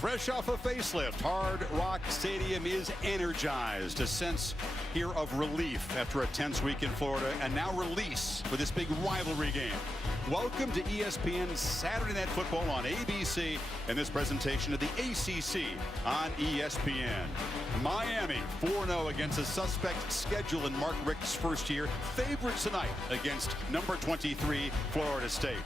Fresh off a facelift, Hard Rock Stadium is energized. A sense here of relief after a tense week in Florida, and now release for this big rivalry game. Welcome to ESPN's Saturday Night Football on ABC, and this presentation of the ACC on ESPN. Miami 4-0 against a suspect schedule in Mark Richt's first year. Favorites tonight against number 23 Florida State.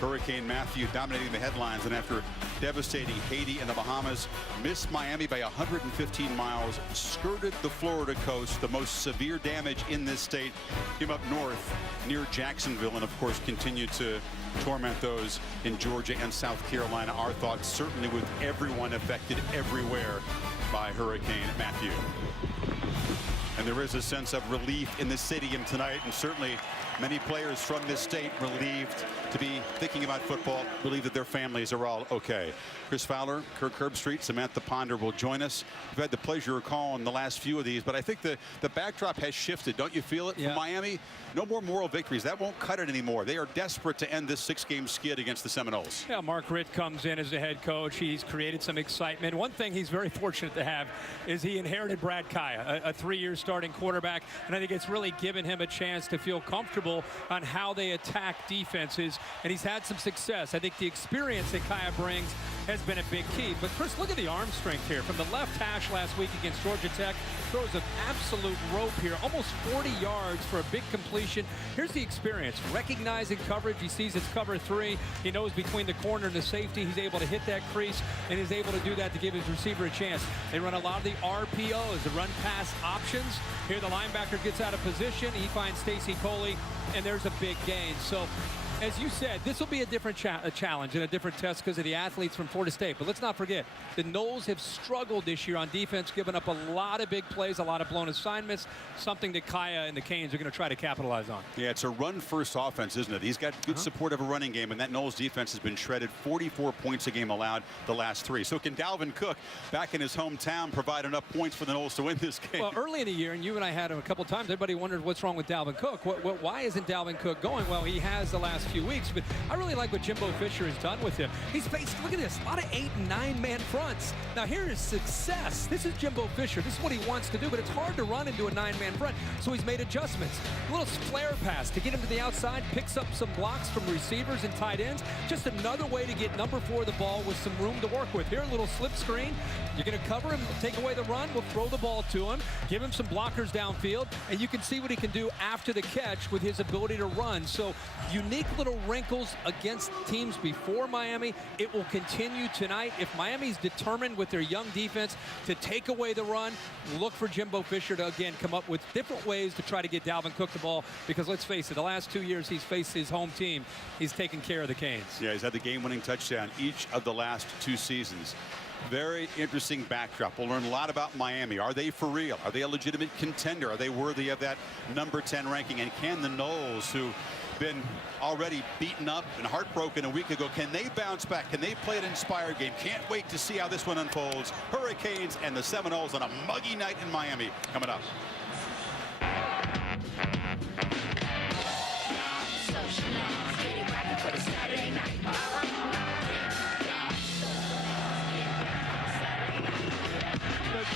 Hurricane Matthew dominating the headlines, and after devastating Haiti and the Bahamas, missed Miami by 115 miles, skirted the Florida coast. The most severe damage in this state came up north near Jacksonville, and of course continued to torment those in Georgia and South Carolina. Our thoughts certainly with everyone affected everywhere by Hurricane Matthew. And there is a sense of relief in the stadium tonight, and certainly many players from this state relieved to be thinking about football, believe that their families are all okay. Chris Fowler, Kirk Herbstreit, Samantha Ponder will join us. We've had the pleasure of calling the last few of these, but I think the backdrop has shifted. Don't you feel it? Yeah. For Miami, no more moral victories. That won't cut it anymore. They are desperate to end this 6-game skid against the Seminoles. Yeah, Mark Richt comes in as the head coach. He's created some excitement. One thing he's very fortunate to have is he inherited Brad Kaya, a 3-year starting quarterback, and I think it's really given him a chance to feel comfortable on how they attack defenses, and he's had some success. I think the experience that Kaya brings has been a big key. But Chris, look at the arm strength here. From the left hash last week against Georgia Tech, throws an absolute rope here, almost 40 yards for a big completion. Here's the experience. Recognizing coverage. He sees it's cover 3. He knows between the corner and the safety, he's able to hit that crease, and is able to do that to give his receiver a chance. They run a lot of the RPOs, the run pass options. Here the linebacker gets out of position. He finds Stacy Coley, and there's a big gain. So, as you said, this will be a different challenge and a different test because of the athletes from Florida State. But let's not forget, the Noles have struggled this year on defense, giving up a lot of big plays, a lot of blown assignments, something that Kaya and the Canes are going to try to capitalize on. Yeah, it's a run-first offense, isn't it? He's got good support of a running game, and that Noles defense has been shredded. 44 points a game allowed the last 3. So can Dalvin Cook, back in his hometown, provide enough points for the Noles to win this game? Well, early in the year, and you and I had him a couple times, everybody wondered what's wrong with Dalvin Cook. Why isn't Dalvin Cook going? Well, he has the last few weeks, but I really like what Jimbo Fisher has done with him. He's faced, look at this, a lot of 8- and 9-man fronts. Now here is success. This is Jimbo Fisher. This is what he wants to do, but it's hard to run into a 9-man front, so he's made adjustments. A little flare pass to get him to the outside, picks up some blocks from receivers and tight ends. Just another way to get number 4 the ball with some room to work with. Here, a little slip screen. You're going to cover him, take away the run. We'll throw the ball to him, give him some blockers downfield, and you can see what he can do after the catch with his ability to run. So unique little wrinkles against teams before Miami. It will continue tonight. If Miami's determined with their young defense to take away the run, look for Jimbo Fisher to, again, come up with different ways to try to get Dalvin Cook the ball, because let's face it, the last 2 years he's faced his home team, he's taken care of the Canes. Yeah, he's had the game-winning touchdown each of the last 2 seasons. Very interesting backdrop. We'll learn a lot about Miami. Are they for real? Are they a legitimate contender? Are they worthy of that number 10 ranking? And can the Noles, who been already beaten up and heartbroken a week ago, can they bounce back? Can they play an inspired game? Can't wait to see how this one unfolds. Hurricanes and the Seminoles on a muggy night in Miami coming up.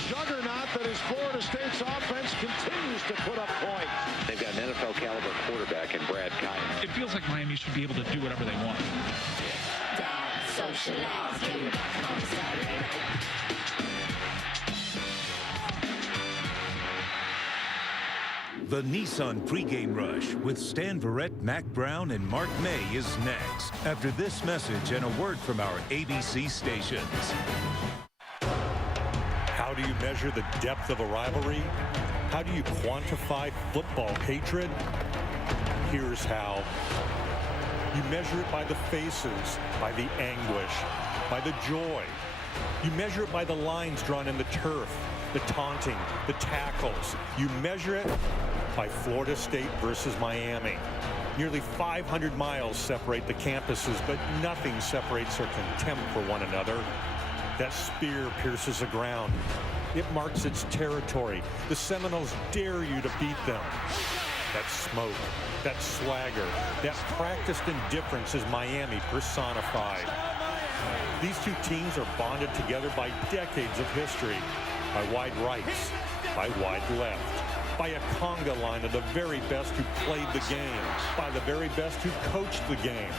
Juggernaut that is Florida State's offense continues to put up points. They've got an NFL caliber quarterback in Brad Kaya. It feels like Miami should be able to do whatever they want. The Nissan pregame rush with Stan Verrett, Mac Brown, and Mark May is next, after this message and a word from our ABC stations. How do you measure the depth of a rivalry? How do you quantify football hatred? Here's how. You measure it by the faces, by the anguish, by the joy. You measure it by the lines drawn in the turf, the taunting, the tackles. You measure it by Florida State versus Miami. Nearly 500 miles separate the campuses, but nothing separates their contempt for one another. That spear pierces the ground. It marks its territory. The Seminoles dare you to beat them. That smoke, that swagger, that practiced indifference is Miami personified. These two teams are bonded together by decades of history, by wide rights, by wide left, by a conga line of the very best who played the game, by the very best who coached the game.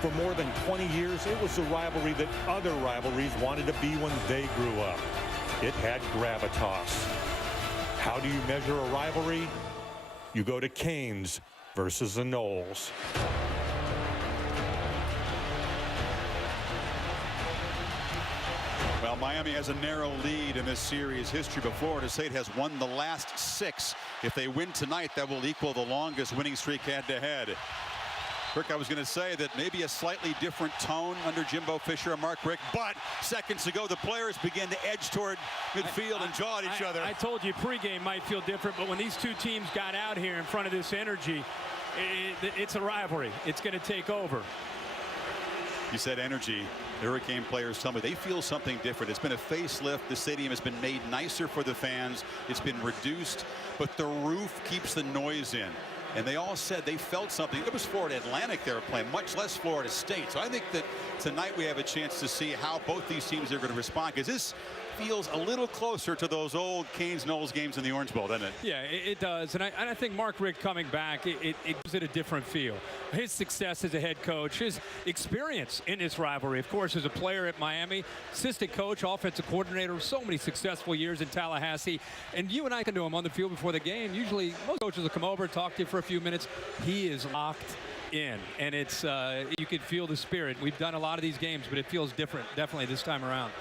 For more than 20 years, it was the rivalry that other rivalries wanted to be when they grew up. It had gravitas. How do you measure a rivalry? You go to Canes versus the Noles. Well, Miami has a narrow lead in this series history, but Florida State has won the last 6. If they win tonight, that will equal the longest winning streak head-to-head. Rick, I was going to say that maybe a slightly different tone under Jimbo Fisher and Mark Richt, but seconds ago the players began to edge toward midfield and jaw at each other. I told you pregame might feel different, but when these two teams got out here in front of this energy, it's a rivalry. It's going to take over. You said energy. The Hurricane players tell me they feel something different. It's been a facelift. The stadium has been made nicer for the fans. It's been reduced, but the roof keeps the noise in. And they all said they felt something. It was Florida Atlantic they were playing, much less Florida State. So I think that tonight we have a chance to see how both these teams are going to respond, because this feels a little closer to those old Canes-Noles games in the Orange Bowl, doesn't it? Yeah, it does. And I think Mark Richt coming back, it gives it a different feel. His success as a head coach, his experience in this rivalry, of course, as a player at Miami, assistant coach, offensive coordinator, so many successful years in Tallahassee. And you and I can do him on the field before the game. Usually most coaches will come over, talk to you for a few minutes. He is locked in, and it's you can feel the spirit. We've done a lot of these games, but it feels different definitely this time around.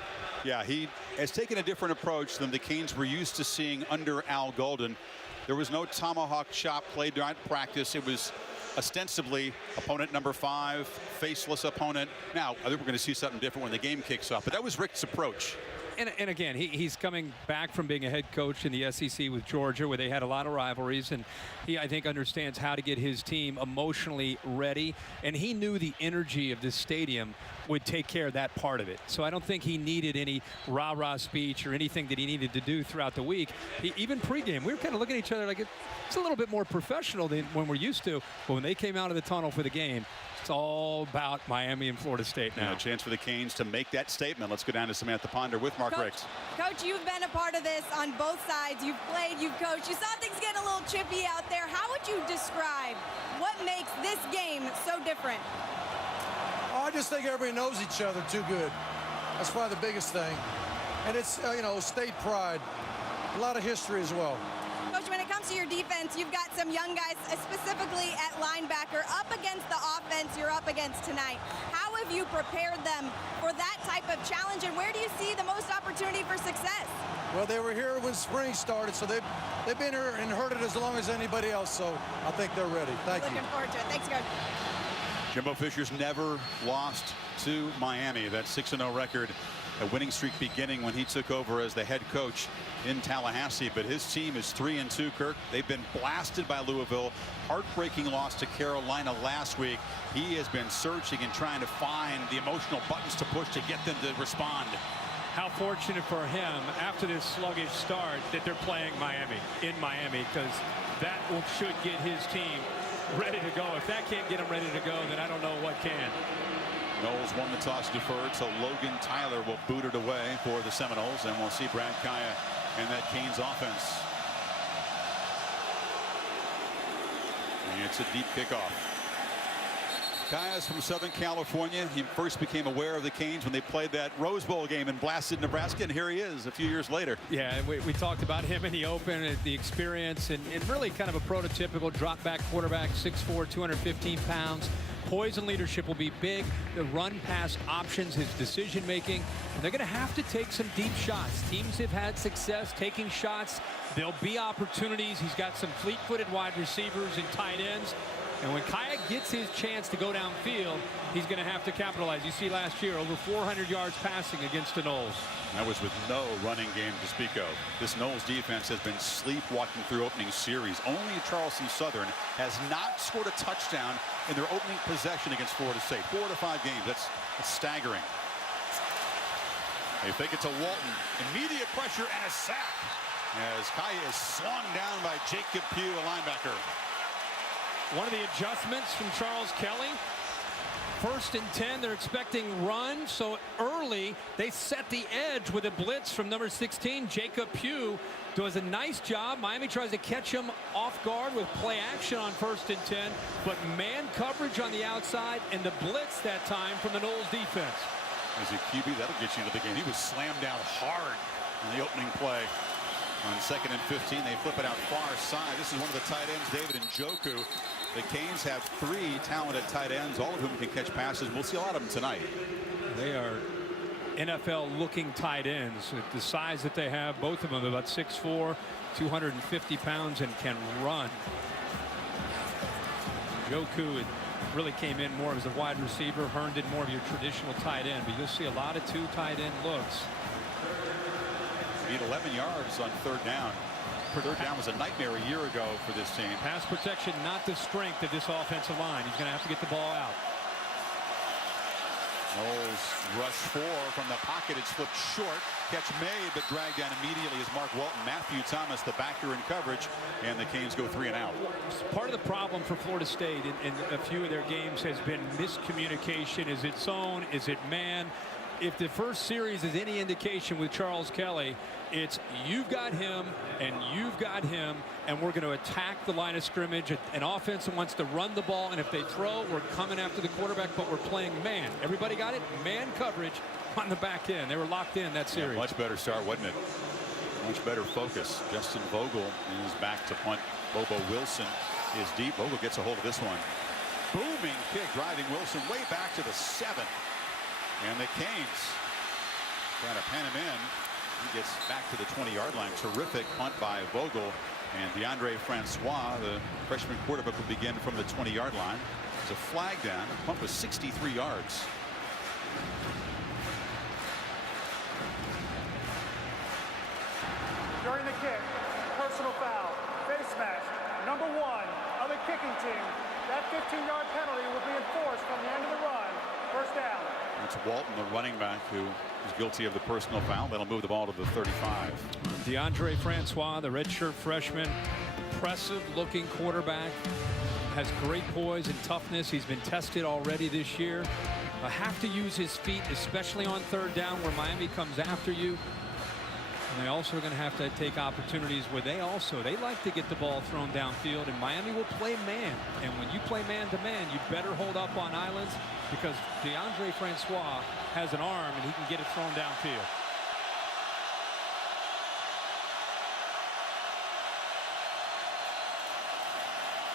Yeah, he has taken a different approach than the Canes were used to seeing under Al Golden. There was no tomahawk chop played during practice. It was ostensibly opponent number 5, faceless opponent. Now, I think we're going to see something different when the game kicks off, but that was Richt's approach. And again, he's coming back from being a head coach in the SEC with Georgia, where they had a lot of rivalries, and he, I think, understands how to get his team emotionally ready, and he knew the energy of this stadium would take care of that part of it. So I don't think he needed any rah-rah speech or anything that he needed to do throughout the week. Even pregame, we were kind of looking at each other like it's a little bit more professional than when we're used to, but when they came out of the tunnel for the game, it's all about Miami and Florida State now. A chance for the Canes to make that statement. Let's go down to Samantha Ponder with Mark Richt. Coach, you've been a part of this on both sides. You've played, you've coached. You saw things get a little chippy out there. How would you describe what makes this game so different? Oh, I just think everybody knows each other too good. That's probably the biggest thing. And it's, you know, state pride. A lot of history as well. Coach, when it comes to your defense, you've got some young guys, specifically at linebacker, up against the offense you're up against tonight. How have you prepared them for that type of challenge, and where do you see the most opportunity for success? Well, they were here when spring started, so they've been here and heard it as long as anybody else, so I think they're ready. Thank you. Looking forward to it. Thanks, Coach. Jimbo Fisher's never lost to Miami. That 6-0 record, a winning streak beginning when he took over as the head coach in Tallahassee, but his team is 3-2, Kirk. They've been blasted by Louisville. Heartbreaking loss to Carolina last week. He has been searching and trying to find the emotional buttons to push to get them to respond. How fortunate for him after this sluggish start that they're playing Miami, in Miami, because that should get his team ready to go. If that can't get him ready to go, then I don't know what can. Noles won the toss deferred, so Logan Tyler will boot it away for the Seminoles, and we'll see Brad Kaya and that Canes offense. And it's a deep kickoff. Kaya's from Southern California. He first became aware of the Canes when they played that Rose Bowl game in blasted Nebraska, and here he is a few years later. Yeah, we talked about him in the open, and the experience, and really kind of a prototypical drop back quarterback, 6'4", 215 pounds. Poise and leadership will be big. The run pass options, his decision making, and they're going to have to take some deep shots. Teams have had success taking shots. There'll be opportunities. He's got some fleet-footed wide receivers and tight ends. And when Kaya gets his chance to go downfield, he's going to have to capitalize. You see last year, over 400 yards passing against the Noles. That was with no running game to speak of. This Noles defense has been sleepwalking through opening series. Only Charleston Southern has not scored a touchdown in their opening possession against Florida State. 4 to 5 games. That's staggering. They fake it to Walton. Immediate pressure and a sack as Kaya is slung down by Jacob Pugh, a linebacker. One of the adjustments from Charles Kelly, 1st and 10, they're expecting run, so early they set the edge with a blitz from number 16, Jacob Pugh. Does a nice job. Miami tries to catch him off guard with play action on 1st and 10, but man coverage on the outside and the blitz that time from the Noles defense. As a QB, that'll get you into the game. He was slammed down hard in the opening play. On 2nd and 15, they flip it out far side. This is one of the tight ends, David Njoku. The Canes have 3 talented tight ends, all of whom can catch passes. We'll see a lot of them tonight. They are NFL-looking tight ends. With the size that they have, both of them about 6'4", 250 pounds, and can run. Njoku really came in more as a wide receiver. Herndon more of your traditional tight end, but you'll see a lot of 2 tight end looks. Need 11 yards on 3rd down. 3rd down was a nightmare a year ago for this team. Pass protection, not the strength of this offensive line. He's going to have to get the ball out. Noles rush 4 from the pocket. It's flipped short. Catch made, but dragged down immediately as Mark Walton. Matthew Thomas, the backer in coverage, and the Canes go 3 and out. Part of the problem for Florida State in a few of their games has been miscommunication. Is it zone? Is it man? If the first series is any indication with Charles Kelly, it's you've got him and you've got him, and we're going to attack the line of scrimmage. An offense that wants to run the ball, and if they throw, we're coming after the quarterback, but we're playing man. Everybody got it? Man coverage on the back end. They were locked in that series. Yeah, much better start, wasn't it? Much better focus. Justin Vogel is back to punt. Bobo Wilson is deep. Vogel gets a hold of this one. Booming kick, driving Wilson way back to the 7. And the Canes trying to pen him in. He gets back to the 20-yard line. Terrific punt by Vogel. And DeAndre Francois, the freshman quarterback, will begin from the 20-yard line. It's a flag down. The punt was 63 yards. During the kick, personal foul, face mask, number 1 of the kicking team. That 15-yard penalty will be enforced from the end of the run. 1st down. It's Walton, the running back, who is guilty of the personal foul. That'll move the ball to the 35. DeAndre Francois, the redshirt freshman, impressive-looking quarterback, has great poise and toughness. He's been tested already this year. Have to use his feet, especially on 3rd down where Miami comes after you. And they also are going to have to take opportunities where they like to get the ball thrown downfield, and Miami will play man. And when you play man-to-man, you better hold up on islands, because DeAndre Francois has an arm and he can get it thrown downfield.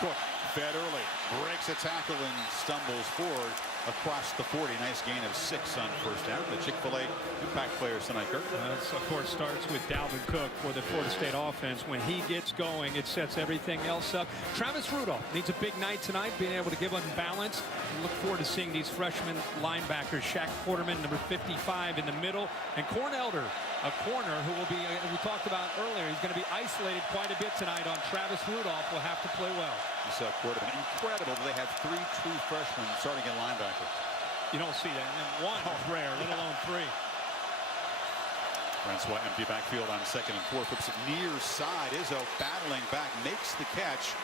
Cook fed early, breaks a tackle and stumbles forward across the 40. Nice gain of 6 on 1st down. The Chick-fil-A impact players tonight, Kirk. This, of course, starts with Dalvin Cook for the Florida State offense. When he gets going, it sets everything else up. Travis Rudolph needs a big night tonight, being able to give them balance. Look forward to seeing these freshman linebackers. Shaq Quarterman, number 55 in the middle, and Corn Elder, a corner who will be, we talked about earlier, he's going to be isolated quite a bit tonight on Travis Rudolph. Will have to play well. You saw Quarterman. Incredible that they have 3 true freshmen starting at linebacker. You don't see that. And 1 is rare, let alone 3. Francois empty backfield on 2nd and 4. Flips it near side. Izzo battling back, makes the catch.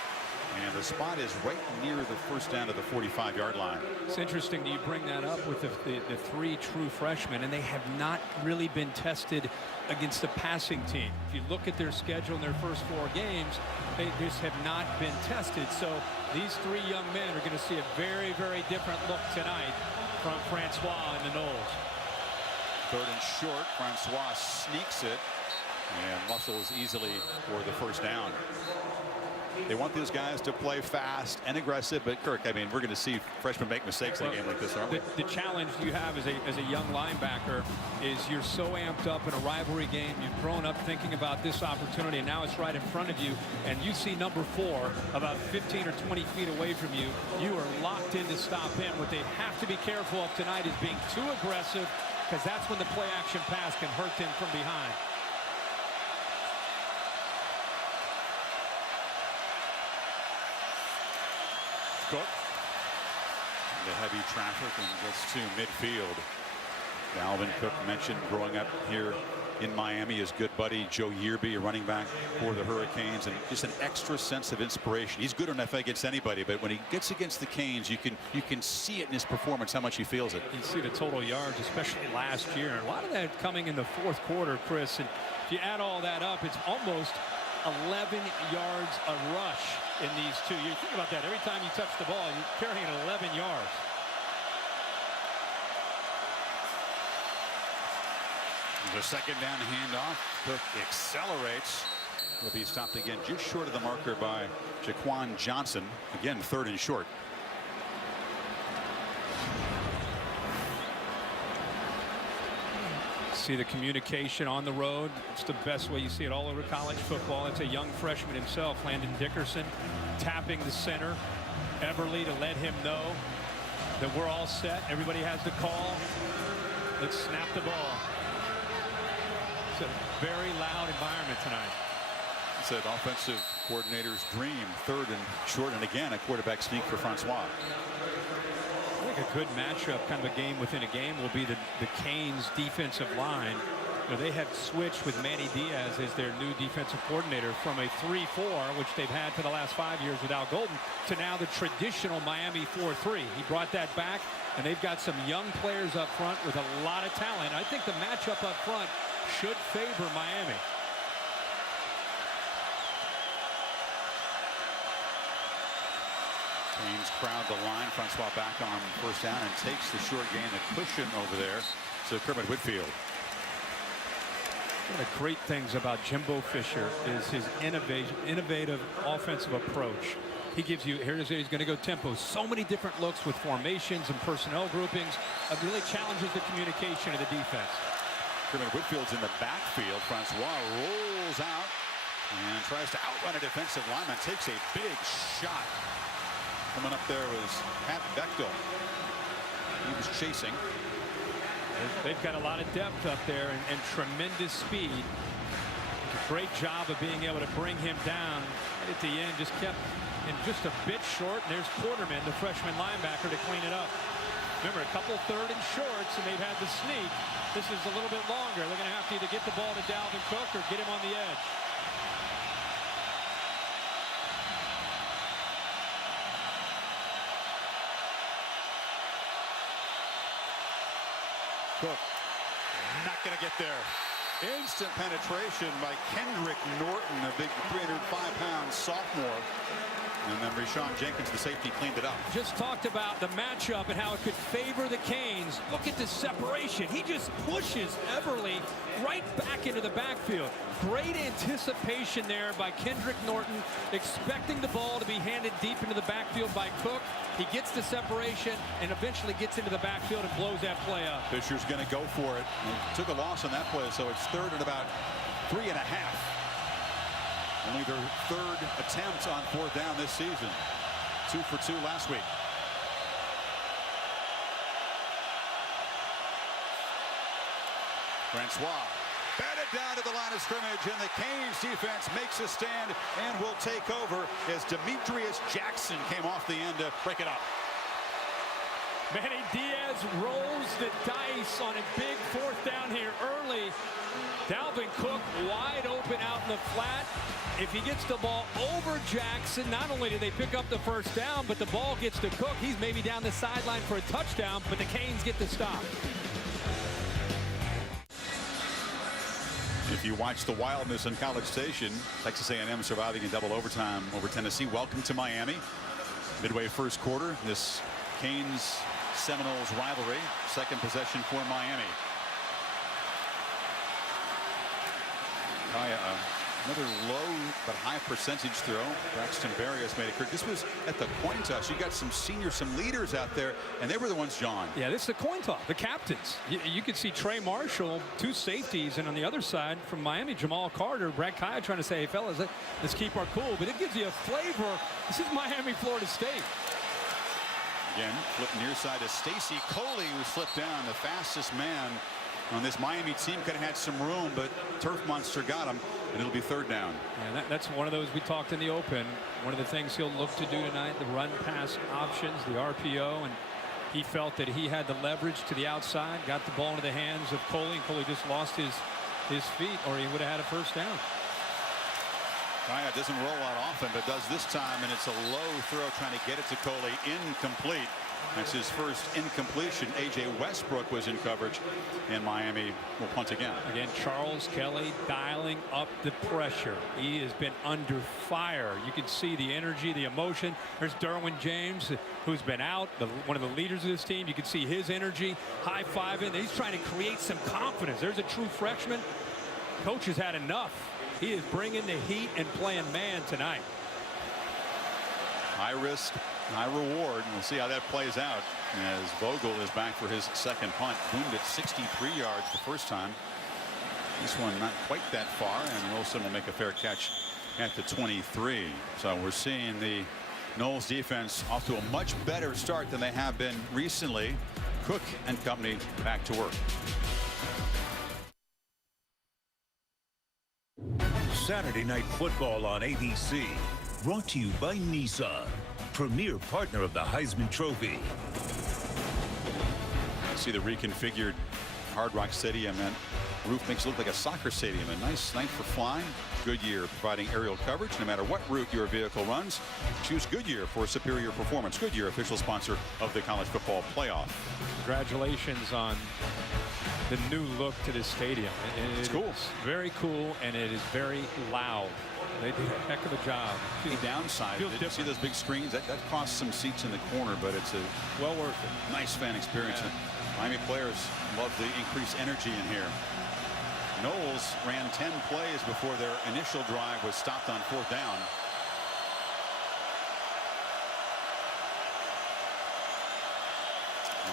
And the spot is right near the 1st down to the 45-yard line. It's interesting that you bring that up with the 3 true freshmen, and they have not really been tested against the passing team. If you look at their schedule in their first 4 games, they just have not been tested. So these 3 young men are going to see a very, very different look tonight from Francois and the Noles. 3rd and short. Francois sneaks it and muscles easily for the 1st down. They want these guys to play fast and aggressive, but Kirk, I mean, we're going to see freshmen make mistakes in a game like this, aren't we? The challenge you have as a young linebacker is you're so amped up in a rivalry game. You've grown up thinking about this opportunity, and now it's right in front of you, and you see number 4 about 15 or 20 feet away from you. You are locked in to stop him. What they have to be careful of tonight is being too aggressive, because that's when the play action pass can hurt them from behind. Cook. The heavy traffic and gets to midfield. Dalvin Cook mentioned growing up here in Miami. His good buddy Joe Yearby, a running back for the Hurricanes, and just an extra sense of inspiration. He's good enough against anybody, but when he gets against the Canes, you can see it in his performance how much he feels it. You see the total yards, especially last year. A lot of that coming in the fourth quarter, Chris. And if you add all that up, it's almost 11 yards a rush in these 2 years. Think about that. Every time you touch the ball, you're carrying 11 yards. The second down handoff. Cook accelerates. Will be stopped again just short of the marker by Jaquan Johnson. Again, 3rd and short. See the communication on the road. It's the best way you see it all over college football. It's a young freshman himself, Landon Dickerson, tapping the center, Everly, to let him know that we're all set. Everybody has the call. Let's snap the ball. It's a very loud environment tonight. It's an offensive coordinator's dream. 3rd and short, and again a quarterback sneak for Francois. I think a good matchup, kind of a game within a game, will be the Canes defensive line. You know, they have switched with Manny Diaz as their new defensive coordinator from a 3-4, which they've had for the last 5 years with Al Golden, to now the traditional Miami 4-3. He brought that back, and they've got some young players up front with a lot of talent. I think the matchup up front should favor Miami. Canes crowd the line. Francois back on 1st down and takes the short gain, the cushion over there to Kermit Whitfield. One of the great things about Jimbo Fisher is his innovative offensive approach. He gives you, here's he's going to go tempo. So many different looks with formations and personnel groupings. It really challenges the communication of the defense. Kermit Whitfield's in the backfield. Francois rolls out and tries to outrun a defensive lineman. Takes a big shot. Coming up there was Pat Bechtel. He was chasing. They've got a lot of depth up there and tremendous speed. A great job of being able to bring him down. And at the end, just kept him just a bit short. And there's Quarterman, the freshman linebacker, to clean it up. Remember, a couple 3rd and shorts, and they've had the sneak. This is a little bit longer. They're going to have to either get the ball to Dalvin Cook or get him on the edge. Cook not going to get there. Instant penetration by Kendrick Norton, a big 305-pound sophomore. And then Rashawn Jenkins, the safety, cleaned it up. Just talked about the matchup and how it could favor the Canes. Look at the separation. He just pushes Everly right back into the backfield. Great anticipation there by Kendrick Norton, expecting the ball to be handed deep into the backfield by Cook. He gets the separation and eventually gets into the backfield and blows that play up. Fisher's going to go for it. He took a loss on that play, so it's 3rd and about 3.5. Only their 3rd attempt on 4th down this season. 2 for 2 last week. Francois batted down to the line of scrimmage, and the Canes defense makes a stand and will take over as Demetrius Jackson came off the end to break it up. Manny Diaz rolls the dice on a big 4th down here early. Dalvin Cook wide open out in the flat. If he gets the ball over Jackson, not only do they pick up the 1st down, but the ball gets to Cook. He's maybe down the sideline for a touchdown, but the Canes get the stop. If you watch the wildness on College Station, Texas A&M surviving in double overtime over Tennessee. Welcome to Miami. Midway 1st quarter, this Canes Seminoles rivalry. 2nd possession for Miami. Another low but high percentage throw. Braxton Berrios made it. This was at the coin toss. You got some seniors, some leaders out there, and they were the ones, John. Yeah, this is the coin toss. The captains. You could see Trey Marshall, 2 safeties, and on the other side from Miami, Jamal Carter, Brad Kaya trying to say, hey, fellas, let's keep our cool. But it gives you a flavor. This is Miami, Florida State. Again, flip near side to Stacy Coley, who slipped down, the fastest man on this Miami team. Could have had some room, but Turf Monster got him, and it'll be 3rd down. Yeah, that's one of those we talked in the open. One of the things he'll look to do tonight, the run pass options, the RPO, and he felt that he had the leverage to the outside, got the ball into the hands of Coley, and Coley just lost his his feet, or he would have had a first down. Kaya doesn't roll out often, but does this time, and it's a low throw trying to get it to Coley. Incomplete. That's his first incompletion. A.J. Westbrook was in coverage, and Miami will punt again. Again, Charles Kelly dialing up the pressure. He has been under fire. You can see the energy, the emotion. There's Derwin James, who's been out, one of the leaders of this team. You can see his energy, high-fiving. He's trying to create some confidence. There's a true freshman. Coach has had enough. He is bringing the heat and playing man tonight. High risk, high reward. And we'll see how that plays out as Vogel is back for his second punt. Boomed at 63 yards the first time. This one not quite that far, and Wilson will make a fair catch at the 23. So we're seeing the Noles defense off to a much better start than they have been recently. Cook and company back to work. Saturday Night Football on ABC. Brought to you by Nissan, premier partner of the Heisman Trophy. See the reconfigured Hard Rock Stadium, and roof makes it look like a soccer stadium. A nice night for flying. Goodyear providing aerial coverage no matter what route your vehicle runs. Choose Goodyear for superior performance. Goodyear, official sponsor of the college football playoff. Congratulations on the new look to this stadium. It's cool. Very cool, and it is very loud. They did a heck of a job. The downside, did you see those big screens? That costs some seats in the corner, but it's a well worth it. Nice fan experience. Yeah. Miami players love the increased energy in here. Noles ran 10 plays before their initial drive was stopped on 4th down.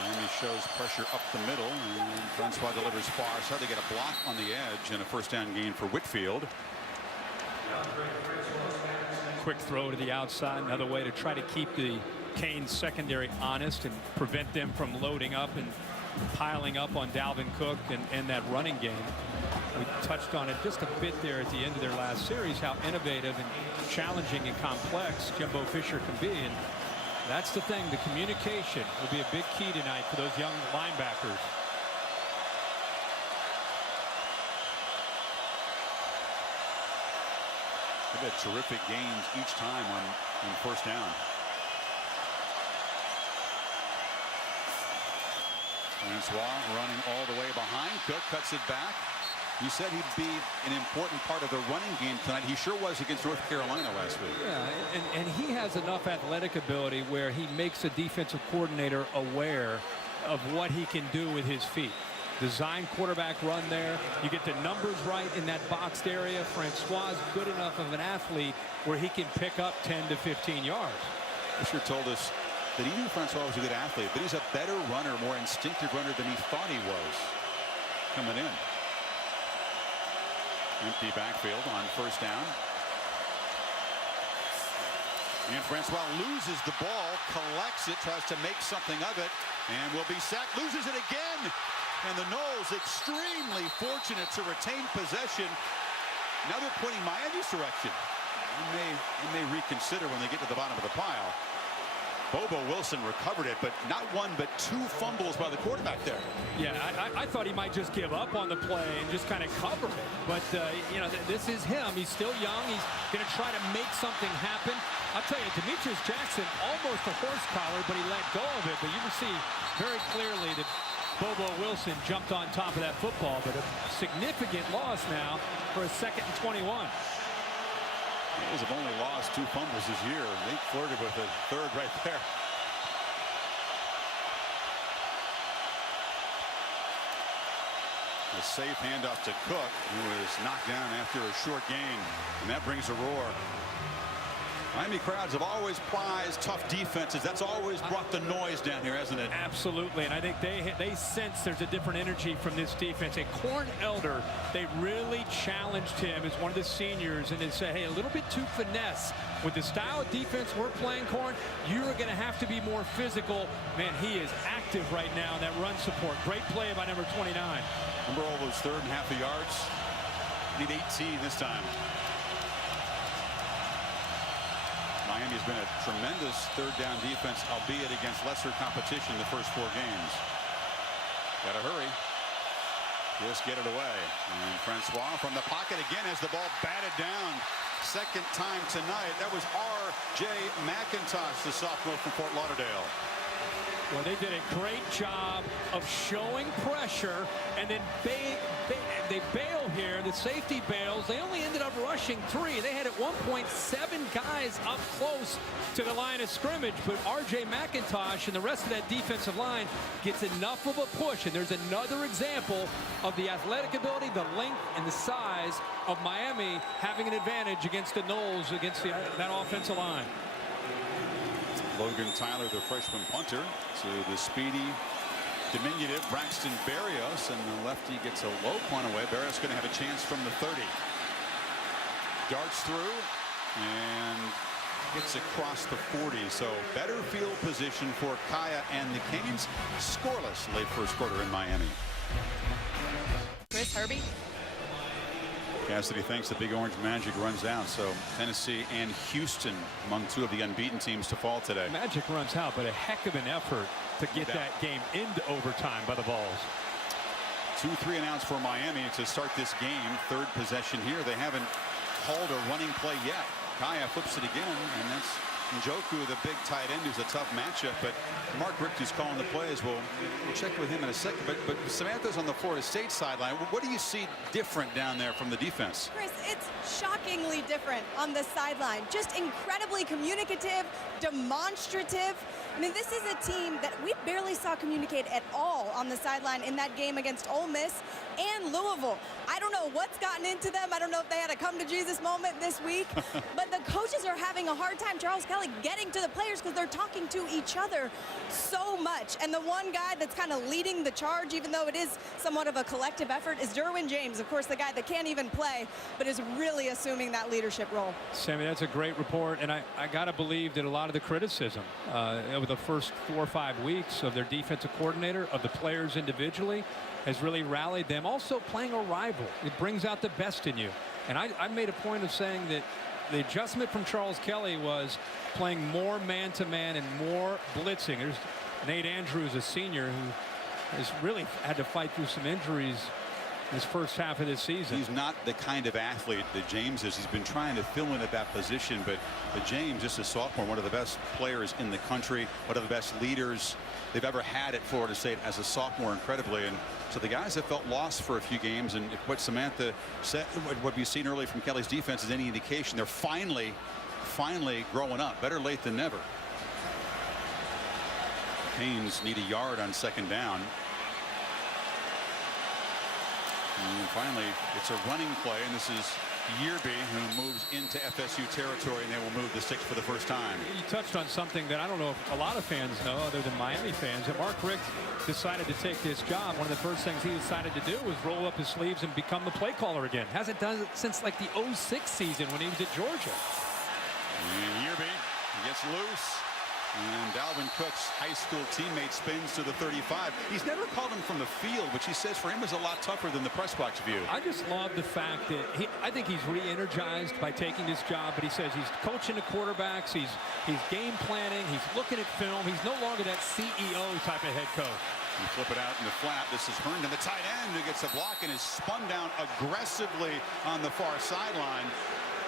Miami shows pressure up the middle, and Francois delivers far, so they get a block on the edge and a first down gain for Whitfield. Quick throw to the outside, another way to try to keep the Canes secondary honest and prevent them from loading up and piling up on Dalvin Cook and that running game. We touched on it just a bit there at the end of their last series, how innovative and challenging and complex Jimbo Fisher can be. And that's the thing, the communication will be a big key tonight for those young linebackers. They've had terrific gains each time on first down. Francois running all the way behind. Cook cuts it back. You said he'd be an important part of the running game tonight. He sure was against North Carolina last week. Yeah, and he has enough athletic ability where he makes a defensive coordinator aware of what he can do with his feet. Design quarterback run there. You get the numbers right in that boxed area. Francois is good enough of an athlete where he can pick up 10 to 15 yards. Fisher told us that he knew Francois was a good athlete, but he's a better runner, more instinctive runner than he thought he was coming in. Empty backfield on first down. And Francois loses the ball, collects it, tries to make something of it, and will be sacked. Loses it again. And the Noles extremely fortunate to retain possession. Now they're pointing Miami's direction. They may reconsider when they get to the bottom of the pile. Bobo Wilson recovered it, but not one but 2 fumbles by the quarterback there. Yeah, I thought he might just give up on the play and just kind of cover it. But, you know, this is him. He's still young. He's going to try to make something happen. I'll tell you, Demetrius Jackson, almost a horse collar, but he let go of it. But you can see very clearly that Bobo Wilson jumped on top of that football, but a significant loss now for a 2nd and 21. Noles have only lost 2 fumbles this year. They flirted with a 3rd right there. A safe handoff to Cook, who is knocked down after a short gain, and that brings a roar. Miami crowds have always prized tough defenses. That's always brought the noise down here, hasn't it? Absolutely, and I think they sense there's a different energy from this defense. And Corn Elder, they really challenged him as one of the seniors and they say, hey, a little bit too finesse. With the style of defense we're playing, Corn, you're going to have to be more physical. Man, he is active right now in that run support. Great play by number 29. Remember all those 3rd and half the yards? Need 18 this time. Miami's been a tremendous 3rd down defense, albeit against lesser competition the first 4 games. Gotta hurry. just get it away. And Francois from the pocket again as the ball batted down. Second time tonight. That was R.J. McIntosh, the sophomore from Fort Lauderdale. Well, they did a great job of showing pressure, and then they bail here. The safety bails. They only ended up rushing 3. They had at one point 7 guys up close to the line of scrimmage, but R.J. McIntosh and the rest of that defensive line gets enough of a push, and there's another example of the athletic ability, the length, and the size of Miami having an advantage against the Noles, against that offensive line. Logan Tyler, the freshman punter, to the speedy, diminutive Braxton Berrios, and the lefty gets a low punt away. Berrios going to have a chance from the 30. Darts through and gets across the 40. So better field position for Kaya and the Canes. Scoreless late first quarter in Miami. Chris Herbie. Cassidy thinks the Big Orange Magic runs out, so Tennessee and Houston among 2 of the unbeaten teams to fall today. Magic runs out, but a heck of an effort to get that game into overtime by the Vols. 2-3 announced for Miami to start this game. Third possession here. They haven't called a running play yet. Kaya flips it again, and that's Njoku, the big tight end, who's a tough matchup. But Mark Richter's calling the plays. We'll check with him in a second. But Samantha's on the Florida State sideline. What do you see different down there from the defense? Chris, it's shockingly different on the sideline. Just incredibly communicative, demonstrative. I mean, this is a team that we barely saw communicate at all on the sideline in that game against Ole Miss and Louisville. I don't know what's gotten into them. I don't know if they had a come-to-Jesus moment this week. But the coaches are having a hard time, Charles Kelly, getting to the players because they're talking to each other so much. And the one guy that's kind of leading the charge, even though it is somewhat of a collective effort, is Derwin James. Of course, the guy that can't even play, but is really assuming that leadership role. Sammy, that's a great report. And I got to believe that a lot of the criticism over the first 4 or 5 weeks of their defensive coordinator, of the players individually, has really rallied them. Also playing a rival, it brings out the best in you. And I made a point of saying that the adjustment from Charles Kelly was playing more man-to-man and more blitzing. There's Nate Andrews, a senior, who has really had to fight through some injuries this first half of this season. He's not the kind of athlete that James is. He's been trying to fill in at that position, but James, just a sophomore, one of the best players in the country, one of the best leaders they've ever had at Florida State as a sophomore, incredibly. And so the guys have felt lost for a few games, and if what Samantha said, what we've seen early from Kelly's defense is any indication, they're finally growing up. Better late than never. Canes need a yard on second down. And finally, it's a running play, and this is Yearby, who moves into FSU territory, and they will move the sticks for the first time. You touched on something that I don't know if a lot of fans know, other than Miami fans, that Mark Richt decided to take this job. One of the first things he decided to do was roll up his sleeves and become the play caller again. Hasn't done it since like the 06 season when he was at Georgia. And Yearby gets loose. And Dalvin Cook's high school teammate spins to the 35. He's never called him from the field, which he says for him is a lot tougher than the press box view. I just love the fact that I think he's re-energized by taking this job, but he says he's coaching the quarterbacks, he's game planning, he's looking at film. He's no longer that CEO type of head coach. You flip it out in the flat. This is Herndon, the tight end, who gets a block and is spun down aggressively on the far sideline.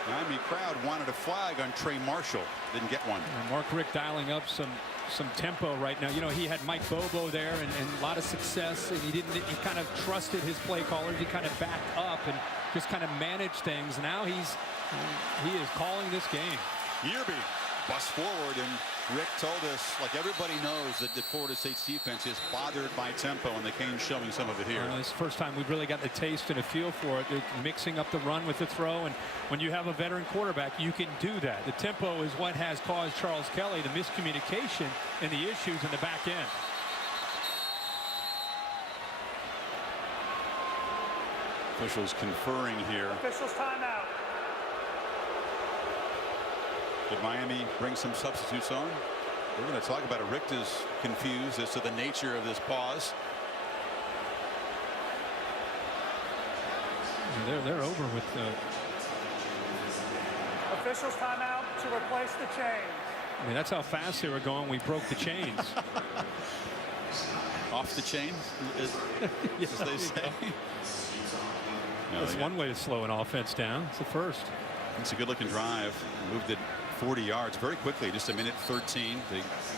Miami crowd wanted a flag on Trey Marshall. Didn't get one. And Mark Richt dialing up some tempo right now. You know, he had Mike Bobo there and a lot of success, and he kind of trusted his play callers. He kind of backed up and just kind of managed things. Now he is calling this game. Yearby busts forward, and Rick told us, like everybody knows, that the Florida State's defense is bothered by tempo, and the Canes showing some of it here. It's the first time we've really gotten a taste and a feel for it. They're mixing up the run with the throw, and when you have a veteran quarterback, you can do that. The tempo is what has caused Charles Kelly the miscommunication and the issues in the back end. Officials conferring here. Officials timeout. Did Miami bring some substitutes on? We're going to talk about it. Rick is confused as to the nature of this pause. They're over with Officials timeout to replace the chains. I mean, that's how fast they were going. We broke the chains. Off the chain, as they say. That's one way to slow an offense down. It's the first. It's a good-looking drive. Moved it 40 yards very quickly, just a minute 13 to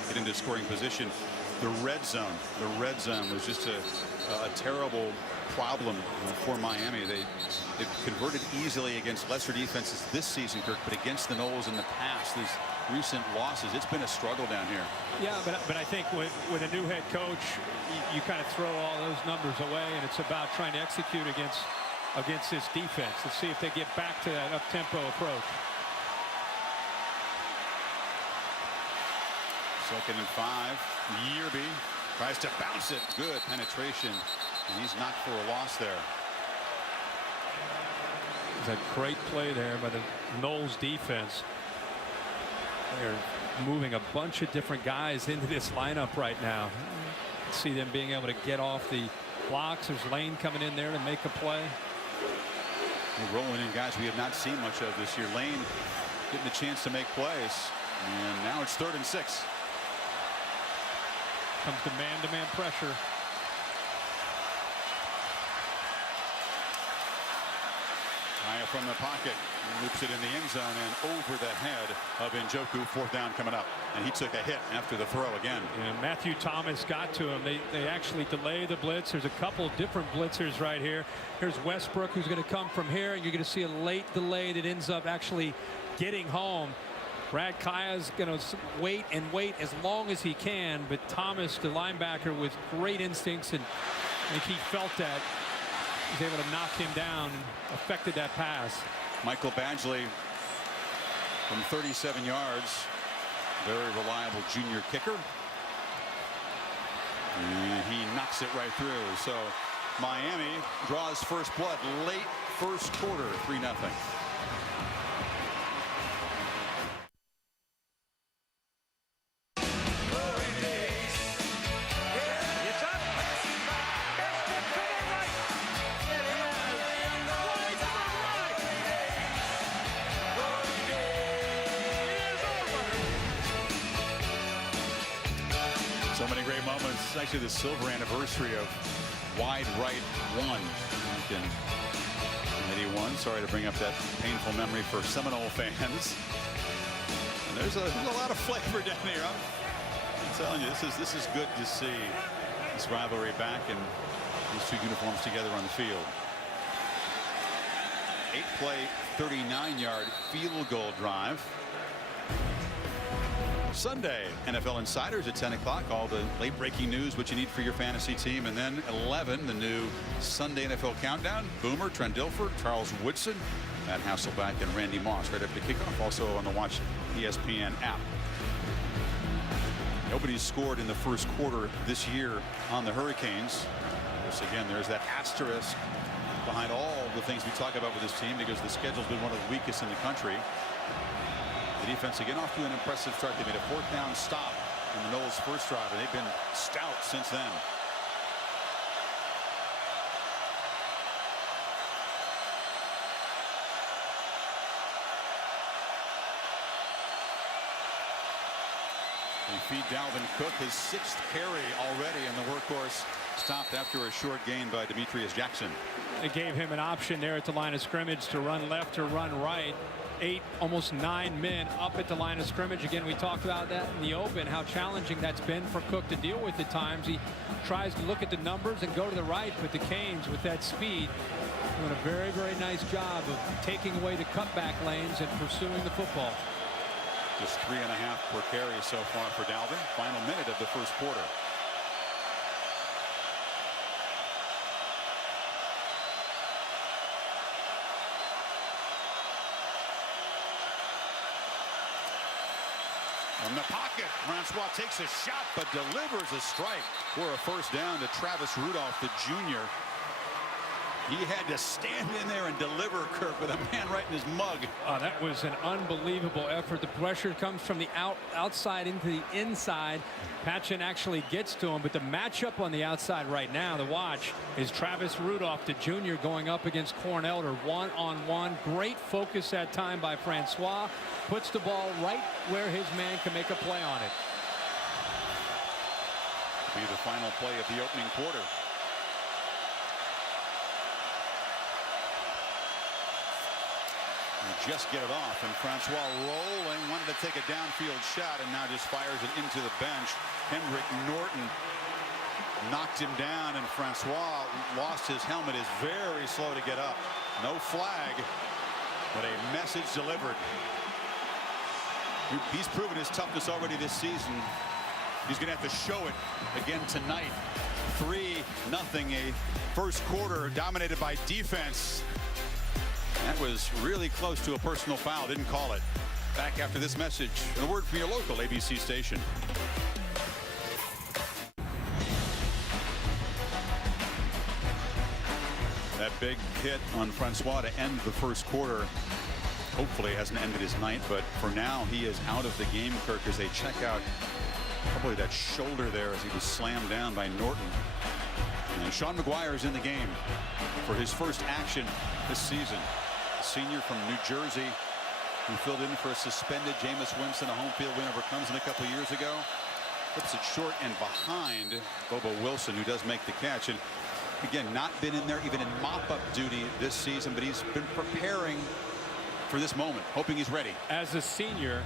get into scoring position. The red zone was just a terrible problem for Miami. They've converted easily against lesser defenses this season, Kirk, but against the Noles in the past, these recent losses, it's been a struggle down here. Yeah, but I think with a new head coach, you kind of throw all those numbers away, and it's about trying to execute against this defense. Let's see if they get back to that up-tempo approach. 2nd and 5. Yearby tries to bounce it. Good penetration, and he's knocked for a loss there. It's a great play there by the Noles defense. They're moving a bunch of different guys into this lineup right now. See them being able to get off the blocks. There's Lane coming in there to make a play. We're rolling in guys we have not seen much of this year. Lane getting the chance to make plays, and now it's 3rd and 6. Comes to man-to-man pressure. Kaya from the pocket, loops it in the end zone and over the head of Njoku. 4th down coming up, and he took a hit after the throw again. And Matthew Thomas got to him. They actually delay the blitz. There's a couple of different blitzers right here. Here's Westbrook, who's going to come from here, and you're going to see a late delay that ends up actually getting home. Brad Kaya's going to wait and wait as long as he can, but Thomas, the linebacker, with great instincts, and I think he felt that. He was able to knock him down and affected that pass. Michael Badgley from 37 yards. Very reliable junior kicker. And he knocks it right through. So Miami draws first blood late first quarter, 3-0. So many great moments. It's actually the silver anniversary of Wide Right 1 back in 81. Sorry to bring up that painful memory for Seminole fans. And there's a lot of flavor down here. I'm telling you, this is good to see this rivalry back and these two uniforms together on the field. 8-play, 39-yard field goal drive. Sunday, NFL Insiders at 10 o'clock. All the late breaking news, what you need for your fantasy team. And then 11, the new Sunday NFL Countdown. Boomer, Trent Dilfer, Charles Woodson, Matt Hasselbeck, and Randy Moss right after kickoff. Also on the Watch ESPN app. Nobody's scored in the first quarter this year on the Hurricanes. Once again, there's that asterisk behind all the things we talk about with this team because the schedule's been one of the weakest in the country. The defense again off to an impressive start. They made a 4th down stop in the Noles' first drive, and they've been stout since then. They feed Dalvin Cook his 6th carry already, and the workhorse stopped after a short gain by Demetrius Jackson. They gave him an option there at the line of scrimmage to run left or run right. 8, almost 9 men up at the line of scrimmage. Again, we talked about that in the open, how challenging that's been for Cook to deal with at times. He tries to look at the numbers and go to the right, but the Canes, with that speed, doing a very, very nice job of taking away the cutback lanes and pursuing the football. Just 3.5 per carry so far for Dalvin. Final minute of the first quarter. From the pocket, Francois takes a shot but delivers a strike for a first down to Travis Rudolph, the junior. He had to stand in there and deliver, Kirk, with a man right in his mug. That was an unbelievable effort. The pressure comes from the outside into the inside. Patchen actually gets to him, but the matchup on the outside right now, the watch, is Travis Rudolph, the junior, going up against Corn Elder one-on-one. Great focus that time by Francois. Puts the ball right where his man can make a play on it. Be the final play of the opening quarter. Just get it off, and Francois rolling, wanted to take a downfield shot, and now just fires it into the bench. Kendrick Norton knocked him down, and Francois lost his helmet, is very slow to get up. No flag, but a message delivered. He's proven his toughness already this season. He's going to have to show it again tonight. 3-0, a first quarter dominated by defense. That was really close to a personal foul. Didn't call it. Back after this message. And a word from your local ABC station. That big hit on Francois to end the first quarter. Hopefully hasn't ended his night, but for now he is out of the game, Kirk, as they check out probably that shoulder there as he was slammed down by Norton. And Sean McGuire is in the game for his first action this season. A senior from New Jersey who filled in for a suspended Jameis Winston, a home field win over Clemson a couple years ago. Flips it short and behind Bobo Wilson, who does make the catch. And again, not been in there even in mop-up duty this season, but he's been preparing for this moment, hoping he's ready. As a senior,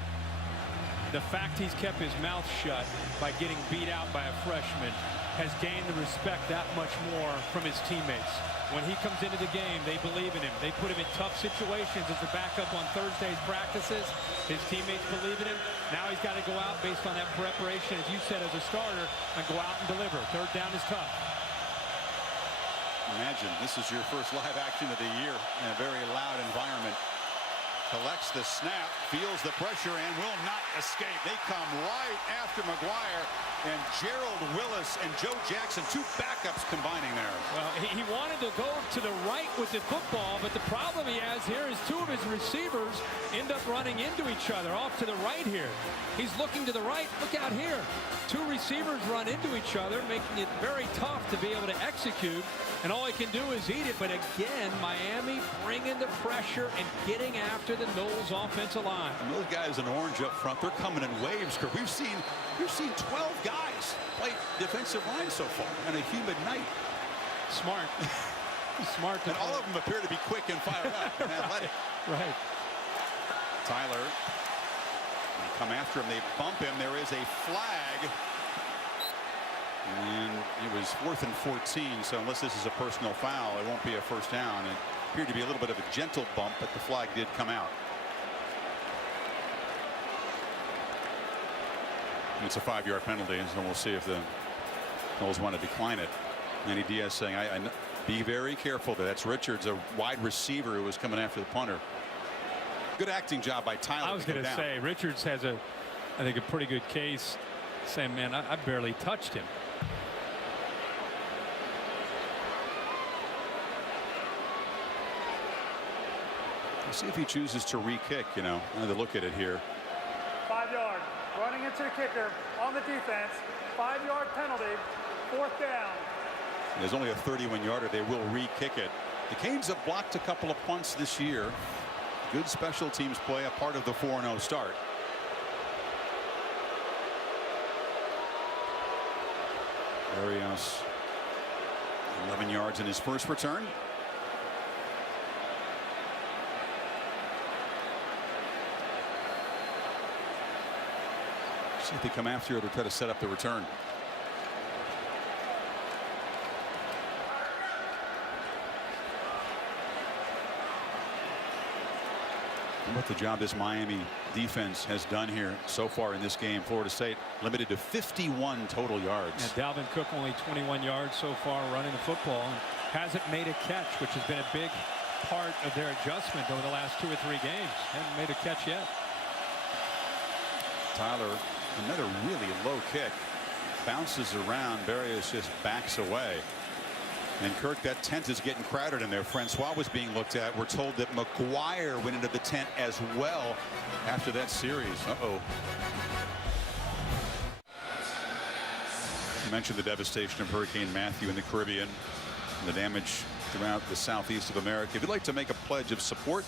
the fact he's kept his mouth shut by getting beat out by a freshman has gained the respect that much more from his teammates. When he comes into the game, they believe in him. They put him in tough situations as the backup on Thursday's practices. His teammates believe in him. Now he's got to go out based on that preparation, as you said, as a starter, and go out and deliver. Third down is tough. Imagine this is your first live action of the year in a very loud environment. Collects the snap, feels the pressure, and will not escape. They come right after McGuire, and Gerald Willis and Joe Jackson, two backups combining there. Well, he wanted to go to the right with the football, but the problem he has here is two of his receivers end up running into each other off to the right here. He's looking to the right. Look out here. Two receivers run into each other, making it very tough to be able to execute, and all he can do is eat it. But again, Miami bringing the pressure and getting after the Knowles offensive line. And those guys in orange up front, they're coming in waves. We've seen 12 guys play defensive line so far on a humid night. Smart. Smart. And all of them appear to be quick and fired up and athletic. Right. Tyler, they come after him, they bump him. There is a flag. And it was 4th and 14, so unless this is a personal foul, it won't be a first down. It appeared to be a little bit of a gentle bump, but the flag did come out. It's a 5-yard penalty, and so we'll see if the Knowles want to decline it. Manny Diaz saying, I be very careful. That's Richards, a wide receiver who was coming after the punter. Good acting job by Tyler. I was going to say, Richards has I think a pretty good case saying, man, I barely touched him. Let's see if he chooses to re-kick, another look at it here. 5 yard. Running into the kicker on the defense. 5-yard penalty. 4th down. There's only a 31-yarder. They will re-kick it. The Canes have blocked a couple of punts this year. Good special teams play, a part of the 4-0 start. Arias, 11 yards in his first return. See if they come after it or try to set up the return. What the job this Miami defense has done here so far in this game. Florida State limited to 51 total yards. And Dalvin Cook only 21 yards so far running the football, and hasn't made a catch, which has been a big part of their adjustment over the last 2 or 3 games. Hasn't made a catch yet. Tyler, another really low kick, bounces around. Barrios just backs away. And Kirk, that tent is getting crowded in there. Francois was being looked at. We're told that McGuire went into the tent as well after that series. You mentioned the devastation of Hurricane Matthew in the Caribbean, and the damage throughout the southeast of America. If you'd like to make a pledge of support,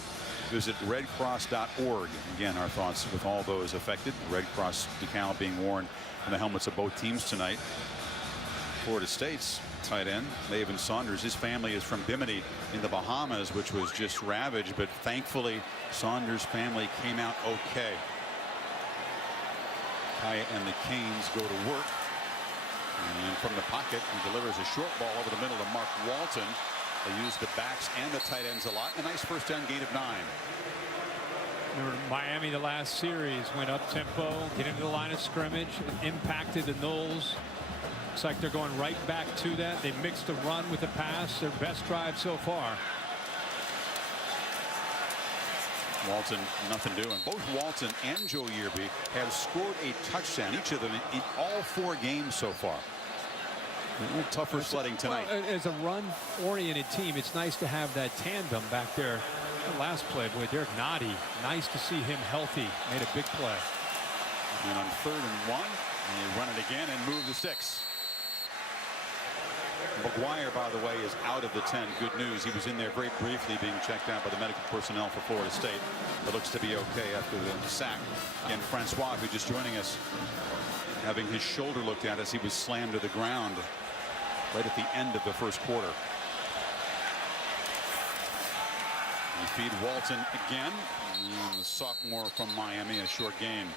visit redcross.org. Again, our thoughts with all those affected. The Red Cross decal being worn on the helmets of both teams tonight. Florida State's tight end, Maven Saunders. His family is from Bimini in the Bahamas, which was just ravaged, but thankfully Saunders' family came out okay. Kaya and the Canes go to work. And from the pocket, he delivers a short ball over the middle to Mark Walton. They use the backs and the tight ends a lot. A nice first down gain of 9. Remember, Miami, the last series, went up tempo, get into the line of scrimmage, impacted the Noles. Looks like they're going right back to that. They mixed the run with the pass. Their best drive so far. Walton, nothing doing. Both Walton and Joe Yearby have scored a touchdown, each of them in all 4 games so far. A little tougher sledding tonight. Well, as a run-oriented team, it's nice to have that tandem back there. The last play, boy, Derek Noddy, nice to see him healthy. Made a big play. And on 3rd and 1, they run it again and move the 6. McGuire, by the way, is out of the 10. Good news. He was in there very briefly being checked out by the medical personnel for Florida State. But looks to be okay after the sack. Again, Francois, who just joining us, having his shoulder looked at as he was slammed to the ground right at the end of the first quarter. You feed Walton again. And the sophomore from Miami, a short gain.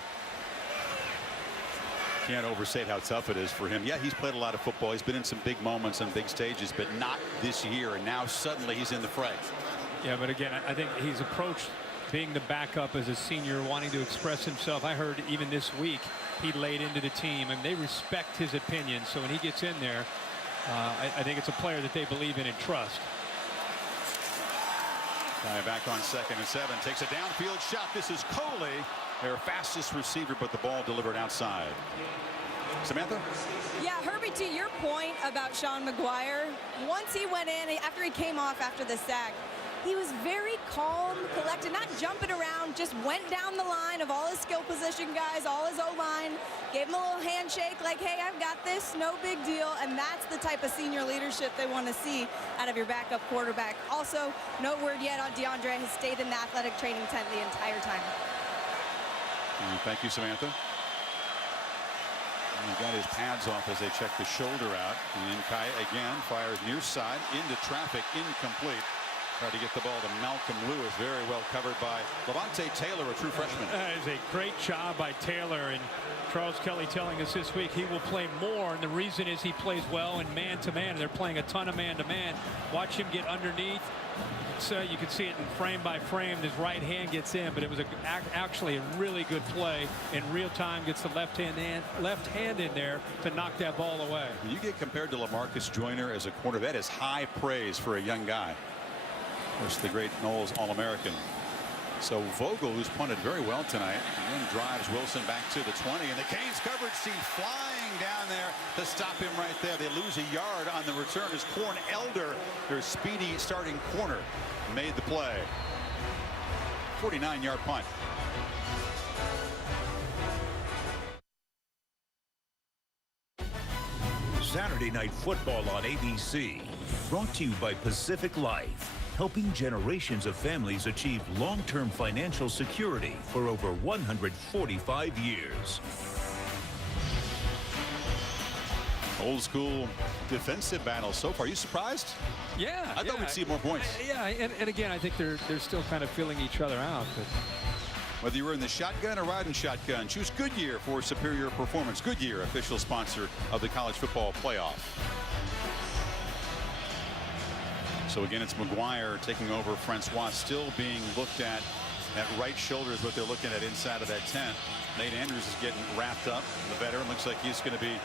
Can't overstate how tough it is for him. Yeah, he's played a lot of football. He's been in some big moments on big stages, but not this year. And now suddenly he's in the fray. Yeah, but again, I think he's approached being the backup as a senior, wanting to express himself. I heard even this week he laid into the team, and they respect his opinion. So when he gets in there, I think it's a player that they believe in and trust. Back on 2nd and 7. Takes a downfield shot. This is Coley, their fastest receiver, but the ball delivered outside. Samantha? Yeah, Herbie, to your point about Sean McGuire, once he went in, after he came off after the sack, he was very calm, collected, not jumping around, just went down the line of all his skill position guys, all his O-line, gave him a little handshake like, hey, I've got this, no big deal. And that's the type of senior leadership they want to see out of your backup quarterback. Also, no word yet on DeAndre has stayed in the athletic training tent the entire time. Thank you, Samantha. He got his pads off as they check the shoulder out. And Kaya again fires near side into traffic, incomplete. Tried to get the ball to Malcolm Lewis, very well covered by Levante Taylor, a true freshman. That is a great job by Taylor, and Charles Kelly telling us this week he will play more, and the reason is he plays well in man-to-man. They're playing a ton of man-to-man. Watch him get underneath. So you can see it in frame by frame. His right hand gets in, but it was actually a really good play in real time. Gets the left hand in there to knock that ball away. You get compared to LaMarcus Joyner as a corner. That is high praise for a young guy. Of course, the great Knowles All-American. So Vogel, who's punted very well tonight, and then drives Wilson back to the 20, and the Canes coverage team flying down there to stop him right there. They lose a yard on the return as Corn Elder, their speedy starting corner, made the play. 49-yard punt. Saturday Night Football on ABC, brought to you by Pacific Life, helping generations of families achieve long-term financial security for over 145 years. Old school defensive battle so far. Are you surprised? Yeah. I thought we'd see more points. Yeah, and again, I think they're still kind of filling each other out. But whether you were in the shotgun or riding shotgun, choose Goodyear for superior performance. Goodyear, official sponsor of the college football playoff. So again, it's McGuire taking over. Francois still being looked at right shoulder is what they're looking at inside of that tent. Nate Andrews is getting wrapped up. The veteran looks like he's going to be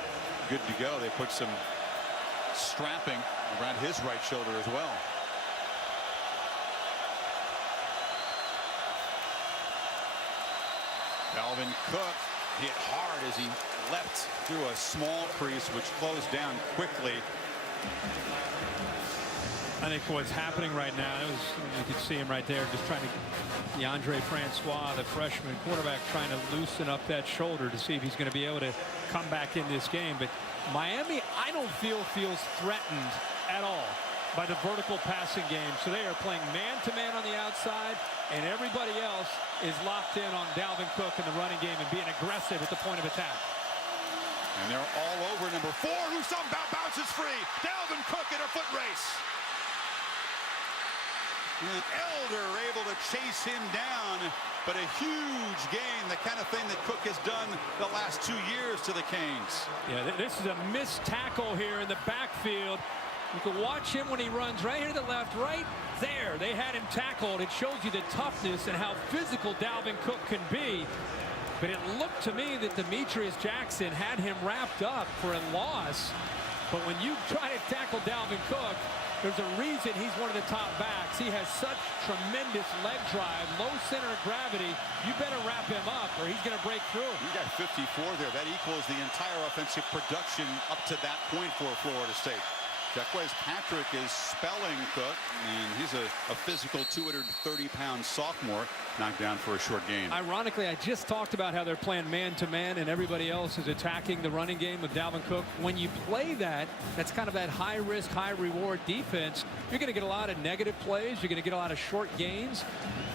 good to go. They put some strapping around his right shoulder as well. Dalvin Cook hit hard as he leapt through a small crease, which closed down quickly. I think what's happening right now, you can see him right there, just trying to, DeAndre Francois, the freshman quarterback, trying to loosen up that shoulder to see if he's going to be able to come back in this game. But Miami, I don't feel feels threatened at all by the vertical passing game. So they are playing man-to-man on the outside, and everybody else is locked in on Dalvin Cook in the running game and being aggressive at the point of attack. And they're all over number 4, who somehow bounces free. Dalvin Cook in a foot race. And Elder able to chase him down, but a huge gain, the kind of thing that Cook has done the last 2 years to the Canes. Yeah, this is a missed tackle here in the backfield. You can watch him when he runs right here to the left, right there. They had him tackled. It shows you the toughness and how physical Dalvin Cook can be. But it looked to me that Demetrius Jackson had him wrapped up for a loss. But when you try to tackle Dalvin Cook, there's a reason he's one of the top backs. He has such tremendous leg drive, low center of gravity. You better wrap him up or he's going to break through. You got 54 there. That equals the entire offensive production up to that point for Florida State. Jaquez Patrick is spelling Cook, and he's a physical 230-pound sophomore knocked down for a short gain. Ironically, I just talked about how they're playing man-to-man and everybody else is attacking the running game of Dalvin Cook. When you play that, that's kind of that high-risk, high-reward defense. You're going to get a lot of negative plays. You're going to get a lot of short gains.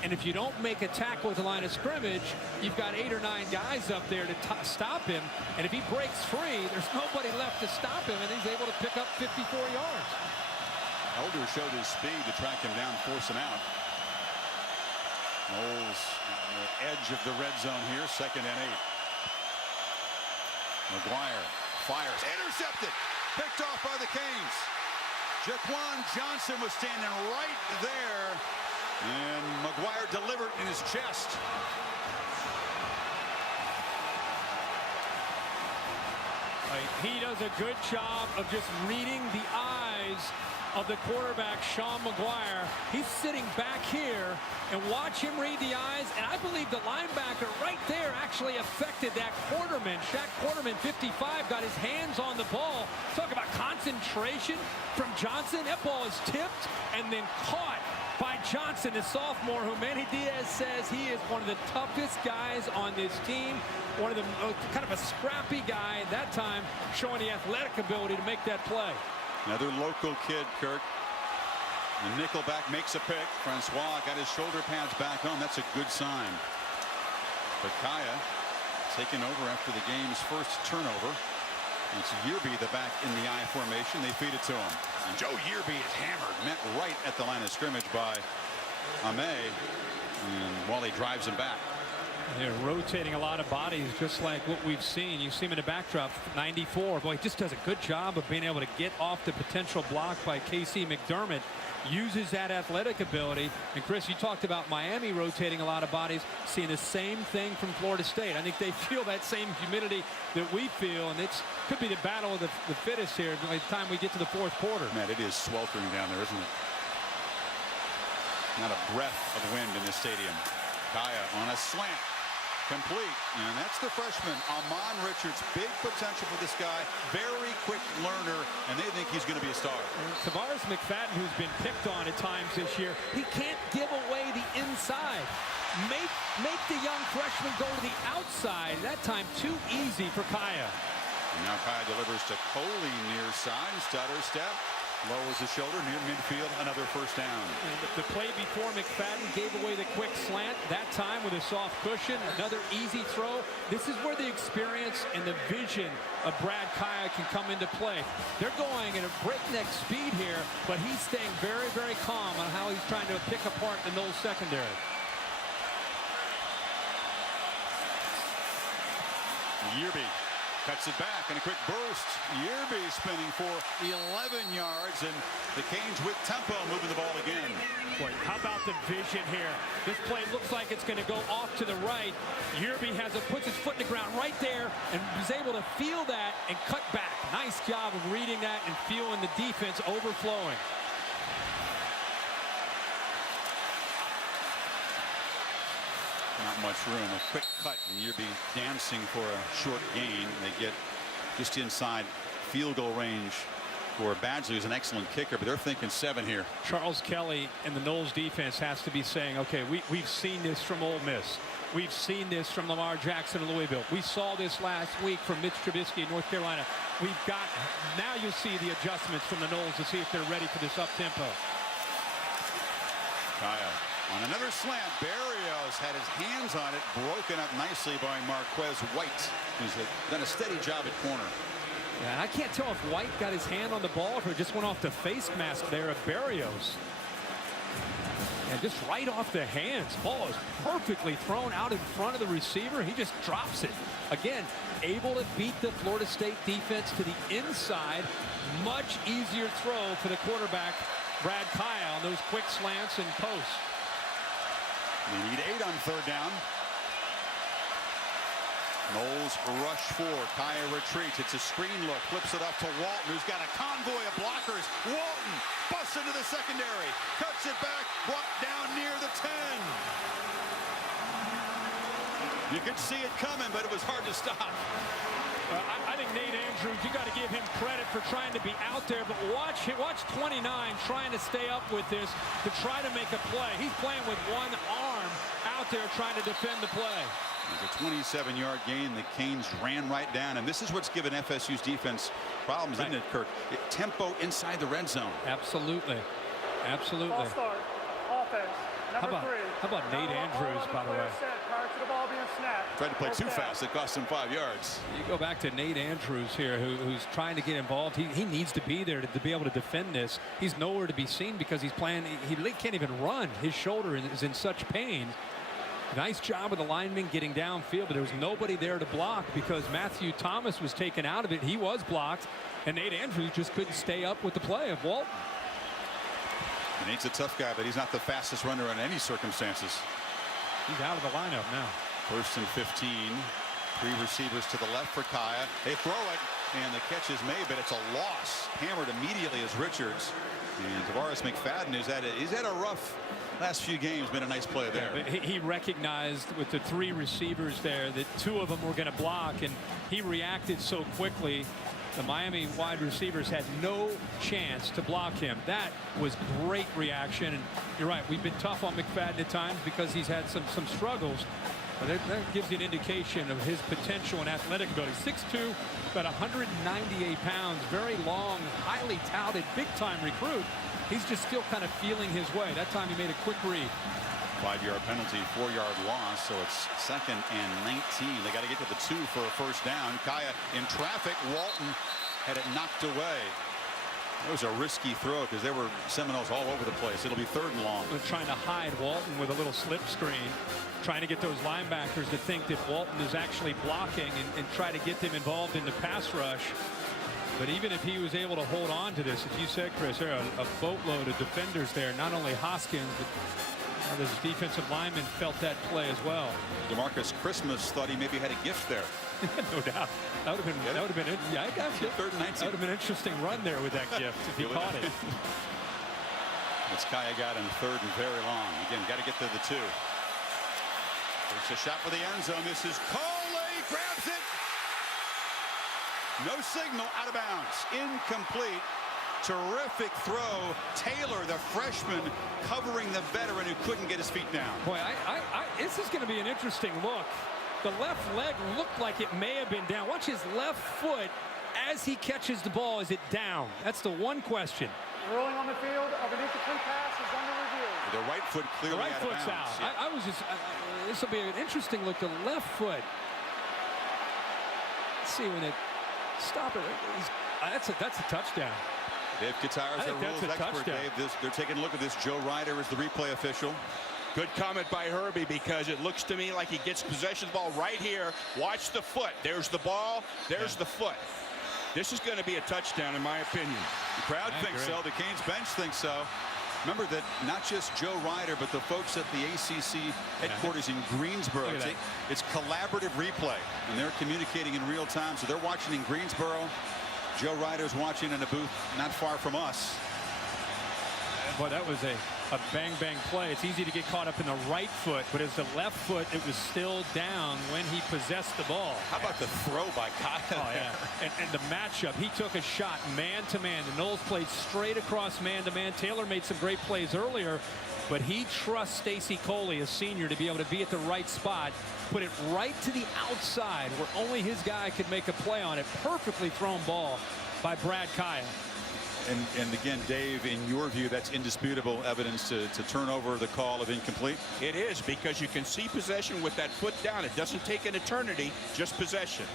And if you don't make a tackle at the line of scrimmage, you've got 8 or 9 guys up there to stop him. And if he breaks free, there's nobody left to stop him, and he's able to pick up 54 yards. Elder showed his speed to track him down, force him out. Knowles on the edge of the red zone here, 2nd and 8. McGuire fires, intercepted, picked off by the Canes. Jaquan Johnson was standing right there, and McGuire delivered in his chest. He does a good job of just reading the eyes of the quarterback, Sean McGuire. He's sitting back here, and watch him read the eyes, and I believe the linebacker right there actually affected that Quarterman. Shaq Quarterman, 55, got his hands on the ball. Talk about concentration from Johnson. That ball is tipped and then caught by Johnson, the sophomore, who Manny Diaz says he is one of the toughest guys on this team. One of the kind of a scrappy guy at that time, showing the athletic ability to make that play. Another local kid, Kirk. The nickelback makes a pick. Francois got his shoulder pads back on. That's a good sign. But Kaya taken over after the game's first turnover. It's Yearby, the back in the I formation. They feed it to him. And Joe Yearby is hammered, met right at the line of scrimmage by Ame. And Wally drives him back. They're rotating a lot of bodies, just like what we've seen. You see him in the backdrop, 94. Boy, he just does a good job of being able to get off the potential block by Casey McDermott. Uses that athletic ability. And Chris, you talked about Miami rotating a lot of bodies, seeing the same thing from Florida State. I think they feel that same humidity that we feel, and it could be the battle of the fittest here by the time we get to the 4th quarter. Man, it is sweltering down there, isn't it? Not a breath of wind in this stadium. Kaya on a slant. Complete, and that's the freshman, Amon Richards. Big potential for this guy. Very quick learner, and they think he's going to be a star. Tavares McFadden, who's been picked on at times this year, he can't give away the inside. Make the young freshman go to the outside. That time too easy for Kaya. And now Kaya delivers to Coley near side. Stutter step. Lowers the shoulder near midfield. Another first down. The play before McFadden gave away the quick slant. That time with a soft cushion. Another easy throw. This is where the experience and the vision of Brad Kaya can come into play. They're going at a breakneck speed here, but he's staying very, very calm on how he's trying to pick apart the Knowles secondary. Yearby cuts it back in a quick burst. Yearby spinning for 11 yards, and the Canes with tempo moving the ball again. Boy, how about the vision here? This play looks like it's going to go off to the right. Yearby puts his foot in the ground right there and is able to feel that and cut back. Nice job of reading that and feeling the defense overflowing. Not much room. A quick cut, and Yearby dancing for a short gain. They get just inside field goal range for Badgley, who's an excellent kicker, but they're thinking 7 here. Charles Kelly and the Knowles defense has to be saying, okay, we've seen this from Ole Miss. We've seen this from Lamar Jackson in Louisville. We saw this last week from Mitch Trubisky in North Carolina. Now you'll see the adjustments from the Knowles to see if they're ready for this up-tempo. Kaya On another slant, Barrios had his hands on it, broken up nicely by Marquez White, who's done a steady job at corner. Yeah, and I can't tell if White got his hand on the ball or if it just went off the face mask there of Barrios. And just right off the hands. Ball is perfectly thrown out in front of the receiver. He just drops it. Again, able to beat the Florida State defense to the inside. Much easier throw for the quarterback, Brad Kaya, on those quick slants and posts. They need 8 on third down. Knowles rush 4. Kaya retreats. It's a screen look. Flips it up to Walton, who's got a convoy of blockers. Walton busts into the secondary. Cuts it back. Brought down near the 10. You could see it coming, but it was hard to stop. I think Nate Andrews, you got to give him credit for trying to be out there, but watch 29 trying to stay up with this to try to make a play. He's playing with one arm out there trying to defend the play. It's a 27-yard gain. The Canes ran right down, and this is what's given FSU's defense problems, isn't it, Kirk? Tempo inside the red zone. Absolutely. Absolutely. Ball start. Offense. Number 3. How about Nate Andrews, by the way? Prior to the ball being snapped. Tried to play too fast. It cost him 5 yards. You go back to Nate Andrews here, who's trying to get involved. He needs to be there to be able to defend this. He's nowhere to be seen because he's playing. He can't even run. His shoulder is in such pain. Nice job of the lineman getting downfield, but there was nobody there to block because Matthew Thomas was taken out of it. He was blocked, and Nate Andrews just couldn't stay up with the play of Walton. And Nate's a tough guy, but he's not the fastest runner in any circumstances. He's out of the lineup now. 1st and 15. 3 receivers to the left for Kaya. They throw it, and the catch is made, but it's a loss. Hammered immediately as Richards. And Tavares McFadden he's had a rough last few games. Been a nice play there. Yeah, but he recognized with the 3 receivers there that 2 of them were going to block, and he reacted so quickly. The Miami wide receivers had no chance to block him. That was great reaction. And you're right, we've been tough on McFadden at times because he's had some struggles. But that gives you an indication of his potential and athletic ability. 6'2", about 198 pounds, very long, highly touted, big-time recruit. He's just still kind of feeling his way. That time he made a quick read. 5-yard penalty, 4-yard loss, so it's 2nd and 19. They got to get to the 2 for a first down. Kaya in traffic. Walton had it knocked away. It was a risky throw because there were Seminoles all over the place. It'll be 3rd and long. They're trying to hide Walton with a little slip screen, trying to get those linebackers to think that Walton is actually blocking and try to get them involved in the pass rush. But even if he was able to hold on to this, as you said, Chris, there are a boatload of defenders there. Not only Hoskins, but this defensive lineman felt that play as well. DeMarcus Christmas thought he maybe had a gift there. No doubt. That would have been. Yeah, I got you. 3rd and 19. That would have been an interesting run there with that gift if he caught it. It's Kaya got him 3rd and very long. Again, got to get to the 2. There's a shot for the end zone. This is Coley, grabs it. No signal, out of bounds. Incomplete. Terrific throw. Taylor, the freshman, covering the veteran who couldn't get his feet down. Boy, this is going to be an interesting look. The left leg looked like it may have been down. Watch his left foot as he catches the ball. Is it down? That's the one question. Ruling on the field of an incomplete pass is under review. The right foot clearly out of bounds. The right foot's out. Yeah. I was just. This will be an interesting look. The left foot. Let's see when it stop it. That's a touchdown. Dave Katara is the rules expert. Dave, they're taking a look at this. Joe Ryder is the replay official. Good comment by Herbie because it looks to me like he gets possession of the ball right here. Watch the foot. There's the ball. There's the foot. This is going to be a touchdown, in my opinion. The crowd thinks so. The Canes bench thinks so. Remember that not just Joe Ryder, but the folks at the ACC headquarters in Greensboro. It's collaborative replay, and they're communicating in real time. So they're watching in Greensboro. Joe Ryder's watching in a booth not far from us. Boy, that was a bang-bang play. It's easy to get caught up in the right foot, but as the left foot, it was still down when he possessed the ball. How about the throw by Kaya? Oh, yeah. And the matchup, he took a shot man-to-man. The Knowles played straight across man-to-man. Taylor made some great plays earlier, but he trusts Stacy Coley, a senior, to be able to be at the right spot, put it right to the outside where only his guy could make a play on it. Perfectly thrown ball by Brad Kaya. And again, Dave, in your view, that's indisputable evidence to turn over the call of incomplete? It is, because you can see possession with that foot down. It doesn't take an eternity, just possession.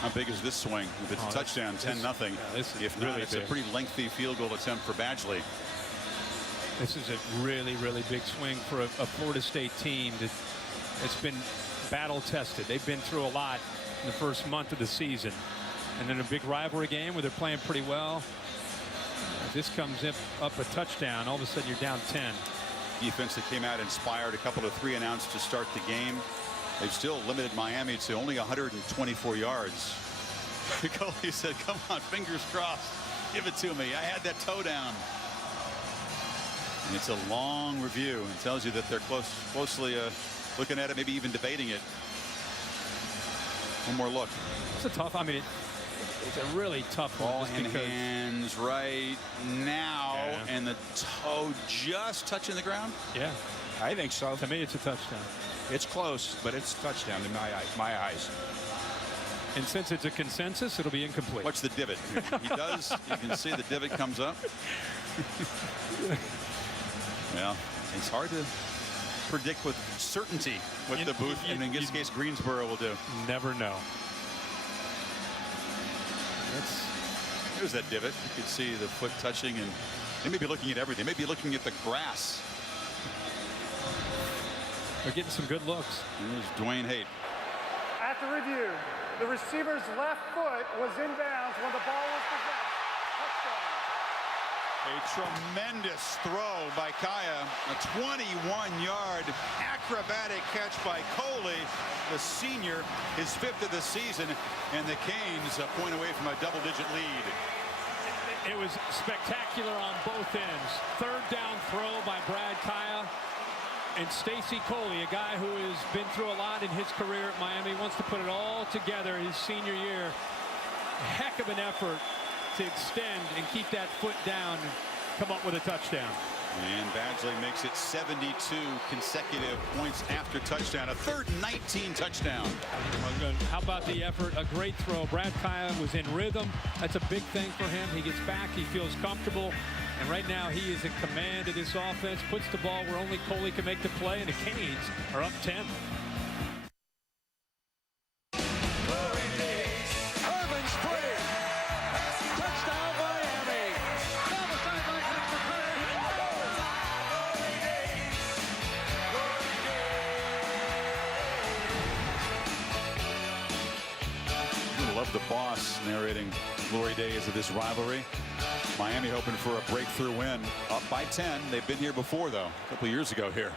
How big is this swing? If it's a touchdown, 10-0. If not, really it's a pretty lengthy field goal attempt for Badgley. This is a really, really big swing for a Florida State team that's been battle tested. They've been through a lot in the first month of the season. And then a big rivalry game where they're playing pretty well. If this comes up a touchdown, all of a sudden you're down 10. Defense that came out inspired, a couple of 3 and outs to start the game. They've still limited Miami to only 124 yards. Coley said, come on, fingers crossed. Give it to me. I had that toe down. And it's a long review and tells you that they're closely looking at it, maybe even debating it. One more look. It's a tough, I mean, it's a really tough ball one. in hands right now, and the toe just touching the ground. Yeah, I think so. To me, it's a touchdown. It's close, but it's a touchdown in my eyes. And since it's a consensus, it'll be incomplete. Watch the divot. He does. You can see the divot comes up. Well, it's hard to predict with certainty what the booth, and in this case, Greensboro will do. Never know. Here's that divot. You can see the foot touching, and they may be looking at everything. They may be looking at the grass. They're getting some good looks. Here's Dwayne Haight. After review, the receiver's left foot was in bounds when the ball was possessed. Touchdown. A tremendous throw by Kaya. A 21-yard acrobatic catch by Coley, the senior, his 5th of the season, and the Canes a point away from a double-digit lead. It was spectacular on both ends. 3rd down throw by Brad Kaya. And Stacy Coley, a guy who has been through a lot in his career at Miami, wants to put it all together his senior year. Heck of an effort to extend and keep that foot down and come up with a touchdown. And Badgley makes it 72 consecutive points after touchdown. A 3rd and 19 touchdown. How about the effort? A great throw. Brad Kaya was in rhythm. That's a big thing for him. He gets back. He feels comfortable. And right now he is in command of this offense. Puts the ball where only Coley can make the play. And the Canes are up 10. Love the boss narrating glory days of this rivalry. Miami hoping for a breakthrough win, up by 10. They've been here before, though, a couple years ago here.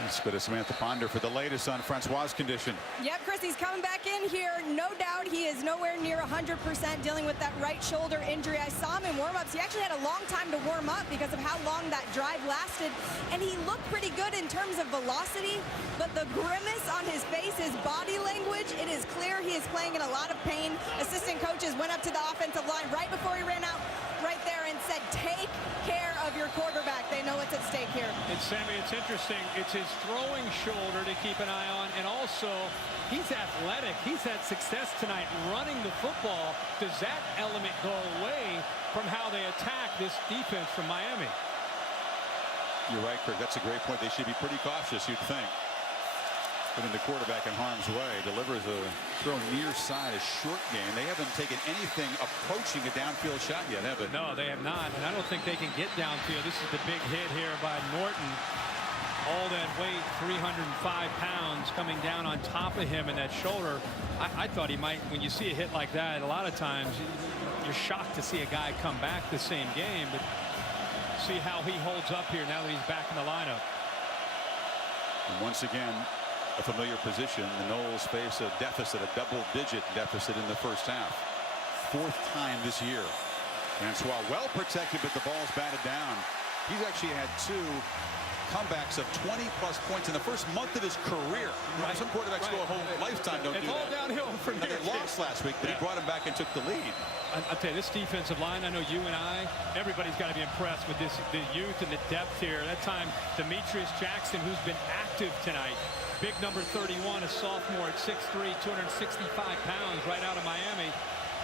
Let's go to Samantha Ponder for the latest on Francois' condition. Yep, Chris, he's coming back in here. No doubt he is nowhere near 100% dealing with that right shoulder injury. I saw him in warm-ups. He actually had a long time to warm up because of how long that drive lasted. And he looked pretty good in terms of velocity, but the grimace on his face, his body language, it is clear he is playing in a lot of pain. Assistant coaches went up to the offensive line right before he ran out right there and said, take care of your quarterback. They know what's at stake here. And Sammy, it's interesting. It's his throwing shoulder to keep an eye on, and also he's athletic. He's had success tonight running the football. Does that element go away from how they attack this defense from Miami? You're right, Kirk. That's a great point. They should be pretty cautious, you'd think. Putting the quarterback in harm's way. Delivers a throw near side, a short game. They haven't taken anything approaching a downfield shot yet, have they? No, they have not, and I don't think they can get downfield. This is the big hit here by Norton. All that weight, 305 pounds, coming down on top of him in that shoulder. I thought he might, when you see a hit like that, a lot of times you're shocked to see a guy come back the same game, but see how he holds up here now that he's back in the lineup. And once again, a familiar position. The Noles face a deficit, a double-digit deficit in the first half. 4th time this year. Francois well protected, but the ball's batted down. He's actually had 2 comebacks of 20-plus points in the first month of his career. Right. Some quarterbacks go a whole lifetime don't do that. It's all downhill from here. They lost last week, but he brought him back and took the lead. I'll tell you, this defensive line, I know you and everybody's got to be impressed with the youth and the depth here. That time, Demetrius Jackson, who's been active tonight, Big number 31, a sophomore at 6'3", 265 pounds, right out of Miami.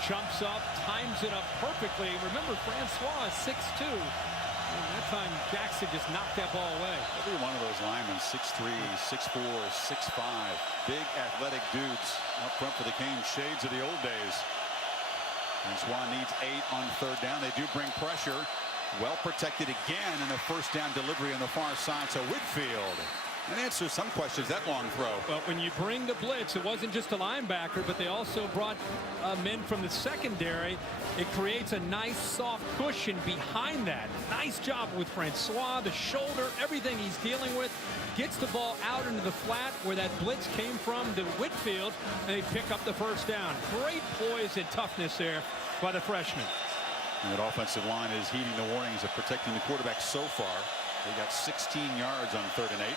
Jumps up, times it up perfectly. Remember, Francois is 6'2". And that time, Jackson just knocked that ball away. Every one of those linemen, 6'3", 6'4", 6'5", big athletic dudes up front for the Canes, shades of the old days. Francois needs 8 on 3rd down. They do bring pressure. Well protected again, and a first down delivery on the far side to Whitfield. And answers some questions, that long throw. Well, when you bring the blitz, it wasn't just a linebacker, but they also brought men from the secondary. It creates a nice soft cushion behind that. Nice job with Francois, the shoulder, everything he's dealing with. Gets the ball out into the flat where that blitz came from to Whitfield, and they pick up the first down. Great poise and toughness there by the freshman. And that offensive line is heeding the warnings of protecting the quarterback so far. They got 16 yards on 3rd and 8.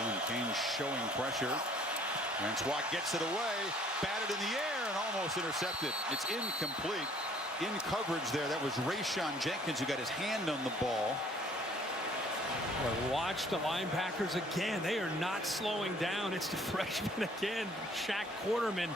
Again, Canes showing pressure. Francois gets it away, batted in the air, and almost intercepted. It's incomplete. In coverage there, that was Rayshawn Jenkins who got his hand on the ball. Well, watch the linebackers again. They are not slowing down. It's the freshman again, Shaq Quarterman.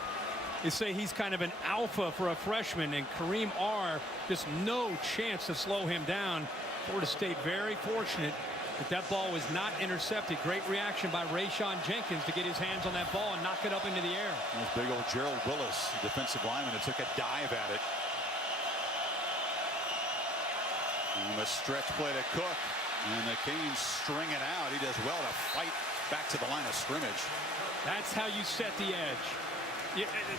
They say he's kind of an alpha for a freshman, and Kareem R. just no chance to slow him down. Florida State very fortunate that that ball was not intercepted. Great reaction by Rayshawn Jenkins to get his hands on that ball and knock it up into the air. There's big old Gerald Willis, defensive lineman, that took a dive at it. And a stretch play to Cook, and the Canes string it out. He does well to fight back to the line of scrimmage. That's how you set the edge.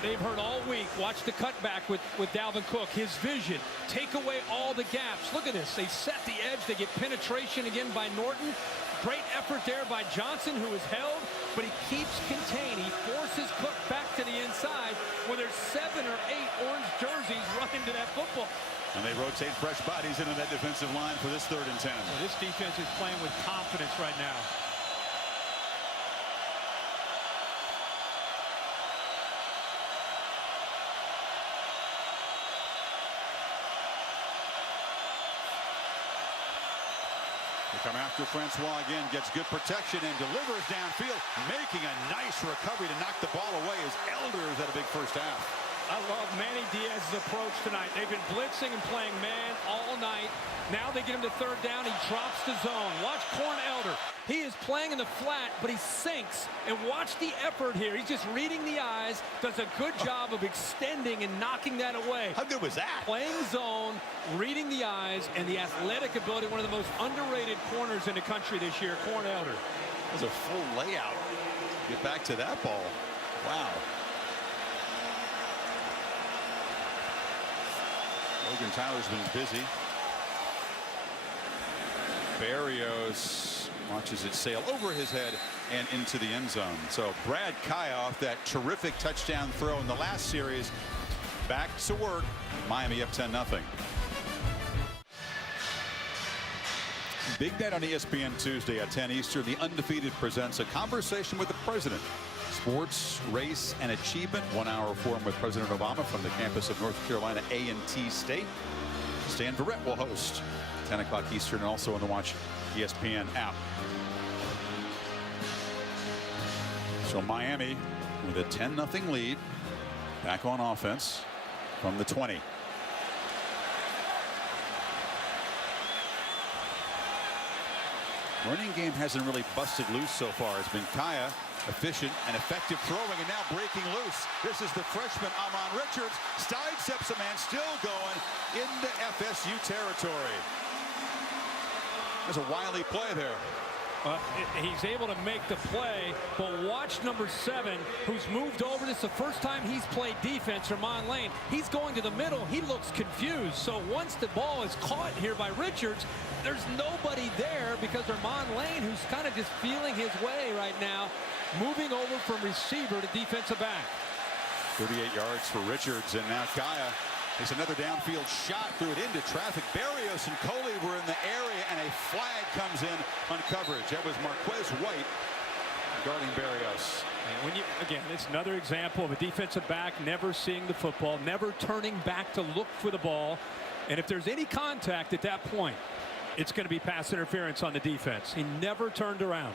They've heard all week. Watch the cutback with Dalvin Cook. His vision. Take away all the gaps. Look at this. They set the edge. They get penetration again by Norton. Great effort there by Johnson, who is held, but he keeps contained. He forces Cook back to the inside where there's 7 or 8 orange jerseys running to that football. And they rotate fresh bodies into that defensive line for this 3rd and 10. Well, this defense is playing with confidence right now. Come after Francois again, gets good protection and delivers downfield, making a nice recovery to knock the ball away as Elders had a big first half. I love Manny Diaz's approach tonight. They've been blitzing and playing man all night. Now they get him to 3rd down. He drops the zone. Watch Corn Elder. He is playing in the flat, but he sinks. And watch the effort here. He's just reading the eyes, does a good job of extending and knocking that away. How good was that? Playing zone, reading the eyes, and the athletic ability. One of the most underrated corners in the country this year, Corn Elder. That was a full layout. Get back to that ball. Wow. Logan Tyler's been busy. Barrios watches it sail over his head and into the end zone. So Brad Kaya off that terrific touchdown throw in the last series. Back to work. Miami up 10-0. Big night on ESPN Tuesday at 10 Eastern. The Undefeated presents a conversation with the president. Sports, race, and achievement. 1 hour forum with President Obama from the campus of North Carolina A&T State. Stan Verrett will host 10 o'clock Eastern, and also on the Watch ESPN app. So Miami with a 10-0 lead. Back on offense from the 20. Running game hasn't really busted loose so far. It's been Kaya, efficient and effective throwing, and now breaking loose. This is the freshman Amon Richards. Sidesteps a man, still going into FSU territory. There's a wily play there. He's able to make the play, but watch number 7, who's moved over. This is the first time he's played defense, Ramon Lane. He's going to the middle. He looks confused. So once the ball is caught here by Richards, there's nobody there because Ramon Lane, who's kind of just feeling his way right now, moving over from receiver to defensive back. 38 yards for Richards, and now Kaya takes another downfield shot, threw it into traffic. Barrios and Coley were in the area, and a flag comes in on coverage. That was Marquez White guarding Barrios. And when again, it's another example of a defensive back never seeing the football, never turning back to look for the ball. And if there's any contact at that point, it's going to be pass interference on the defense. He never turned around.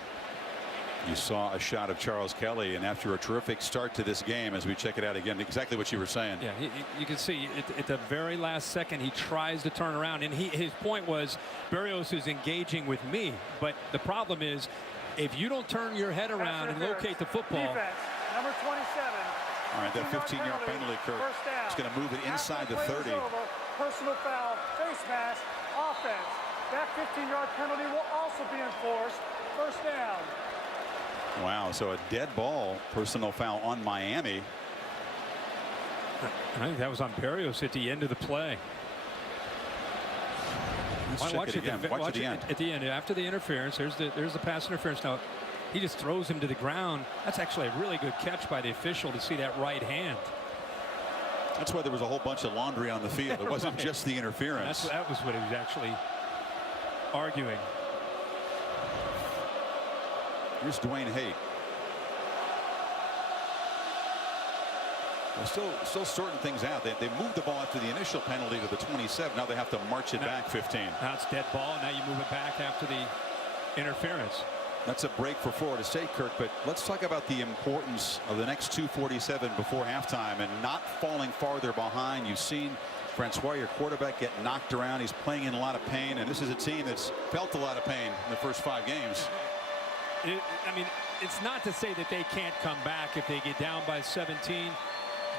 You saw a shot of Charles Kelly, and after a terrific start to this game, as we check it out again, exactly what you were saying. Yeah, you can see at the very last second he tries to turn around, and his point was Berrios is engaging with me, but the problem is if you don't turn your head around and locate the football. Defense, number 27. All right, that 15-yard penalty, Kirk, is going to move it inside the 30. Personal foul, face mask, offense. That 15-yard penalty will also be enforced. First down. Wow, so a dead ball, personal foul on Miami. I think that was on Berrios at the end of the play. Let's check it again. Watch at the end. At the end, after the interference, there's the pass interference. Now, he just throws him to the ground. That's actually a really good catch by the official to see that right hand. That's why there was a whole bunch of laundry on the field. It wasn't Right. just the interference. That was what he was actually arguing. Here's Dwayne Haight. They're still sorting things out. They moved the ball after the initial penalty to the 27. Now they have to march it back 15. Now it's dead ball. Now you move it back after the interference. That's a break for Florida State, Kirk, but let's talk about the importance of the next 2:47 before halftime and not falling farther behind. You've seen Francois, your quarterback, get knocked around. He's playing in a lot of pain, and this is a team that's felt a lot of pain in the first 5 games. I mean, it's not to say that they can't come back if they get down by 17,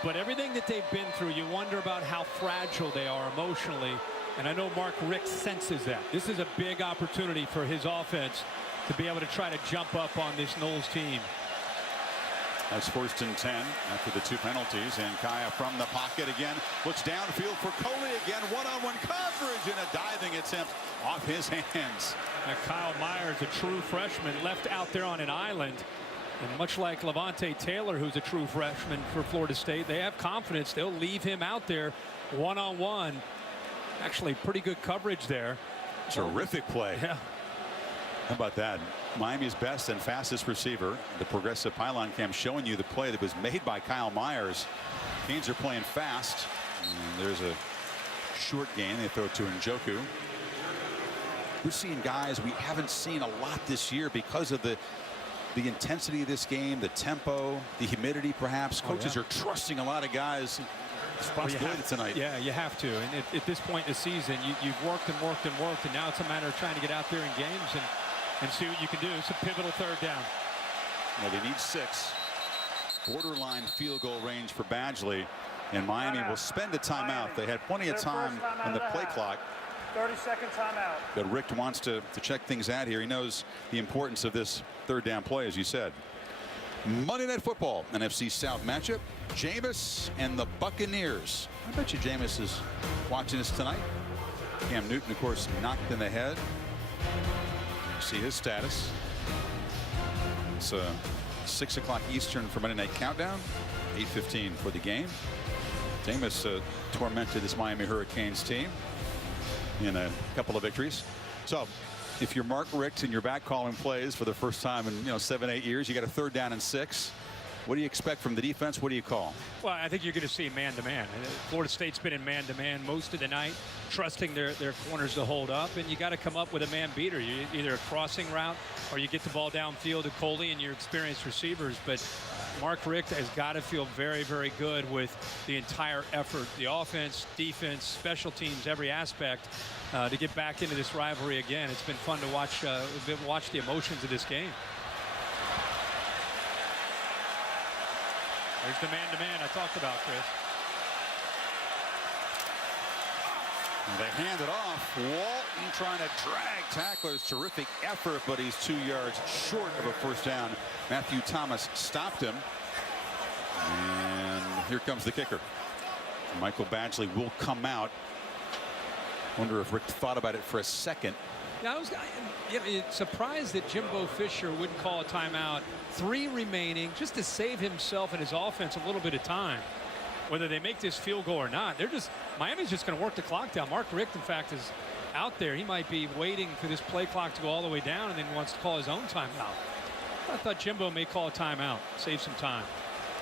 but everything that they've been through, you wonder about how fragile they are emotionally, and I know Mark Richt senses that. This is a big opportunity for his offense to be able to try to jump up on this Knowles team. That's 1st and 10 after the 2 penalties, and Kaya from the pocket again. Looks downfield for Coley again. One-on-one coverage and a diving attempt off his hands. Now Kyle Myers, a true freshman, left out there on an island. And much like Levante Taylor, who's a true freshman for Florida State, they have confidence. They'll leave him out there one-on-one. Actually, pretty good coverage there. Terrific play. Yeah. How about that? Miami's best and fastest receiver. The progressive pylon cam showing you the play that was made by Kyle Myers. Canes are playing fast. And there's a short gain. They throw it to Njoku. We're seeing guys we haven't seen a lot this year because of the intensity of this game, the tempo, the humidity perhaps. Coaches are trusting a lot of guys. Responsibility tonight. Yeah, you have to. And at this point in the season, you've worked and worked and worked, and now it's a matter of trying to get out there in games and see what you can do. It's a pivotal 3rd down. Well, they need 6. Borderline field goal range for Badgley, and Miami will spend a timeout. They had plenty of time on the play clock. 30-second timeout. But Richt wants to check things out here. He knows the importance of this 3rd down play, as you said. Monday Night Football, NFC South matchup. Jameis and the Buccaneers. I bet you Jameis is watching us tonight. Cam Newton, of course, knocked in the head. See his status. It's 6 o'clock Eastern for Monday Night Countdown. 8:15 for the game. Jameis tormented this Miami Hurricanes team in a couple of victories. So if you're Mark Richt and you're back calling plays for the first time in 7-8 years, you got a 3rd down and 6. What do you expect from the defense? What do you call? Well, I think you're going to see man-to-man. Florida State's been in man-to-man most of the night, trusting their corners to hold up, and you got to come up with a man beater. You either a crossing route or you get the ball downfield to Coley and your experienced receivers. But Mark Richt has got to feel very, very good with the entire effort, the offense, defense, special teams, every aspect, to get back into this rivalry again. It's been fun to watch the emotions of this game. There's the man-to-man I talked about, Chris. And they hand it off. Walton trying to drag tacklers. Terrific effort, but he's 2 yards short of a 1st down. Matthew Thomas stopped him. And here comes the kicker. Michael Badgley will come out. Wonder if Rick thought about it for a second. Yeah, I was surprised that Jimbo Fisher wouldn't call a timeout. 3 remaining, just to save himself and his offense a little bit of time. Whether they make this field goal or not, Miami's just going to work the clock down. Mark Richt, in fact, is out there. He might be waiting for this play clock to go all the way down and then wants to call his own timeout. I thought Jimbo may call a timeout, save some time.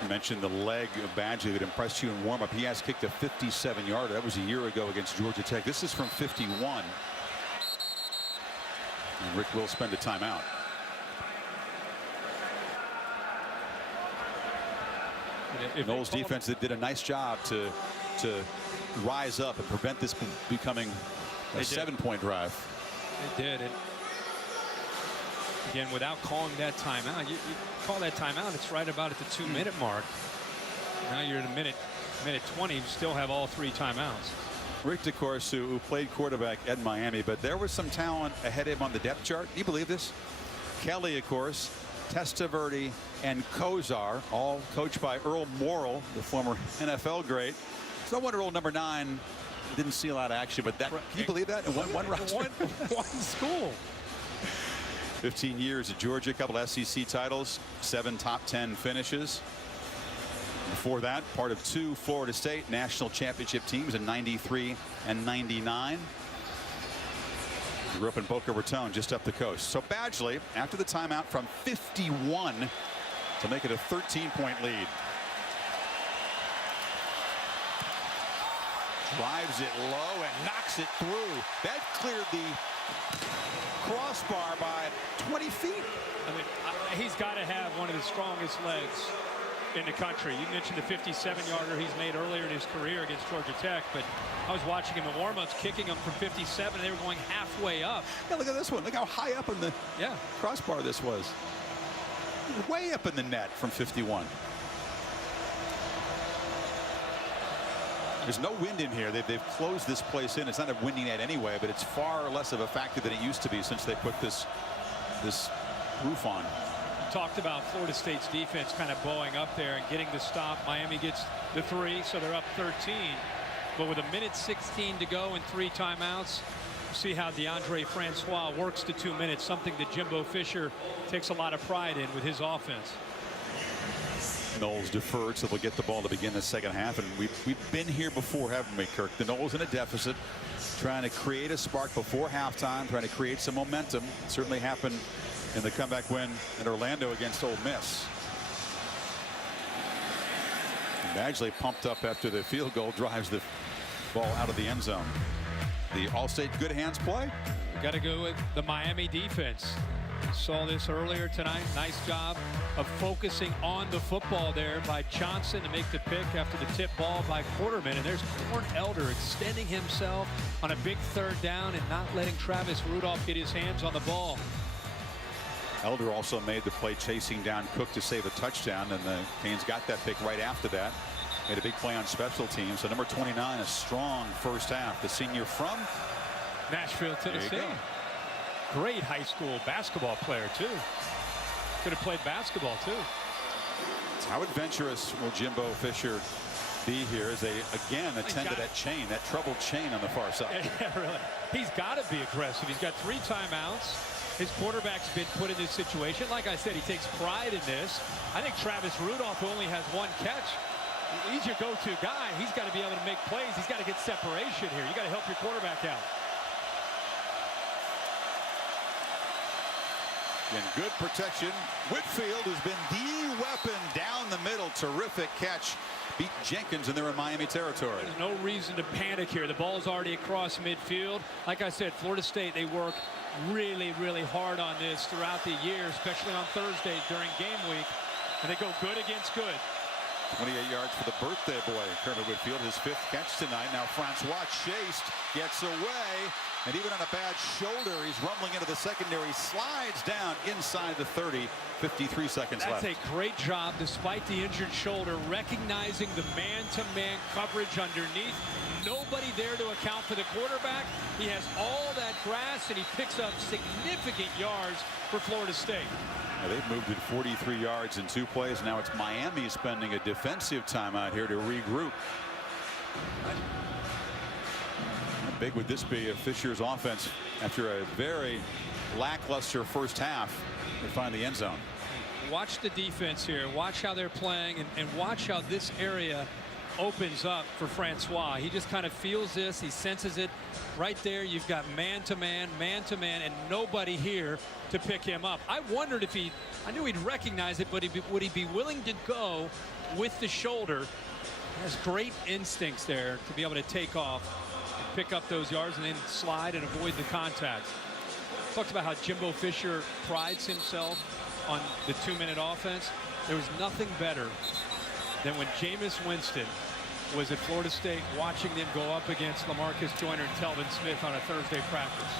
You mentioned the leg of Badgley that impressed you in warm-up. He has kicked a 57-yarder. That was a year ago against Georgia Tech. This is from 51. And Rick will spend a timeout. Noles defense that did a nice job to rise up and prevent this becoming a 7-point drive. They did it. Again, without calling that timeout, you call that timeout, it's right about at the 2-minute mark. Now you're at a minute 20, you still have all 3 timeouts. Rick, of course, who played quarterback at Miami, but there was some talent ahead of him on the depth chart. Do you believe this? Kelly, of course, Testaverde, and Kozar, all coached by Earl Morrall, the former NFL great. So no wonder old number 9 didn't see a lot of action, but that, can you believe that? In one roster? One school. 15 years at Georgia, a couple SEC titles, 7 top 10 finishes. Before that, part of 2 Florida State national championship teams in '93 and '99. Grew up in Boca Raton, just up the coast. So Badgley, after the timeout from 51 to make it a 13-point lead. Drives it low and knocks it through. That cleared the crossbar by 20 feet. I mean, he's got to have one of the strongest legs in the country. You mentioned the 57-yarder he's made earlier in his career against Georgia Tech, but I was watching him in warm-ups, kicking him from 57, and they were going halfway up. Yeah, look at this one. Look how high up in the crossbar this was. Way up in the net from 51. There's no wind in here. They've closed this place in. It's not a windy net anyway, but it's far less of a factor than it used to be since they put this roof on. Talked about Florida State's defense kind of bowing up there and getting the stop. Miami gets the 3, so they're up 13. But with 1:16 to go and 3 timeouts, see how DeAndre Francois works to 2 minutes, something that Jimbo Fisher takes a lot of pride in with his offense. Noles deferred, so they'll get the ball to begin the second half. And we've been here before, haven't we, Kirk? The Noles in a deficit, trying to create a spark before halftime, trying to create some momentum. It certainly happened in the comeback win in Orlando against Ole Miss. And Badgley, pumped up after the field goal, drives the ball out of the end zone. The All-State good hands play. We got to go with the Miami defense. Saw this earlier tonight. Nice job of focusing on the football there by Johnson to make the pick after the tip ball by Quarterman. And there's Corn Elder extending himself on a big 3rd down and not letting Travis Rudolph get his hands on the ball. Elder also made the play chasing down Cook to save a touchdown, and the Canes got that pick right after that. Made a big play on special teams. So number 29, a strong first half. The senior from Nashville, Tennessee. Great high school basketball player, too. Could have played basketball, too. How adventurous will Jimbo Fisher be here as they again attend to that chain, that troubled chain on the far side? Yeah, really. He's got to be aggressive. He's got 3 timeouts. His quarterback's been put in this situation. Like I said, he takes pride in this. I think Travis Rudolph, who only has 1 catch, he's your go-to guy. He's got to be able to make plays. He's got to get separation here. You got to help your quarterback out. And good protection. Whitfield has been the weapon down the middle. Terrific catch. Beat Jenkins, and they're in Miami territory. There's no reason to panic here. The ball's already across midfield. Like I said, Florida State, they work really, really hard on this throughout the year, especially on Thursday during game week. And they go good against good. 28 yards for the birthday boy, Kermit Whitfield, his 5th catch tonight. Now Francois chased, gets away, and even on a bad shoulder, he's rumbling into the secondary, slides down inside the 30, 53 seconds left. That's a great job, despite the injured shoulder, recognizing the man-to-man coverage underneath. Nobody there to account for the quarterback. He has all that grass, and he picks up significant yards for Florida State. Now they've moved it 43 yards in 2 plays. Now it's Miami spending a defensive timeout here to regroup. How big would this be if Fisher's offense, after a very lackluster first half, would find the end zone? Watch the defense here. Watch how they're playing, and watch how this area opens up for Francois. He just kind of feels this. He senses it. Right there, you've got man-to-man, and nobody here to pick him up. I wondered if I knew he'd recognize it, but would he be willing to go with the shoulder? He has great instincts there to be able to take off and pick up those yards and then slide and avoid the contact. talked about how Jimbo Fisher prides himself on the 2-minute offense. There was nothing better than when Jameis Winston was at Florida State watching them go up against LaMarcus Joyner and Telvin Smith on a Thursday practice.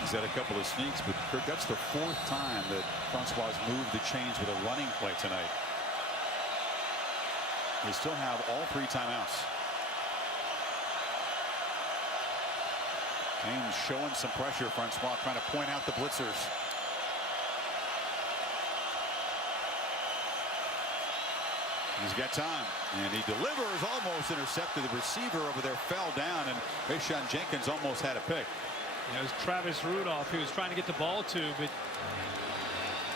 He's had a couple of sneaks, but Kirk, that's the 4th time that Francois moved the chains with a running play tonight. They still have all 3 timeouts. Canes showing some pressure. Francois trying to point out the blitzers. He's got time, and he delivers, almost intercepted. The receiver over there fell down, and Rayshawn Jenkins almost had a pick. It was Travis Rudolph who was trying to get the ball to, but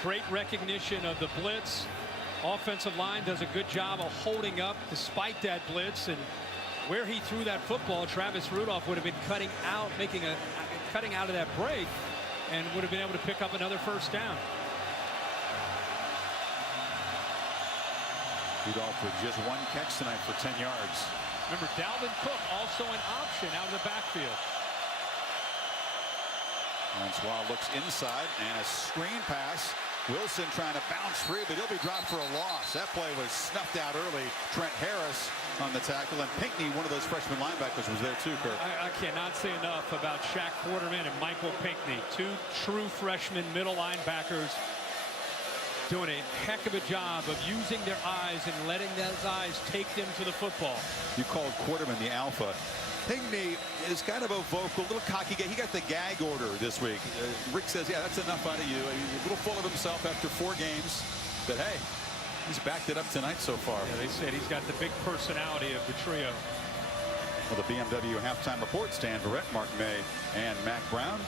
great recognition of the blitz. Offensive line does a good job of holding up despite that blitz, and where he threw that football, Travis Rudolph would have been cutting out, cutting out of that break, and would have been able to pick up another first down. Rudolph with just 1 catch tonight for 10 yards. Remember, Dalvin Cook also an option out of the backfield. Francois looks inside, and a screen pass. Wilson trying to bounce free, but he'll be dropped for a loss. That play was snuffed out early. Trent Harris on the tackle, and Pinckney, one of those freshman linebackers, was there too, Kirk. I cannot say enough about Shaq Quarterman and Michael Pinckney, 2 true freshman middle linebackers doing a heck of a job of using their eyes and letting those eyes take them to the football. You called Quarterman the alpha. Pinckney is kind of a vocal, little cocky guy. He got the gag order this week. Rick says, yeah, that's enough out of you. He's a little full of himself after 4 games. But hey, he's backed it up tonight so far. Yeah, they said he's got the big personality of the trio. Well, the BMW halftime report, Stan Verrett, Mark May, and Mac Brown.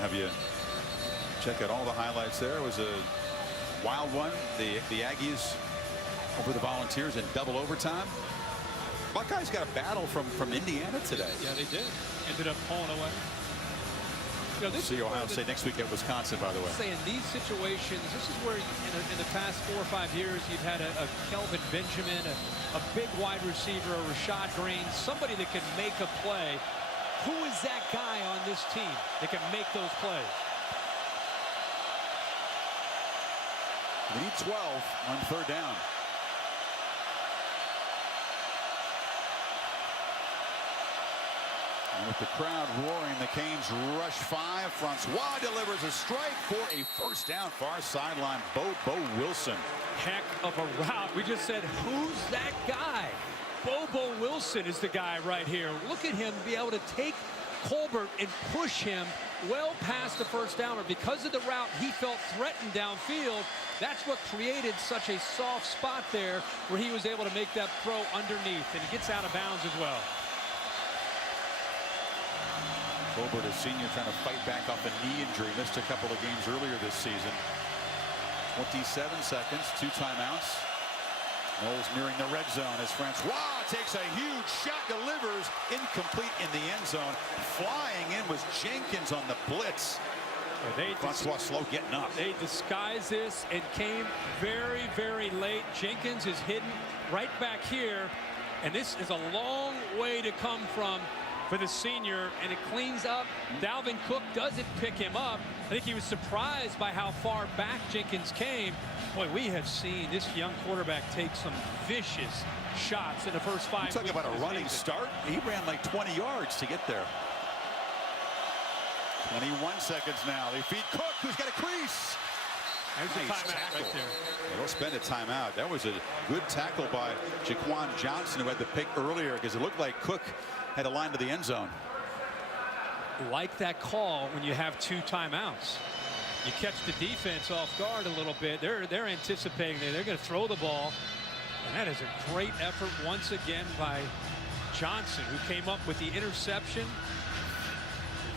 Have you check out all the highlights there. It was a wild one. The Aggies over the Volunteers in double overtime. Buckeyes got a battle from Indiana today. Yeah, they did. Ended up pulling away. You know, see Ohio State next week at Wisconsin, by the way. In these situations, this is where in the past 4 or 5 years you've had a Kelvin Benjamin, a big wide receiver, a Rashad Green, somebody that can make a play. Who is that guy on this team that can make those plays? We need 12 on 3rd down. And with the crowd roaring, the Canes rush 5. Francois delivers a strike for a first down, far sideline. Bobo Wilson. Heck of a route. We just said, who's that guy? Bobo Wilson is the guy right here. Look at him be able to take Colbert and push him well past the first downer. Because of the route, he felt threatened downfield. That's what created such a soft spot there where he was able to make that throw underneath, and he gets out of bounds as well. Colbert, a senior, trying to fight back off a knee injury. Missed a couple of games earlier this season. 27 seconds, 2 timeouts. Knowles nearing the red zone as Francois takes a huge shot, delivers incomplete in the end zone. Flying in was Jenkins on the blitz. Francois slow getting up. They disguised this and came very, very late. Jenkins is hidden right back here, and this is a long way to come from for the senior, and it cleans up. Dalvin Cook doesn't pick him up. I think he was surprised by how far back Jenkins came. Boy, we have seen this young quarterback take some vicious shots in the first 5 weeks. Talk about a running start. He ran like 20 yards to get there. 21 seconds now. They feed Cook, who's got a crease. There's a timeout right there. They'll spend a timeout. That was a good tackle by Jaquan Johnson, who had the pick earlier, because it looked like Cook had a line to the end zone. Like that call when you have 2 timeouts. You catch the defense off guard a little bit. They're anticipating they're going to throw the ball. And that is a great effort once again by Johnson, who came up with the interception.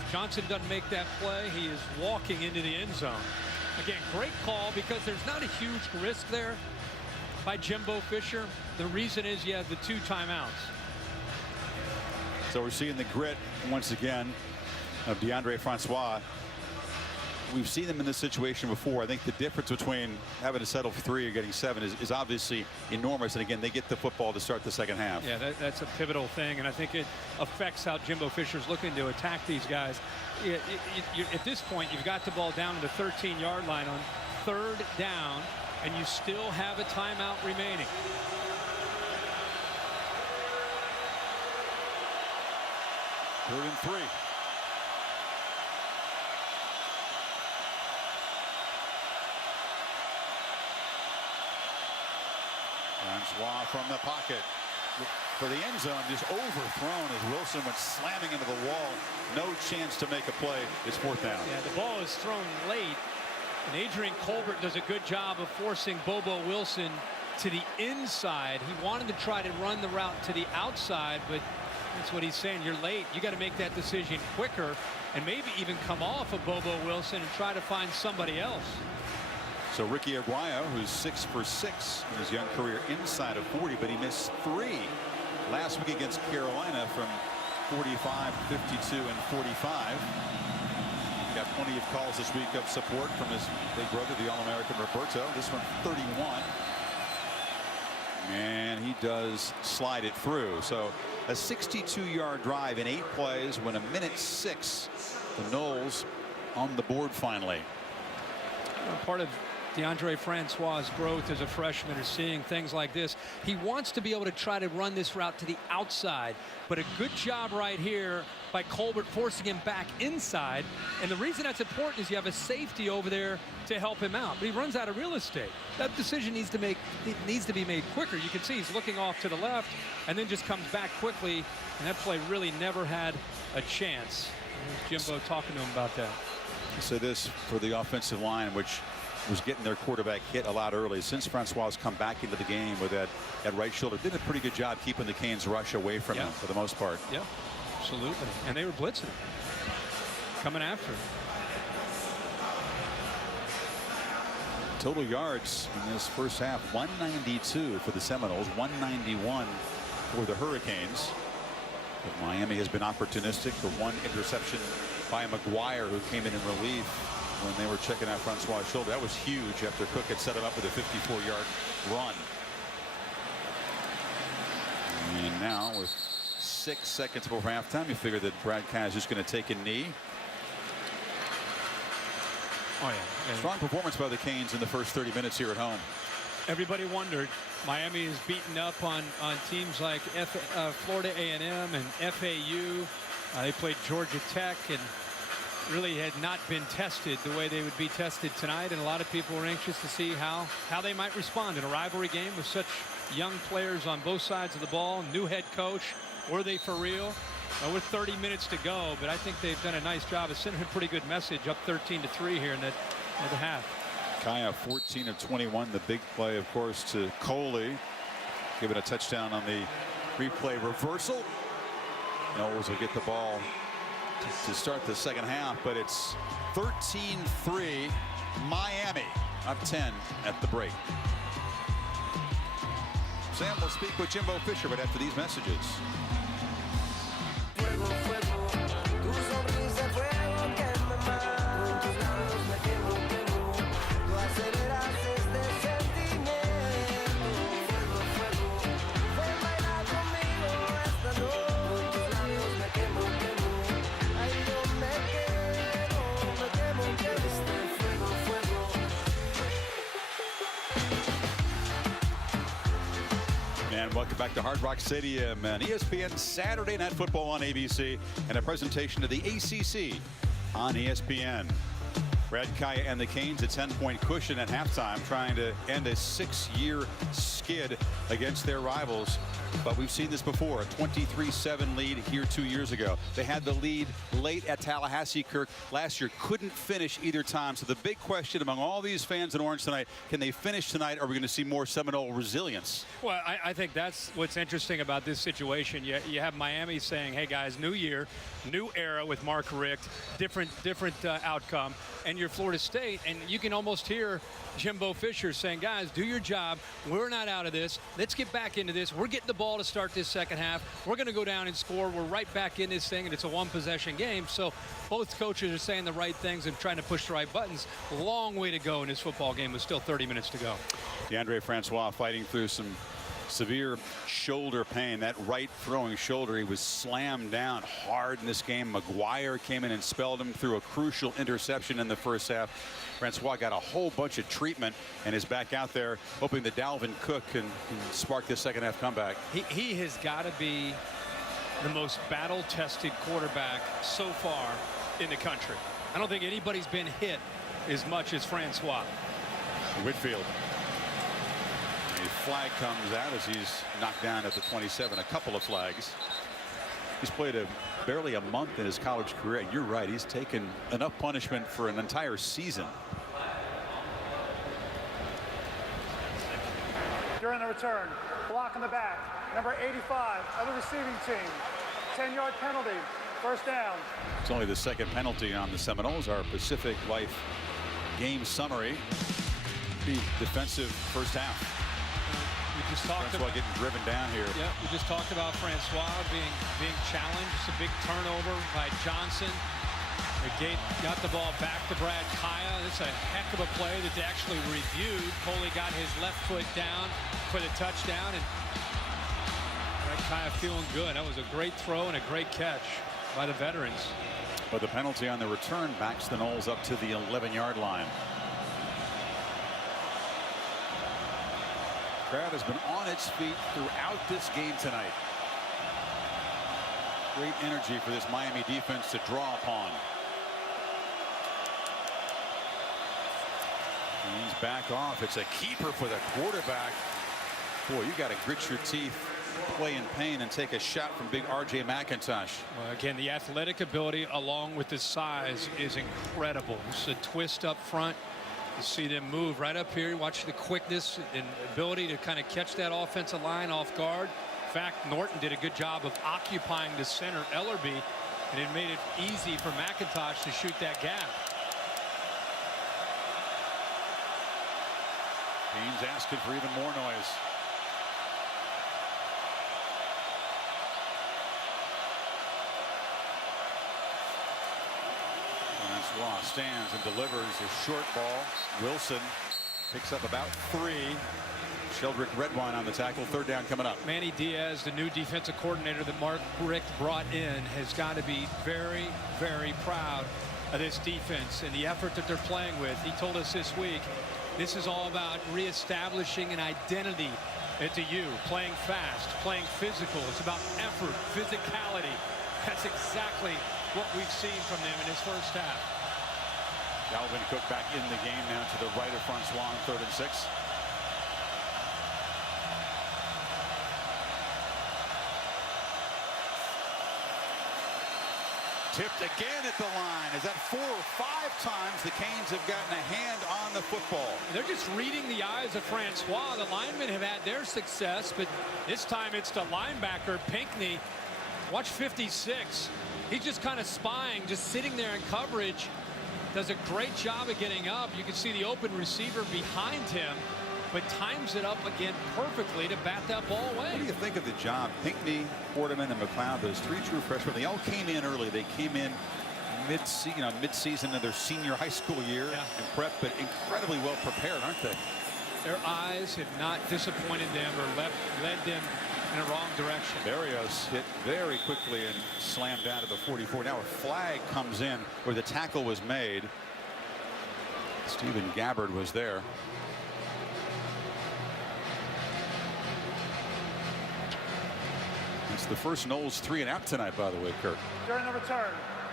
If Johnson doesn't make that play, he is walking into the end zone. Again, great call because there's not a huge risk there by Jimbo Fisher. The reason is you have the 2 timeouts. So we're seeing the grit once again of DeAndre Francois. we've seen them in this situation before. I think the difference between having to settle for 3 or getting 7 is obviously enormous. And again, they get the football to start the second half. Yeah, that's a pivotal thing, and I think it affects how Jimbo Fisher's looking to attack these guys. At this point, you've got the ball down to the 13-yard line on 3rd down, and you still have a timeout remaining. Third and 3. Francois from the pocket for the end zone, just overthrown as Wilson went slamming into the wall. No chance to make a play. It's 4th down. Yeah, the ball is thrown late, and Adrian Colbert does a good job of forcing Bobo Wilson to the inside. He wanted to try to run the route to the outside, but that's what he's saying. You're late. You got to make that decision quicker and maybe even come off of Bobo Wilson and try to find somebody else. So Ricky Aguayo, who's 6 for 6 in his young career inside of 40, but he missed 3 last week against Carolina from 45, 52, and 45. Got plenty of calls this week of support from his big brother, the All-American Roberto. This one 31. And he does slide it through. So a 62-yard drive in 8 plays when 1:06. The Noles on the board finally. Part of DeAndre Francois' growth as a freshman is seeing things like this. He wants to be able to try to run this route to the outside, but a good job right here by Colbert forcing him back inside. And the reason that's important is you have a safety over there to help him out, but he runs out of real estate. That decision needs to be made quicker. You can see he's looking off to the left and then just comes back quickly, and that play really never had a chance. Jimbo talking to him about that. So this for the offensive line, which was getting their quarterback hit a lot early. Since Francois has come back into the game with that right shoulder, did a pretty good job keeping the Canes rush away from him for the most part. Yeah, absolutely. And they were blitzing, coming after him. Total yards in this first half, 192 for the Seminoles, 191 for the Hurricanes. But Miami has been opportunistic. The one interception by McGuire, who came in relief when they were checking out Francois' shoulder. That was huge after Cook had set him up with a 54-yard run. And now with 6 seconds before halftime, you figure that Brad Kai's just going to take a knee. Oh, yeah. Strong performance by the Canes in the first 30 minutes here at home. Everybody wondered. Miami is beaten up on teams like Florida A&M and FAU. They played Georgia Tech and really had not been tested the way they would be tested tonight, and a lot of people were anxious to see how they might respond in a rivalry game with such young players on both sides of the ball. New head coach. Were they for real? With 30 minutes to go, but I think they've done a nice job of sending a pretty good message, up 13-3 here in the half. Kaya 14 of 21. The big play, of course, to Coley, given a touchdown on the replay reversal. Noles will get the ball to start the second half, but it's 13-3 Miami, up 10 at the break. Sam will speak with Jimbo Fisher, but after these messages. And welcome back to Hard Rock Stadium and ESPN Saturday Night Football on ABC, and a presentation of the ACC on ESPN. Brad Kaya and the Canes, a 10-point cushion at halftime, trying to end a 6-year skid against their rivals. But we've seen this before, a 23-7 lead here 2 years ago. They had the lead late at Tallahassee, Kirk, last year. Couldn't finish either time. So the big question among all these fans in orange tonight, can they finish tonight? Or are we going to see more Seminole resilience? Well, I think that's what's interesting about this situation. You have Miami saying, hey, guys, new year, new era with Mark Richt, different outcome. And you're Florida State, and you can almost hear Jimbo Fisher saying, guys, do your job. We're not out of this. Let's get back into this. We're getting the ball to start this second half. We're going to go down and score. We're right back in this thing, and it's a one-possession game. So both coaches are saying the right things and trying to push the right buttons. Long way to go in this football game with still 30 minutes to go. DeAndre Francois fighting through some severe shoulder pain. That right throwing shoulder, he was slammed down hard in this game. McGuire came in and spelled him through a crucial interception in the first half. Francois got a whole bunch of treatment and is back out there hoping that Dalvin Cook can spark this second half comeback. He has got to be the most battle-tested quarterback so far in the country. I don't think anybody's been hit as much as Francois. Whitfield. A flag comes out as he's knocked down at the 27. A couple of flags. He's played barely a month in his college career. You're right. He's taken enough punishment for an entire season. During the return, block in the back, number 85 of the receiving team. 10-yard penalty, first down. It's only the second penalty on the Seminoles. Our Pacific Life game summary. The defensive first half. We just talked about getting driven down here. Yeah, we just talked about Francois being challenged. It's a big turnover by Johnson. The got the ball back to Brad Kaya. It's a heck of a play that they actually reviewed. Coley got his left foot down for the touchdown, and Brad Kaya feeling good. That was a great throw and a great catch by the veterans. But the penalty on the return backs the Noles up to the 11-yard line. Crowd has been on its feet throughout this game tonight. Great energy for this Miami defense to draw upon. He's back off. It's a keeper for the quarterback. Boy, you got to grit your teeth, play in pain, and take a shot from big R.J. McIntosh. Well, again, the athletic ability along with the size is incredible. It's a twist up front. You see them move right up here. Watch the quickness and ability to kind of catch that offensive line off guard. In fact, Norton did a good job of occupying the center, Ellerby, and it made it easy for McIntosh to shoot that gap. Teams asking for even more noise. Francois stands and delivers a short ball. Wilson picks up about 3. Sheldrick Redwine on the tackle. Third down coming up. Manny Diaz, the new defensive coordinator that Mark Richt brought in, has got to be very, very proud of this defense and the effort that they're playing with. He told us this week, this is all about reestablishing an identity at the U, playing fast, playing physical. It's about effort, physicality. That's exactly what we've seen from them in this first half. Dalvin Cook back in the game now to the right of Francois on 3rd and 6. Tipped again at the line. Is that 4 or 5 times the Canes have gotten a hand on the football? They're just reading the eyes of Francois. The linemen have had their success, but this time it's the linebacker, Pinckney. Watch 56. He's just kind of spying, just sitting there in coverage. Does a great job of getting up. You can see the open receiver behind him, but times it up again perfectly to bat that ball away. What do you think of the job? Pinckney, Ordeman, and McLeod, those 3 true freshmen, they all came in early. They came in mid-season of their senior high school year in prep, but incredibly well prepared, aren't they? Their eyes have not disappointed them or led them in a wrong direction. Berrios hit very quickly and slammed down to the 44. Now a flag comes in where the tackle was made. Stephen Gabbard was there. It's the first Noles 3 and out tonight, by the way, Kirk. During the return,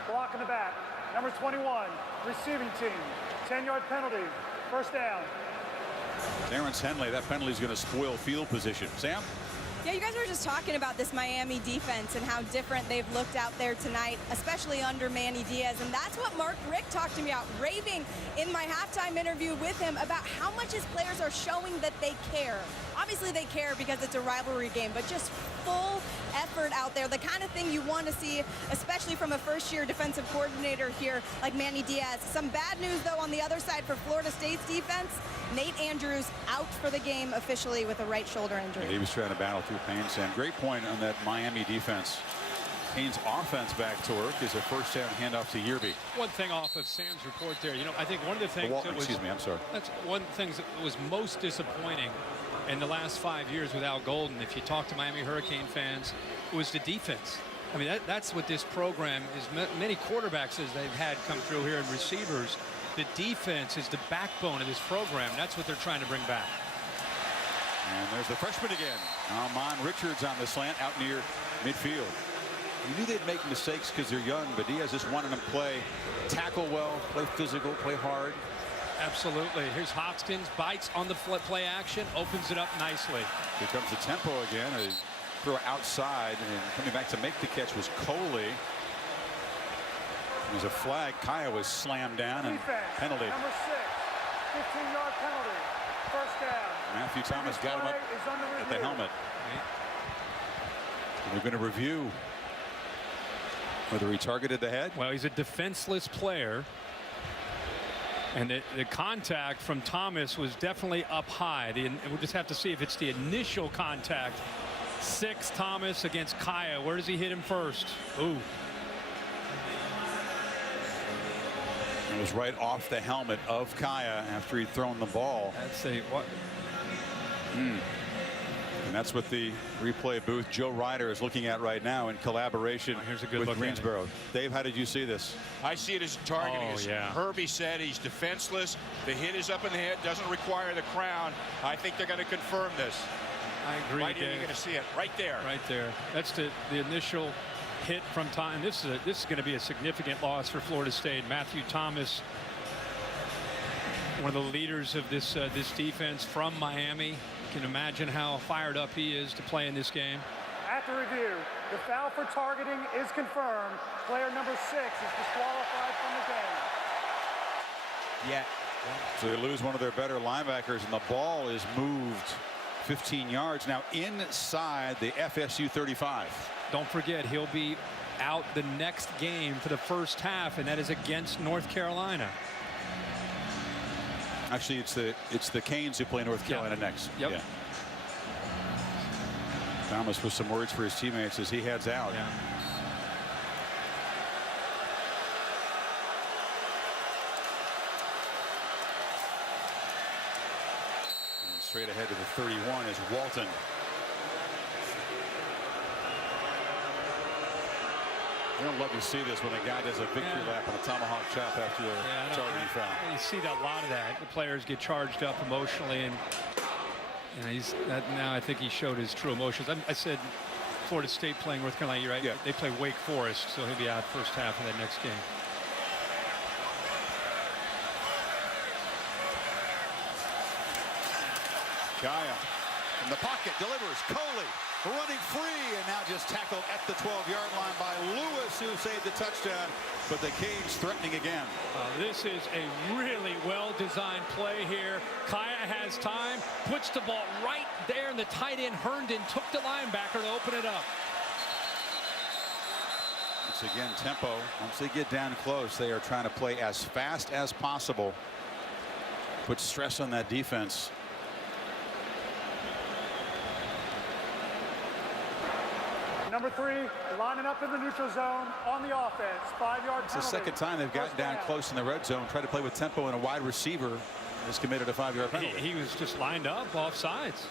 block in the back, number 21, receiving team, 10-yard penalty, first down. Terrence Henley, that penalty is going to spoil field position. Sam? Yeah, you guys were just talking about this Miami defense and how different they've looked out there tonight, especially under Manny Diaz. And that's what Mark Richt talked to me about, raving in my halftime interview with him about how much his players are showing that they care. Obviously they care because it's a rivalry game, but just full effort out there, the kind of thing you want to see, especially from a first-year defensive coordinator here like Manny Diaz. Some bad news, though, on the other side for Florida State's defense. Nate Andrews out for the game officially with a right shoulder injury. He was trying to battle through Matthew Payne's, and great point on that Miami defense. Payne's offense back to work is a first down handoff to Yerby. One thing off of Sam's report there, I think one of the things that was, excuse me, I'm sorry. That's one of the things that was most disappointing in the last 5 years with Al Golden. If you talk to Miami Hurricane fans, it was the defense. I mean, that's what this program is. Many quarterbacks as they've had come through here and receivers. The defense is the backbone of this program. That's what they're trying to bring back. And there's the freshman again. Almon Richards on the slant out near midfield. You knew they'd make mistakes because they're young, but Diaz just wanted them to play, tackle well, play physical, play hard. Absolutely. Here's Hoskins, bites on the play action, opens it up nicely. Here comes the tempo again. A throw outside, and coming back to make the catch was Coley. There's a flag. Kaya was slammed down, and penalty. Number 6, 15-yard penalty. First down. Matthew Thomas got him up at the helmet. We're going to review whether he targeted the head. Well, he's a defenseless player. And the contact from Thomas was definitely up high. We'll just have to see if it's the initial contact. 6 Thomas against Kaya. Where does he hit him first? Ooh. It was right off the helmet of Kaya after he'd thrown the ball. That's a what? And that's what the replay booth Joe Ryder is looking at right now in collaboration with Greensboro. Dave, how did you see this? I see it as targeting. Oh, yeah. Herbie said he's defenseless. The hit is up in the head, doesn't require the crown. I think they're going to confirm this. I agree. Right here, you're going to see it right there. Right there. That's the initial hit from time. This is going to be a significant loss for Florida State. Matthew Thomas, one of the leaders of this defense from Miami. You can imagine how fired up he is to play in this game. At the review, the foul for targeting is confirmed. Player number 6 is disqualified from the game. Yeah. So they lose one of their better linebackers, and the ball is moved 15 yards now inside the FSU 35. Don't forget, he'll be out the next game for the first half, and that is against North Carolina. Actually, it's the Canes who play North Carolina next. Yep. Yeah. Thomas with some words for his teammates as he heads out. Yeah. And straight ahead to the 31 is Walton. I don't love to see this when a guy does a victory lap on a tomahawk chop after a targeting foul. You see a lot of that. The players get charged up emotionally, and now I think he showed his true emotions. I said Florida State playing North Carolina. You're right. Yeah. They play Wake Forest, so he'll be out first half of that next game. Kaya in the pocket delivers. Coley running free, and now just tackled at the 12-yard line by Lewis, who saved the touchdown, but the Canes threatening again. This is a really well-designed play here. Kaya has time, puts the ball right there, and the tight end Herndon took the linebacker to open it up. Once again, tempo. Once they get down close, they are trying to play as fast as possible. Put stress on that defense. Number 3, lining up in the neutral zone on the offense. 5-yard penalty. It's the second time they've gotten down close in the red zone, tried to play with tempo, and a wide receiver has committed a 5-yard penalty. He was just lined up off sides.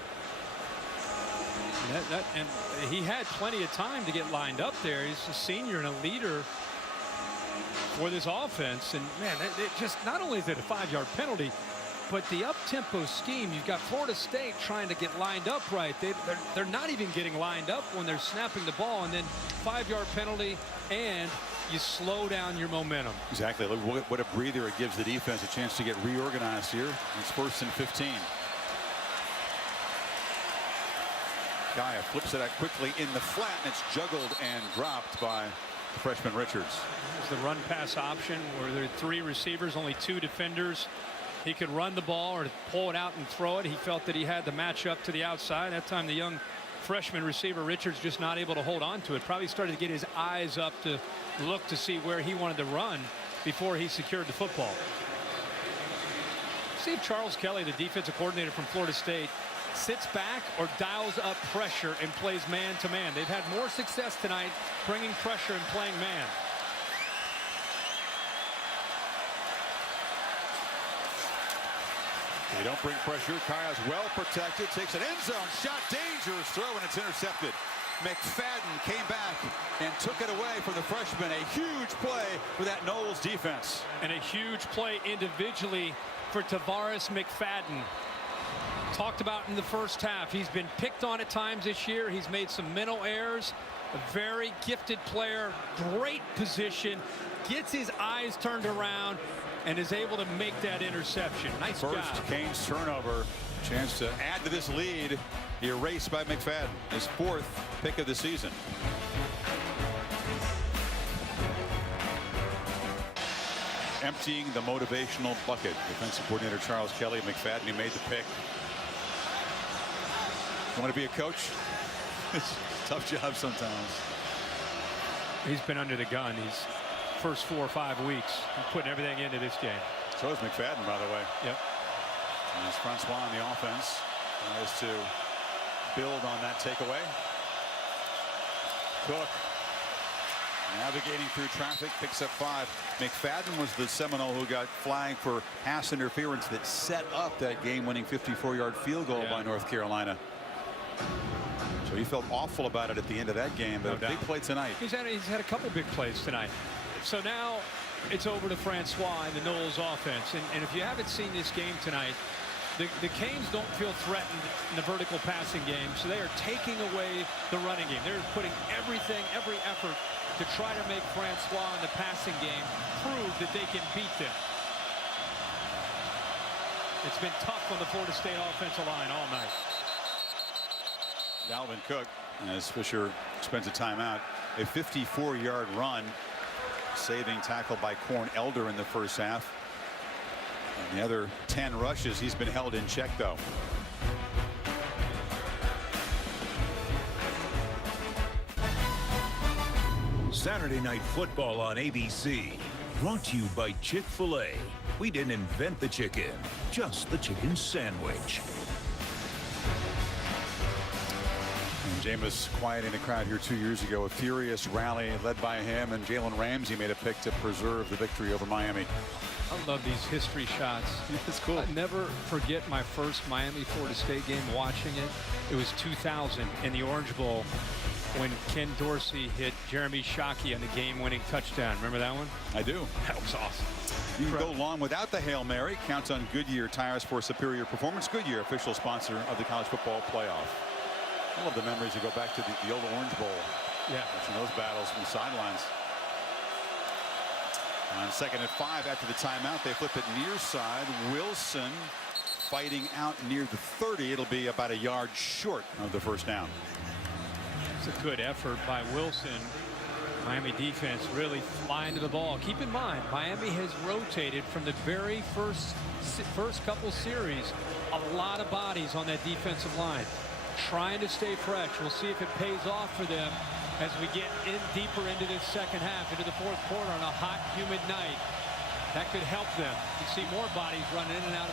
And he had plenty of time to get lined up there. He's a senior and a leader for this offense. And, man, it just not only is it a 5-yard penalty, but the up-tempo scheme, you've got Florida State trying to get lined up right. They're not even getting lined up when they're snapping the ball, and then 5-yard penalty, and you slow down your momentum. Exactly. Look what a breather it gives the defense, a chance to get reorganized here. It's 1st and 15. Kaya flips it out quickly in the flat, and it's juggled and dropped by freshman Richards. It's the run-pass option where there are 3 receivers, only 2 defenders. He could run the ball or pull it out and throw it. He felt that he had the matchup to the outside. That time the young freshman receiver Richards just not able to hold on to it. Probably started to get his eyes up to look to see where he wanted to run before he secured the football. See if Charles Kelly, the defensive coordinator from Florida State, sits back or dials up pressure and plays man-to-man. They've had more success tonight bringing pressure and playing man. They don't bring pressure. Kaya's well protected. Takes an end zone shot. Dangerous throw, and it's intercepted. McFadden came back and took it away from the freshman. A huge play for that Noles defense. And a huge play individually for Tavares McFadden. Talked about in the first half. He's been picked on at times this year. He's made some mental errors. A very gifted player. Great position. Gets his eyes turned around and is able to make that interception. Nice job. First Canes turnover. Chance to add to this lead. Erased by McFadden. His 4th pick of the season. Emptying the motivational bucket. Defensive coordinator Charles Kelly, McFadden, who made the pick. You want to be a coach? It's a tough job sometimes. He's been under the gun. He's first 4 or 5 weeks. He's putting everything into this game. So is McFadden, by the way. Yep. And as Francois on the offense tries to build on that takeaway. Cook navigating through traffic, picks up 5. McFadden was the Seminole who got flagged for pass interference that set up that game-winning 54-yard field goal by North Carolina. So he felt awful about it at the end of that game, but a big play tonight. He's had a couple big plays tonight. So now it's over to Francois and the Noles offense. And if you haven't seen this game tonight, the Canes don't feel threatened in the vertical passing game, so they are taking away the running game. They're putting everything, every effort to try to make Francois in the passing game prove that they can beat them. It's been tough on the Florida State offensive line all night. Dalvin Cook, as Fisher spends a timeout, a 54-yard run, saving tackle by Corn Elder in the first half. And the other 10 rushes, he's been held in check, though. Saturday Night Football on ABC. Brought to you by Chick-fil-A. We didn't invent the chicken, just the chicken sandwich. Jameis quieting the crowd here 2 years ago. A furious rally led by him, and Jalen Ramsey made a pick to preserve the victory over Miami. I love these history shots. It's cool. I never forget my first Miami-Florida State game watching it. It was 2000 in the Orange Bowl when Ken Dorsey hit Jeremy Shockey on the game-winning touchdown. Remember that one? I do. That was awesome. You can go long without the Hail Mary. Counts on Goodyear tires for superior performance. Goodyear, official sponsor of the college football playoff. I love the memories that go back to the old Orange Bowl. Yeah. Watching those battles from the sidelines. On 2nd and 5 after the timeout, they flip it near side. Wilson fighting out near the 30. It'll be about a yard short of the first down. It's a good effort by Wilson. Miami defense really flying to the ball. Keep in mind, Miami has rotated from the very first couple series. A lot of bodies on that defensive line. Trying to stay fresh. We'll see if it pays off for them as we get in deeper into this second half, into the 4th quarter on a hot, humid night. That could help them. You see more bodies running in and out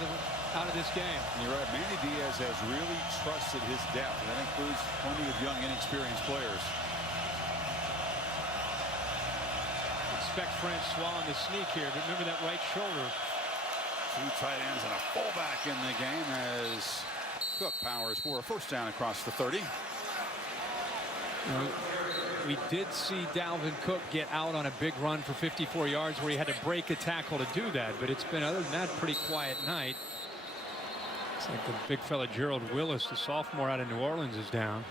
of this game. You're right. Manny Diaz has really trusted his depth, and that includes plenty of young, inexperienced players. Expect Francois on the sneak here, but remember that right shoulder. 2 tight ends and a fullback in the game as Cook powers for a first down across the 30. We did see Dalvin Cook get out on a big run for 54 yards where he had to break a tackle to do that, but it's been, other than that, pretty quiet night. It's like the big fella Gerald Willis, the sophomore out of New Orleans, is down.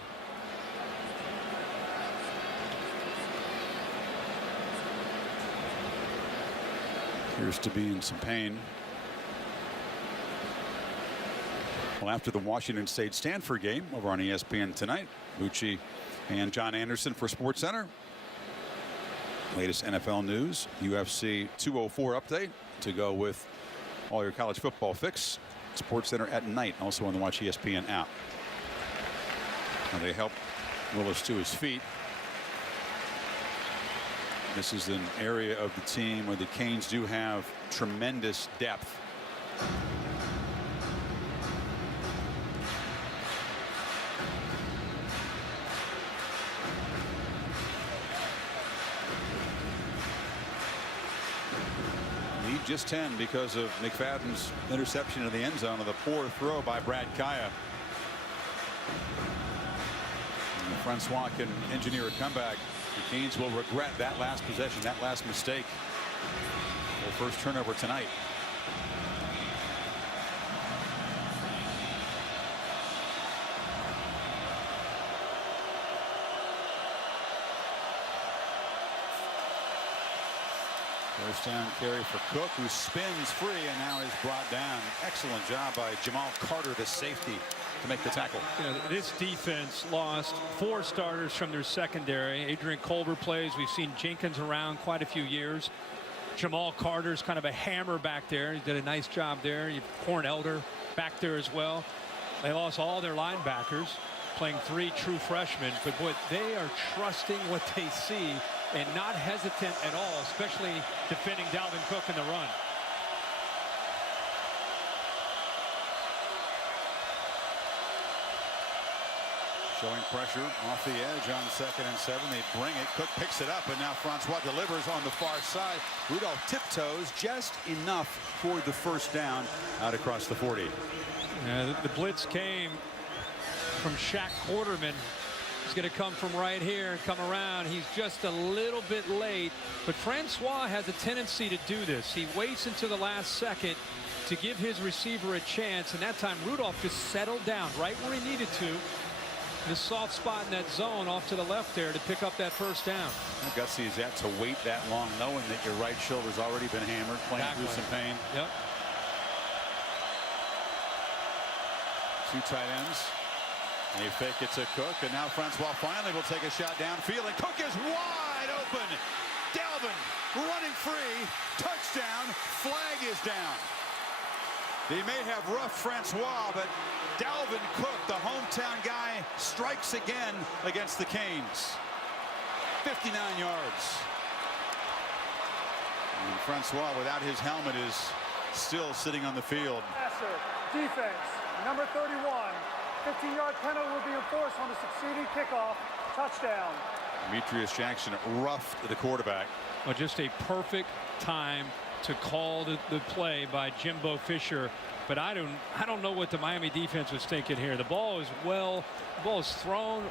Appears to be in some pain. Well, after the Washington State-Stanford game over on ESPN tonight, Bucci and John Anderson for SportsCenter. Latest NFL news, UFC 204 update to go with all your college football fix. SportsCenter at night, also on the Watch ESPN app. And they help Willis to his feet. This is an area of the team where the Canes do have tremendous depth. just 10 because of McFadden's interception in the end zone of the poor throw by Brad Kaya. And Francois can engineer a comeback. The Canes will regret that last possession, that last mistake. Their first turnover tonight. First down carry for Cook, who spins free and now is brought down. Excellent job by Jamal Carter, the safety, to make the tackle. You know, this defense lost 4 starters from their secondary. Adrian Culver plays. We've seen Jenkins around quite a few years. Jamal Carter's kind of a hammer back there. He did a nice job there. You have Corn Elder back there as well. They lost all their linebackers, playing 3 true freshmen. But boy, they are trusting what they see and not hesitant at all, especially defending Dalvin Cook in the run. Showing pressure off the edge on 2nd and 7. They bring it. Cook picks it up, and now Francois delivers on the far side. Rudolph tiptoes just enough for the first down out across the 40. Yeah, the blitz came from Shaq Quarterman. He's going to come from right here and come around. He's just a little bit late, but Francois has a tendency to do this. He waits until the last second to give his receiver a chance, and that time Rudolph just settled down right where he needed to. The soft spot in that zone off to the left there to pick up that first down. How gutsy is that to wait that long, knowing that your right shoulder's already been hammered, playing through some pain? Yep. 2 tight ends. They fake it to Cook, and now Francois finally will take a shot downfield, and Cook is wide open. Dalvin running free. Touchdown. Flag is down. They may have roughed Francois, but Dalvin Cook, the hometown guy, strikes again against the Canes. 59 yards. And Francois, without his helmet, is still sitting on the field. Passer, defense, number 31. 15-yard penalty will be enforced on the succeeding kickoff. Touchdown. Demetrius Jackson roughed the quarterback. Well, just a perfect time to call the play by Jimbo Fisher. But I don't know what the Miami defense was thinking here. The ball is thrown,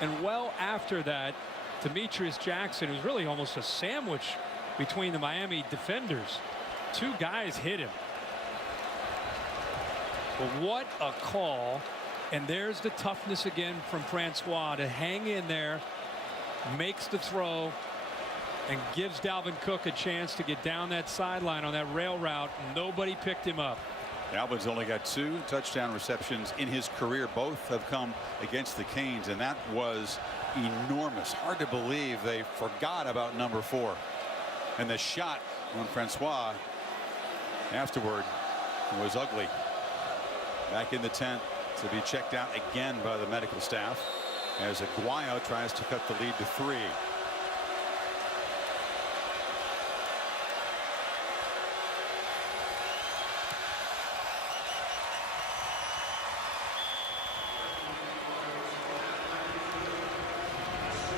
and well after that, Demetrius Jackson, who's really almost a sandwich between the Miami defenders. 2 guys hit him. But what a call. And there's the toughness again from Francois to hang in there, makes the throw, and gives Dalvin Cook a chance to get down that sideline on that rail route. Nobody picked him up. Dalvin's only got 2 touchdown receptions in his career. Both have come against the Canes, and that was enormous. Hard to believe they forgot about number 4. And the shot on Francois afterward was ugly. Back in the tent to be checked out again by the medical staff as Aguayo tries to cut the lead to 3.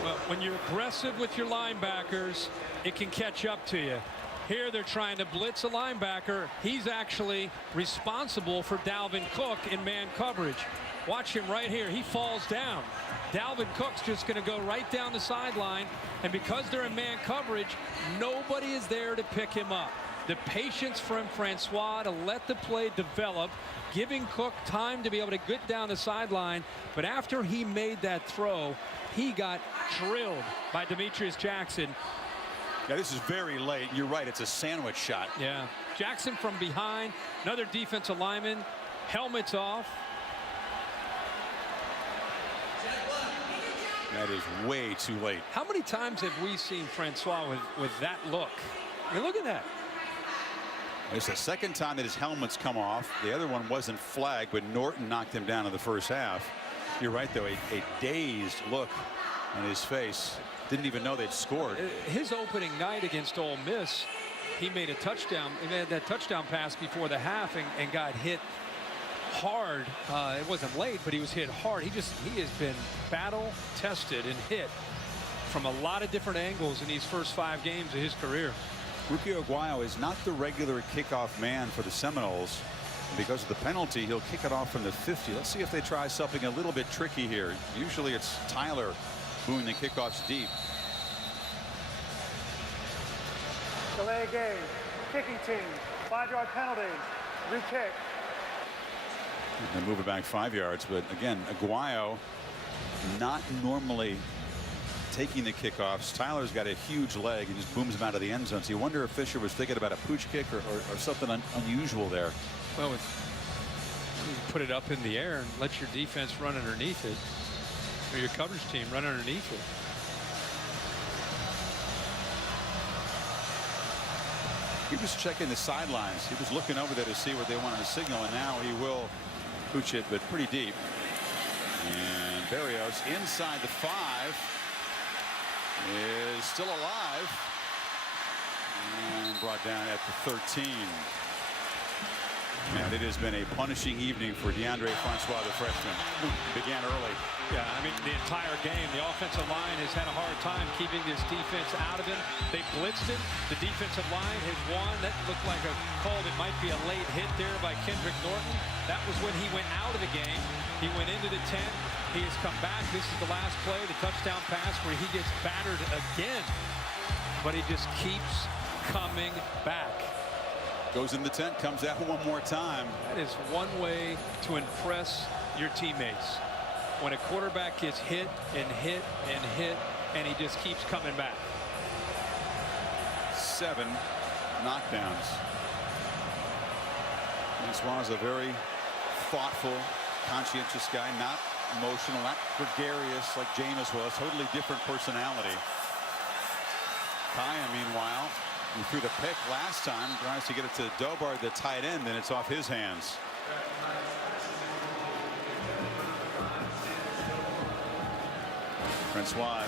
Well, when you're aggressive with your linebackers, it can catch up to you. Here they're trying to blitz a linebacker. He's actually responsible for Dalvin Cook in man coverage. Watch him right here. He falls down. Dalvin Cook's just going to go right down the sideline. And because they're in man coverage, nobody is there to pick him up. The patience from Francois to let the play develop, giving Cook time to be able to get down the sideline. But after he made that throw, he got drilled by Demetrius Jackson. Yeah, this is very late. You're right. It's a sandwich shot. Yeah. Jackson from behind. Another defensive lineman. Helmets off. That is way too late. How many times have we seen Francois with that look? I mean, look at that. It's the second time that his helmet's come off. The other one wasn't flagged, but Norton knocked him down in the first half. You're right, though. A dazed look on his face. Didn't even know they'd scored. His opening night against Ole Miss, he made a touchdown. He made that touchdown pass before the half and got hit hard. It wasn't late, but he was hit hard. He has been battle tested and hit from a lot of different angles in these first 5 games of his career. Rookie Aguayo is not the regular kickoff man for the Seminoles. Because of the penalty, he'll kick it off from the 50. Let's see if they try something a little bit tricky here. Usually it's Tyler booing the kickoffs deep. Delay game. Kicking team. 5-yard penalty. Re-kick. They move it back 5 yards, but again, Aguayo not normally taking the kickoffs. Tyler's got a huge leg and just booms him out of the end zone. So you wonder if Fisher was thinking about a pooch kick or something unusual there. Well, you put it up in the air and let your defense run underneath it, or your coverage team run underneath it. He was checking the sidelines. He was looking over there to see what they wanted to signal, and now he will pooch it, but pretty deep. And Berrios inside the 5 is still alive and brought down at the 13. And it has been a punishing evening for DeAndre Francois, the freshman. Began early. Yeah, I mean, the entire game, the offensive line has had a hard time keeping this defense out of him. They blitzed him. The defensive line has won. That looked like a call that might be a late hit there by Kendrick Norton. That was when he went out of the game. He went into the 10. He has come back. This is the last play, the touchdown pass, where he gets battered again. But he just keeps coming back. Goes in the tent, comes out one more time. That is one way to impress your teammates. When a quarterback gets hit and hit and hit, and he just keeps coming back. 7 knockdowns. Francois is a very thoughtful, conscientious guy, not emotional, not gregarious like Jameis was. Totally different personality. Kaya, meanwhile, he threw the pick last time, tries to get it to Dobar, the tight end, and it's off his hands. Francois,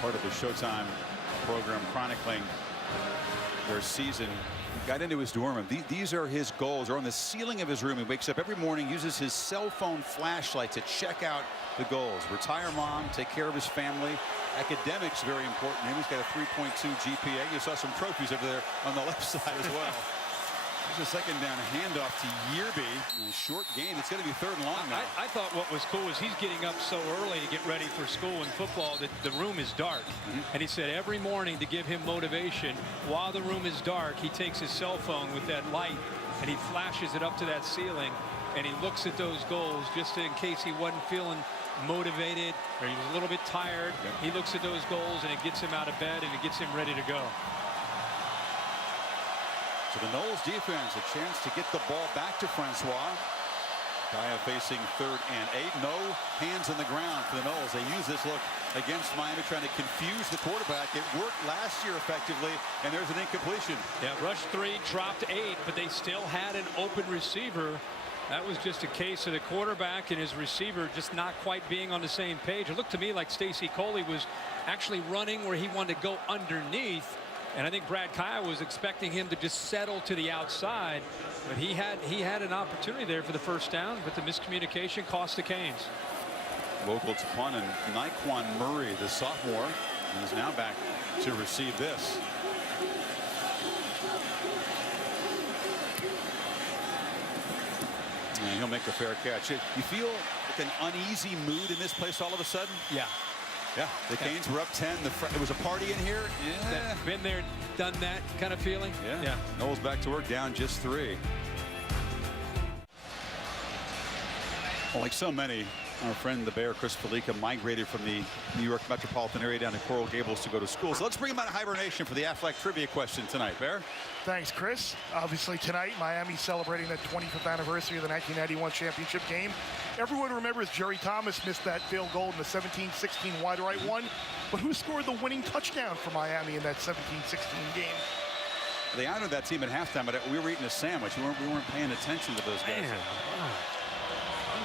part of the Showtime program chronicling their season, got into his dorm room. These are his goals. They're on the ceiling of his room. He wakes up every morning, uses his cell phone flashlight to check out the goals. Retire mom, take care of his family. Academics very important. He's got a 3.2 GPA. You saw some trophies over there on the left side as well. There's a second down handoff to Yearby. A short gain. It's going to be 3rd and long now. I thought what was cool is he's getting up so early to get ready for school and football that the room is dark. And he said every morning to give him motivation, while the room is dark, he takes his cell phone with that light and he flashes it up to that ceiling and he looks at those goals just in case he wasn't feeling motivated or he was a little bit tired. He looks at those goals and it gets him out of bed and it gets him ready to go. So the Noles defense, a chance to get the ball back to Francois. Kaya facing 3rd and 8. No hands on the ground for the Noles. They use this look against Miami, trying to confuse the quarterback. It worked last year effectively, and there's an incompletion. Yeah, rush 3, dropped 8, but they still had an open receiver. That was just a case of the quarterback and his receiver just not quite being on the same page. It looked to me like Stacy Coley was actually running where he wanted to go underneath. And I think Brad Kaya was expecting him to just settle to the outside. But he had an opportunity there for the first down, but the miscommunication cost the Canes. Local to punt, and Naquan Murray, the sophomore, is now back to receive this. And he'll make a fair catch. You feel like an uneasy mood in this place all of a sudden? Yeah. Yeah, the Canes were up 10. It was a party in here. Yeah. Been there, done that kind of feeling. Yeah. Noles back to work, down just 3. Well, like so many, our friend the Bear, Chris Felica, migrated from the New York metropolitan area down to Coral Gables to go to school. So let's bring him out of hibernation for the Aflac trivia question tonight. Bear? Thanks, Chris. Obviously tonight, Miami celebrating the 25th anniversary of the 1991 championship game. Everyone remembers Jerry Thomas missed that field goal in the 17-16 wide right one. But who scored the winning touchdown for Miami in that 17-16 game? They honored that team at halftime, but we were eating a sandwich. We weren't paying attention to those guys. Man.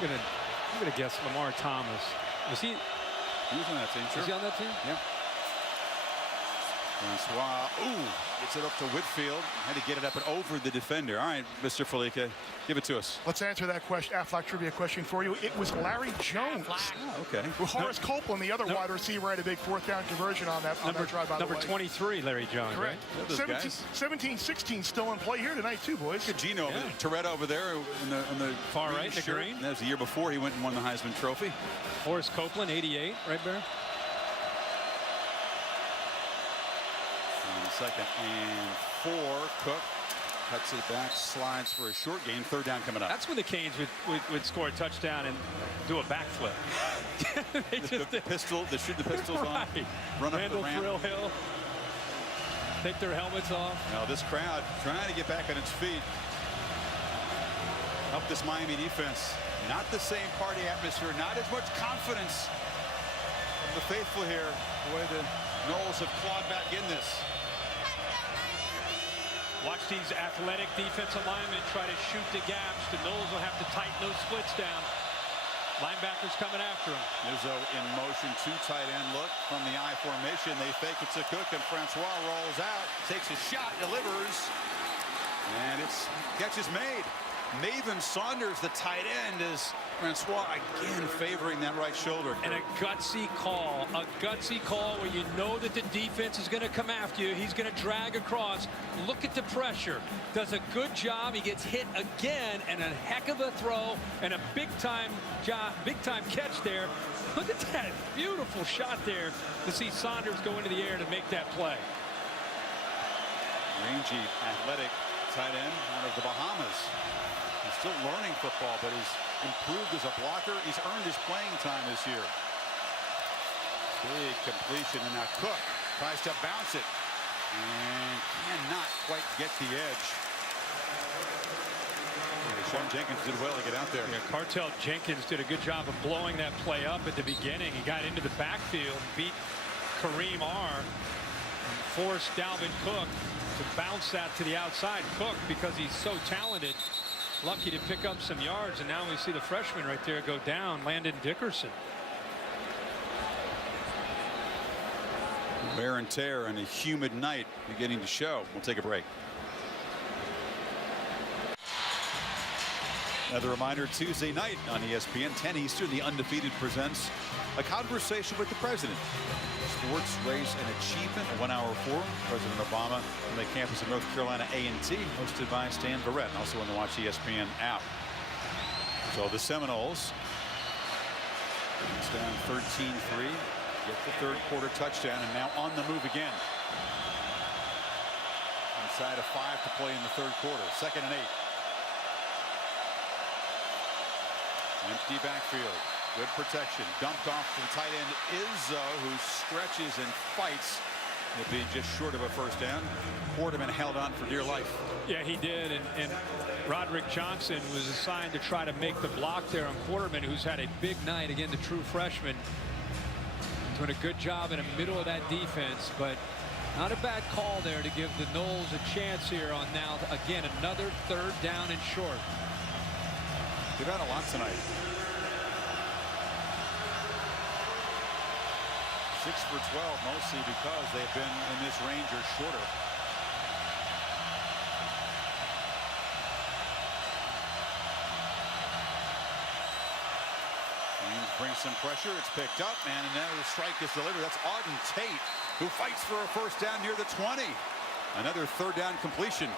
I'm gonna guess Lamar Thomas. Was he? He was on that team. Sure. Was he on that team? Yeah. Francois, gets it up to Whitfield. Had to get it up and over the defender. All right, Mr. Felica, give it to us. Let's answer that question. Aflac trivia question for you. It was Larry Jones. Oh, okay. With Horace Copeland, the other wide receiver, had a big fourth down conversion on that drive. By number the way. 23, Larry Jones. Correct. Right? 17-16 still in play here tonight too, boys. Good Gino, Toretto over there in the far right, in the shirt. green. That was the year before he went and won the Heisman Trophy. Horace Copeland, 88, right there. Second and 4. Cook cuts it back, slides for a short gain. Third down coming up. That's when the Canes would score a touchdown and do a backflip. They shoot the pistols on. Run up Randall the ramp. Thrill Hill. Take their helmets off. Now this crowd trying to get back on its feet. Help this Miami defense. Not the same party atmosphere. Not as much confidence from the faithful here. The way the Noles have clawed back in this. Watch these athletic defensive linemen try to shoot the gaps. The Noles will have to tighten those splits down. Linebackers coming after him. Izzo in motion, 2 tight end look from the I formation. They fake it to Cook, and Francois rolls out, takes a shot, delivers, and it's catch is made. Maven Saunders, the tight end, is Francois again favoring that right shoulder. And a gutsy call where you know that the defense is going to come after you. He's going to drag across. Look at the pressure. Does a good job. He gets hit again, and a heck of a throw and a big time catch there. Look at that beautiful shot there to see Saunders go into the air to make that play. Rangy, athletic tight end out of the Bahamas. He's still learning football, but he's improved as a blocker. He's earned his playing time this year. Big completion, and now Cook tries to bounce it and cannot quite get the edge. Sean Jenkins did well to get out there. Yeah, Cartel Jenkins did a good job of blowing that play up at the beginning. He got into the backfield, beat Kareem R, and forced Dalvin Cook to bounce that to the outside. Cook, because he's so talented, lucky to pick up some yards, and now we see the freshman right there go down, Landon Dickerson. Wear and tear and a humid night beginning to show. We'll take a break. Another reminder, Tuesday night on ESPN, 10 Eastern, The Undefeated presents A Conversation with the President. Sports, race, and achievement, a 1-hour forum. President Obama from the campus of North Carolina A&T, hosted by Stan Barrett, also on the Watch ESPN app. So the Seminoles, it's down 13-3, get the third quarter touchdown, and now on the move again. Inside of 5 to play in the third quarter. 2nd and 8. Empty backfield. Good protection. Dumped off to the tight end Izzo, who stretches and fights. It'll be just short of a first down. Quarterman held on for dear life. Yeah, he did. And Roderick Johnson was assigned to try to make the block there on Quarterman, who's had a big night. Again, the true freshman. Doing a good job in the middle of that defense, but not a bad call there to give the Noles a chance here on now. Again, another third down and short. They've had a lot tonight. 6 for 12, mostly because they've been in this range or shorter. James brings some pressure. It's picked up, and another strike is delivered. That's Auden Tate, who fights for a first down near the 20. Another third down completion.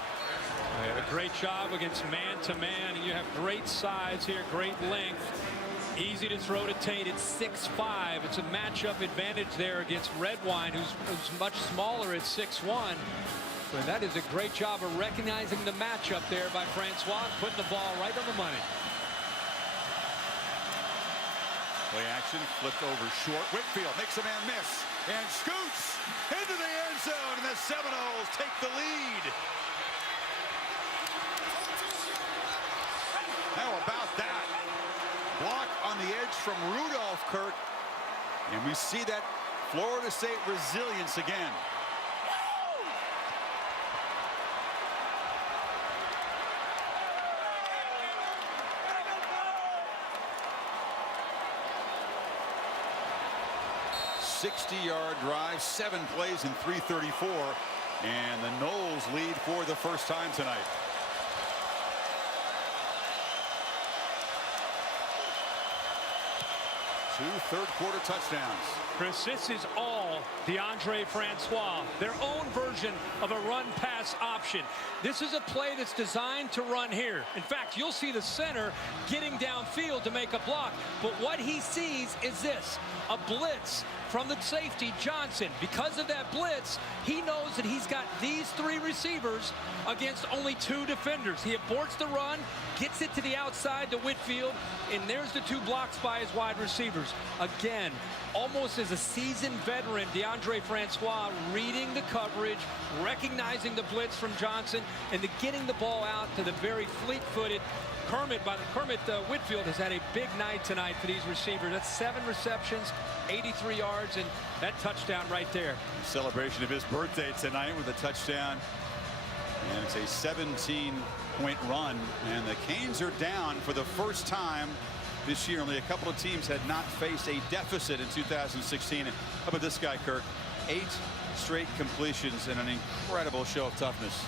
A great job against man-to-man. You have great size here, great length. Easy to throw to Tate at 6'5". It's a matchup advantage there against Redwine, who's much smaller at 6'1". But that is a great job of recognizing the matchup there by Francois, putting the ball right on the money. Play action, flipped over short. Whitfield makes a man miss and scoots into the end zone, and the Seminoles take the lead. How about that? Block on the edge from Rudolph Kirk. And we see that Florida State resilience again. 60-yard drive, 7 plays in 3:34, and the Noles lead for the first time tonight. Two third-quarter touchdowns. Chris, this is all DeAndre Francois, their own version of a run-pass option. This is a play that's designed to run here. In fact, you'll see the center getting downfield to make a block, but what he sees is this, a blitz from the safety, Johnson. Because of that blitz, he knows that he's got these 3 receivers against only 2 defenders. He aborts the run, gets it to the outside to Whitfield, and there's the 2 blocks by his wide receivers. Again, almost as a seasoned veteran, DeAndre Francois reading the coverage, recognizing the blitz from Johnson, and getting the ball out to the very fleet-footed Kermit. Whitfield has had a big night tonight for these receivers. That's 7 receptions, 83 yards, and that touchdown right there. Celebration of his birthday tonight with a touchdown. And it's a 17-point run. And the Canes are down for the first time this year. Only a couple of teams had not faced a deficit in 2016. And how about this guy, Kirk? 8 straight completions and an incredible show of toughness.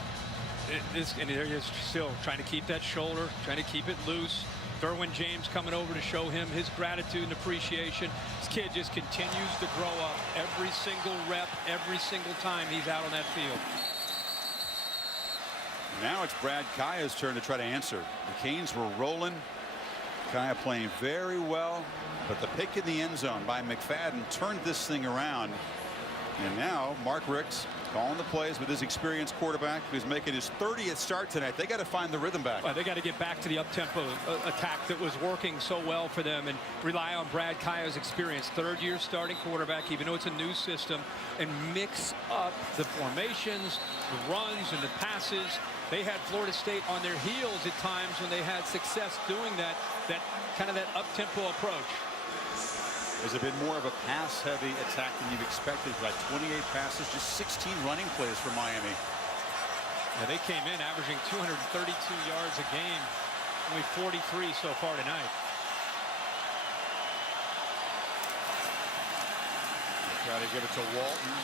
And they're just still trying to keep that shoulder, trying to keep it loose. Derwin James coming over to show him his gratitude and appreciation. This kid just continues to grow up every single rep, every single time he's out on that field. Now it's Brad Kaya's turn to try to answer. The Canes were rolling. Kaya playing very well, but the pick in the end zone by McFadden turned this thing around. And now Mark Ricks calling the plays with his experienced quarterback who's making his 30th start tonight. They got to find the rhythm back. Well, they got to get back to the up-tempo attack that was working so well for them and rely on Brad Kaya's experience. 3rd-year starting quarterback, even though it's a new system, and mix up the formations, the runs, and the passes. They had Florida State on their heels at times when they had success doing that kind of that up-tempo approach. Has it been more of a pass-heavy attack than you've expected? About 28 passes, just 16 running plays for Miami. Yeah, they came in averaging 232 yards a game, only 43 so far tonight. Try to give it to Walton.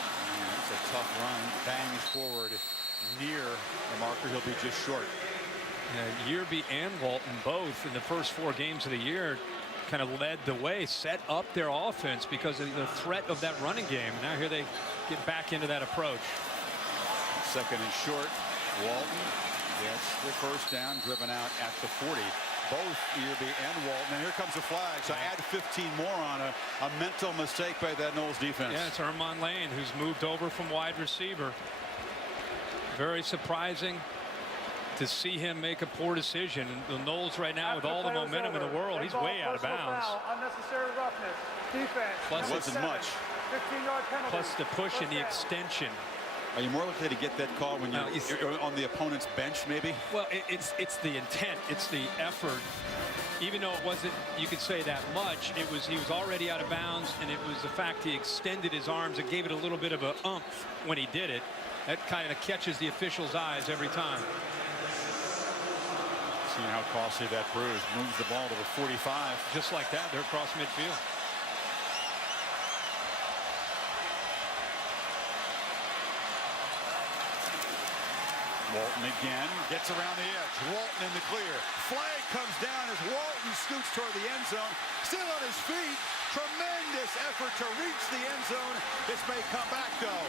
It's a tough run. Bangs forward near the marker. He'll be just short. Yeah, Yearby and Walton both in the first 4 games of the year kind of led the way, set up their offense because of the threat of that running game. Now here they get back into that approach. 2nd and short. Walton gets the first down, driven out at the 40. Both Yearby and Walton. And here comes the flag. So add 15 more on a mental mistake by that Noles defense. Yeah, it's Ermon Lane who's moved over from wide receiver. Very surprising to see him make a poor decision. The Noles right now, with all the momentum in the world, he's way out of bounds. Unnecessary roughness. Defense. Plus, it wasn't much. 15-yard penalty. Plus the push and the extension. Are you more likely to get that call when you're on the opponent's bench, maybe? Well, it's the intent. It's the effort. Even though it wasn't, you could say that much, he was already out of bounds, and it was the fact he extended his arms and gave it a little bit of a oomph when he did it. That kind of catches the official's eyes every time. Seeing how costly that proves. Moves the ball to the 45. Just like that, they're across midfield. Walton again gets around the edge. Walton in the clear. Flag comes down as Walton scoots toward the end zone. Still on his feet. Tremendous effort to reach the end zone. This may come back though.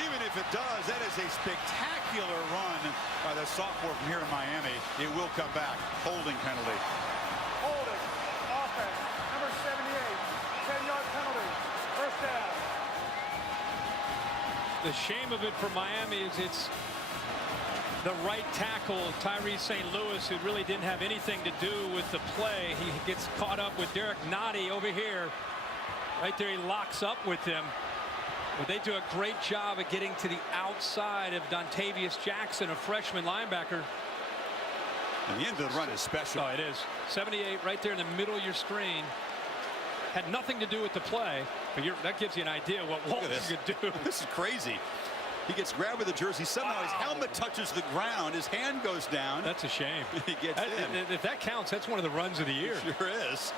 Even if it does, that is a spectacular run by the sophomore from here in Miami. It will come back. Holding penalty. Holding. Offense. Number 78. 10-yard penalty. First down. The shame of it for Miami is it's the right tackle, Tyrese St. Louis, who really didn't have anything to do with the play. He gets caught up with Derek Nottie over here. Right there, he locks up with him. But they do a great job of getting to the outside of Dontavius Jackson, a freshman linebacker. And the end of the run is special. Oh, it is. 78 right there in the middle of your screen. Had nothing to do with the play, but that gives you an idea what Walton could do. This is crazy. He gets grabbed with the jersey. Somehow his helmet touches the ground. His hand goes down. That's a shame. He gets in. If that counts, that's one of the runs of the year. It sure is.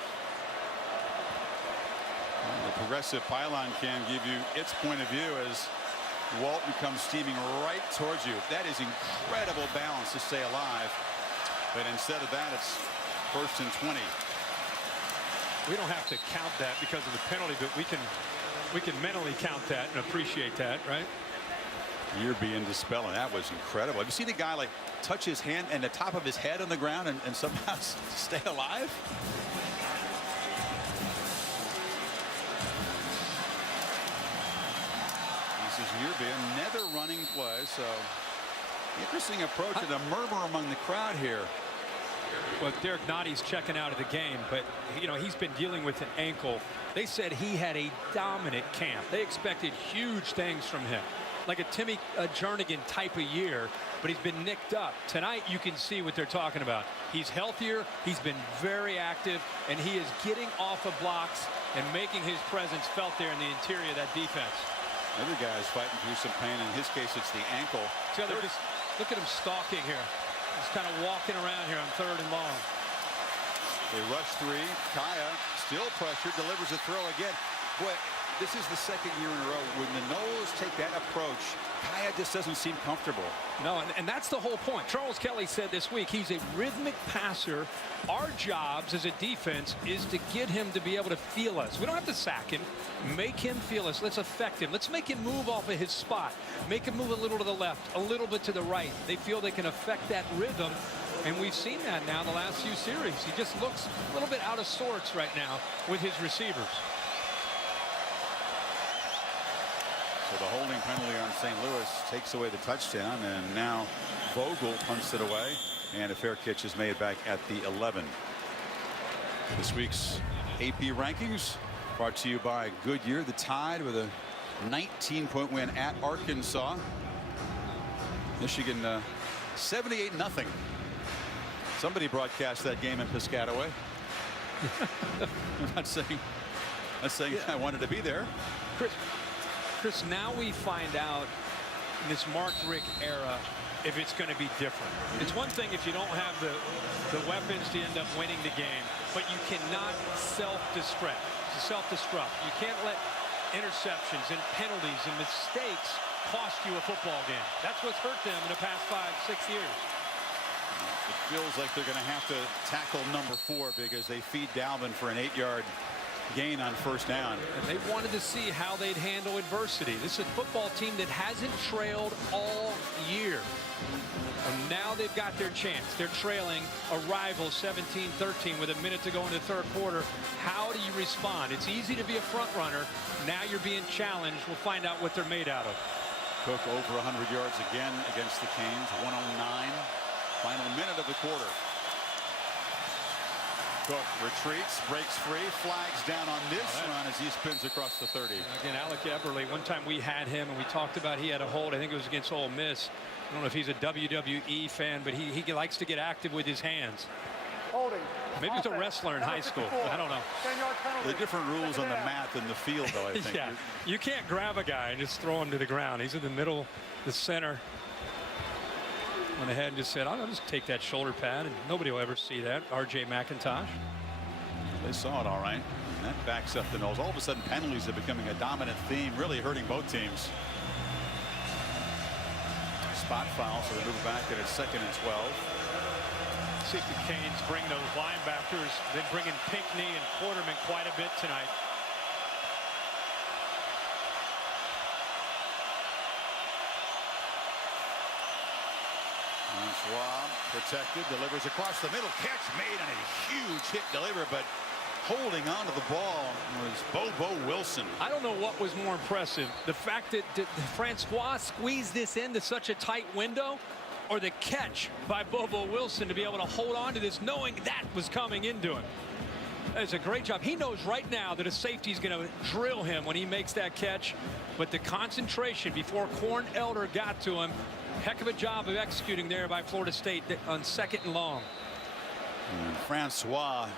The progressive pylon can give you its point of view as Walton comes steaming right towards you. That is incredible balance to stay alive. But instead of that, it's 1st and 20. We don't have to count that because of the penalty, but we can mentally count that and appreciate that, right? You're being dispelling. That was incredible. Have you seen a guy like touch his hand and the top of his head on the ground and somehow stay alive? This is Yerby, another running play. So interesting approach and a murmur among the crowd here. Well, Derek Notty's checking out of the game, but you know he's been dealing with an ankle. They said he had a dominant camp. They expected huge things from him, like a Timmy Jernigan type of year, but he's been nicked up. Tonight you can see what they're talking about. He's healthier, he's been very active, and he is getting off of blocks and making his presence felt there in the interior of that defense. Other guys fighting through some pain. In his case, it's the ankle. See, just look at him stalking here. He's kind of walking around here on 3rd and long. They rush 3. Kaya still pressured, delivers a throw again. Boy, this is the 2nd year in a row when the Noles take that approach. Kaya just doesn't seem comfortable. No, and that's the whole point. Charles Kelly said this week he's a rhythmic passer. Our jobs as a defense is to get him to be able to feel us. We don't have to sack him. Make him feel us. Let's affect him. Let's make him move off of his spot. Make him move a little to the left, a little bit to the right. They feel they can affect that rhythm. And we've seen that now the last few series. He just looks a little bit out of sorts right now with his receivers. So the holding penalty on St. Louis takes away the touchdown, and now Vogel punts it away, and a fair catch is made back at the 11. This week's AP rankings brought to you by Goodyear. The Tide with a 19-point win at Arkansas. Michigan 78-0. Somebody broadcast that game in Piscataway. I'm not saying I wanted to be there. Chris, now we find out in this Mark Richt era if it's going to be different. It's one thing if you don't have the weapons to end up winning the game, but you cannot self-destruct. You can't let interceptions and penalties and mistakes cost you a football game. That's what's hurt them in the past 5-6 years. It feels like they're going to have to tackle number 4 because they feed Dalvin for an 8-yard gain on 1st down. And they wanted to see how they'd handle adversity. This is a football team that hasn't trailed all year. And now they've got their chance. They're trailing a rival 17-13 with a minute to go in the 3rd quarter. How do you respond? It's easy to be a front runner. Now you're being challenged. We'll find out what they're made out of. Cook over 100 yards again against the Canes. 109. Final minute of the quarter. Cook retreats, breaks free, flags down on this run as he spins across the 30. Again, Alec Eberle, one time we had him and we talked about he had a hold. I think it was against Ole Miss. I don't know if he's a WWE fan, but he likes to get active with his hands. Holding. Maybe he's a wrestler in high school. I don't know. 10-yard penalty. The different rules on the mat than the field, though, I think. Yeah, you can't grab a guy and just throw him to the ground. He's in the middle, the center. Went ahead and just said, I'll just take that shoulder pad, and nobody will ever see that. R.J. McIntosh. They saw it all right. And that backs up the Noles. All of a sudden, penalties are becoming a dominant theme, really hurting both teams. Spot foul, so they move back and it's 2nd and 12. See if the Canes bring those linebackers. They're bringing Pinckney and Quarterman quite a bit tonight. Schwab protected, delivers across the middle, catch made on a huge hit deliver, but holding on to the ball was Bobo Wilson. I don't know what was more impressive, the fact that Francois squeezed this into such a tight window, or the catch by Bobo Wilson to be able to hold on to this knowing that was coming into him. That's a great job. He knows right now that a safety is going to drill him when he makes that catch, but the concentration before Corn Elder got to him, heck of a job of executing there by Florida State on 2nd and long. And Francois,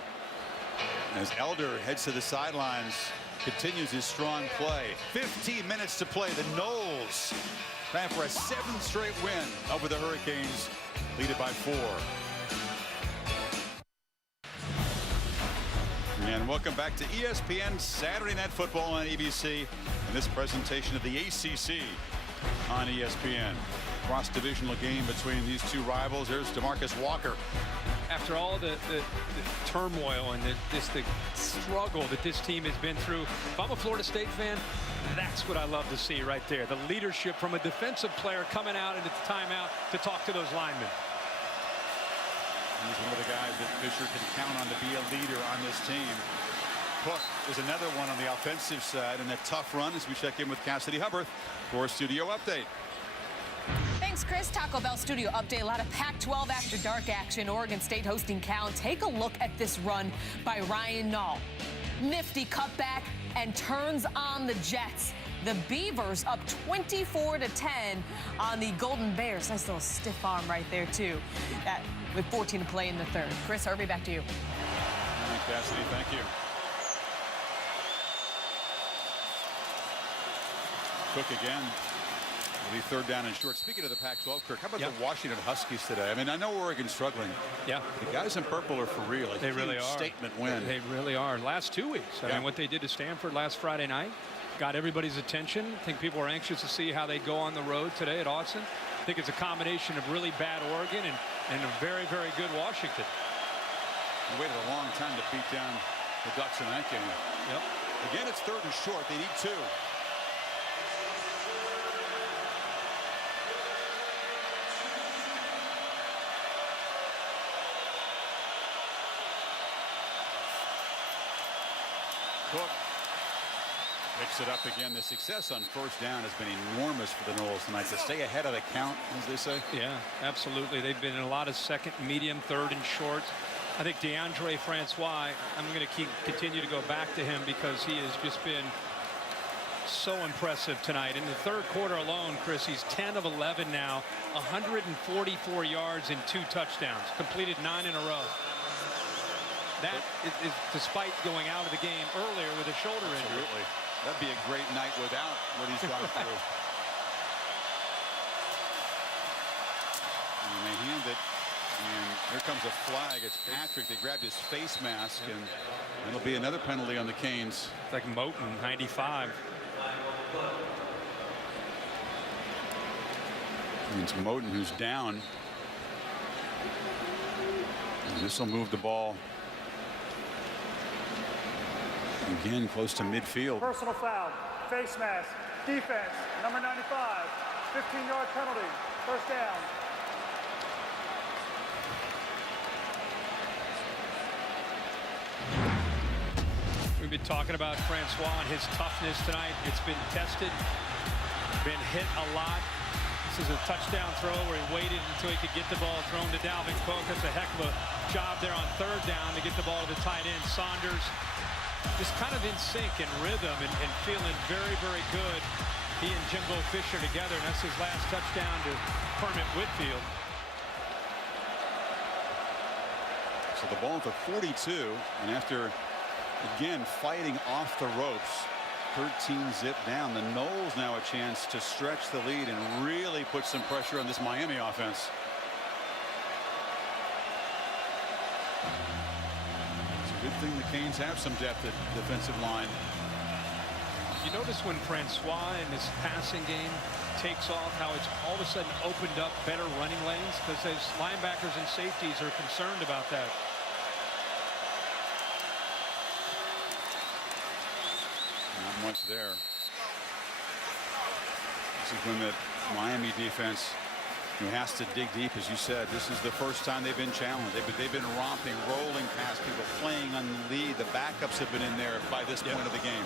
as Elder heads to the sidelines, continues his strong play. 15 minutes to play. The Noles Time for a 7th straight win over the Hurricanes, leaded by 4. And welcome back to ESPN Saturday Night Football on ABC, and this presentation of the ACC on ESPN. Cross-divisional game between these two rivals. There's DeMarcus Walker. After all the turmoil and the struggle that this team has been through, if I'm a Florida State fan, that's what I love to see right there. The leadership from a defensive player coming out into the timeout to talk to those linemen. He's one of the guys that Fisher can count on to be a leader on this team. Cook is another one on the offensive side, and a tough run as we check in with Cassidy Hubbard for a studio update. Thanks, Chris. Taco Bell studio update. A lot of Pac-12 after dark action. Oregon State hosting Cal. Take a look at this run by Ryan Nall. Nifty cutback and turns on the Jets. The Beavers up 24-10 on the Golden Bears. Nice little stiff arm right there, too. That with 14 to play in the third. Chris Herbie, back to you. All right, Cassidy, thank you. Cook again. It'll be 3rd down and short. Speaking of the Pac-12, Kirk, how about the Washington Huskies today? I mean, I know Oregon's struggling. Yeah. The guys in purple are for real. They really are. Statement win. They really are. Last 2 weeks. I mean, what they did to Stanford last Friday night got everybody's attention. I think people are anxious to see how they go on the road today at Austin. I think it's a combination of really bad Oregon and a very, very good Washington. They waited a long time to beat down the Ducks in that game. Yep. Again, it's 3rd and short. They need 2. Cook picks it up again. The success on 1st down has been enormous for the Noles tonight. To stay ahead of the count, as they say. Yeah, absolutely. They've been in a lot of 2nd, medium, 3rd, and short. I think DeAndre Francois, I'm going to continue to go back to him because he has just been so impressive tonight. In the 3rd quarter alone, Chris, he's 10 of 11 now, 144 yards and 2 touchdowns, completed 9 in a row. That is despite going out of the game earlier with a shoulder injury. Absolutely. That'd be a great night without what he's gone through. And they hand it, and here comes a flag. It's Patrick. They grabbed his face mask, and it'll be another penalty on the Canes. It's like Moten, 95. And it's Moten who's down. And this will move the ball again close to midfield. Personal foul, face mask, defense, number 95, 15-yard penalty, 1st down. We've been talking about Francois and his toughness tonight. It's been tested, been hit a lot. This is a touchdown throw where he waited until he could get the ball thrown to Dalvin Cook. That's a heck of a job there on 3rd down to get the ball to the tight end, Saunders. Just kind of in sync and rhythm and feeling very, very good. He and Jimbo Fisher together, and that's his last touchdown to Kermit Whitfield. So the ball at the 42, and after again fighting off the ropes, 13 zip down, the Noles now a chance to stretch the lead and really put some pressure on this Miami offense. Good thing the Canes have some depth at defensive line. You notice when Francois in this passing game takes off, how it's all of a sudden opened up better running lanes, because those linebackers and safeties are concerned about that. Not much there. This is when the Miami defense has to dig deep, as you said. This is the first time they've been challenged. They've been romping, rolling past people, playing on the lead. The backups have been in there by this point of the game.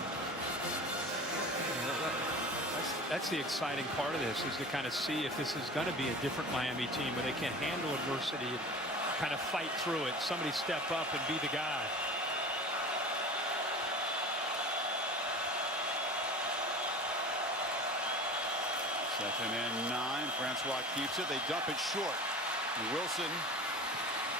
That's the exciting part of this, is to kind of see if this is going to be a different Miami team where they can handle adversity and kind of fight through it. Somebody step up and be the guy. Second and 9. Francois keeps it. They dump it short. And Wilson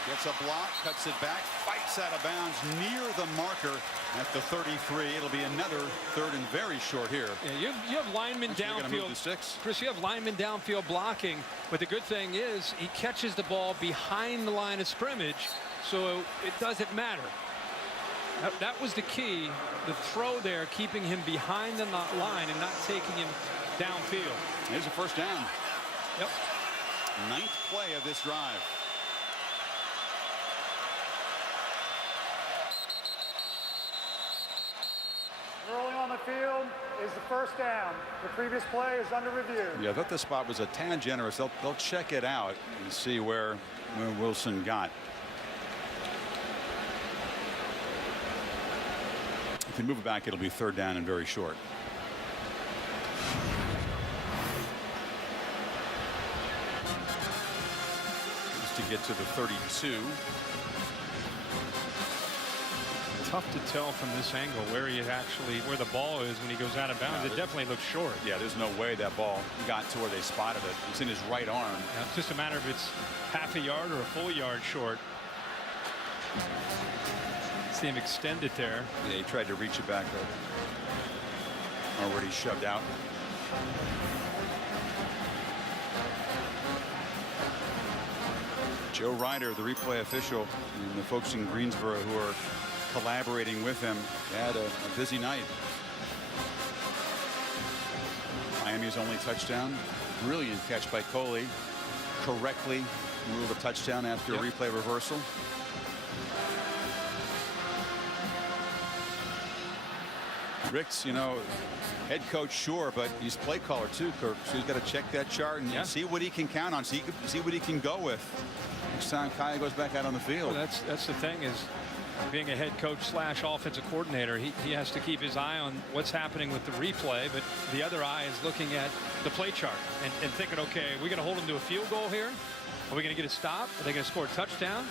Gets a block, cuts it back, fights out of bounds near the marker at the 33. It'll be another 3rd and very short here. Yeah, you have linemen downfield. Chris, you have linemen downfield blocking, but the good thing is he catches the ball behind the line of scrimmage, so it doesn't matter. That was the key, the throw there, keeping him behind the line and not taking him downfield. Here's a first down. Yep. 9th play of this drive. Early on the field is the first down. The previous play is under review. Yeah, I thought the spot was a tad generous. They'll check it out and see where Wilson got. If they move it back, it'll be 3rd down and very short. Just to get to the 32. Tough to tell from this angle where the ball is when he goes out of bounds. It definitely looks short. Yeah, there's no way that ball got to where they spotted it. It's in his right arm. Yeah, it's just a matter of it's half a yard or a full yard short. See him extend it there. Yeah, he tried to reach it back, but already shoved out. Joe Ryder, the replay official, and the folks in Greensboro who are collaborating with him, had a busy night. Miami's only touchdown. Brilliant catch by Coley. Correctly ruled a touchdown after a replay reversal. Rick's, head coach, sure, but he's play caller too, Kirk. So he's got to check that chart and see what he can count on, see what he can go with next time Kaya goes back out on the field. Well, that's the thing, is being a head coach / offensive coordinator, he has to keep his eye on what's happening with the replay, but the other eye is looking at the play chart and thinking, okay, we're going to hold him to a field goal here. Are we going to get a stop? Are they going to score a touchdown?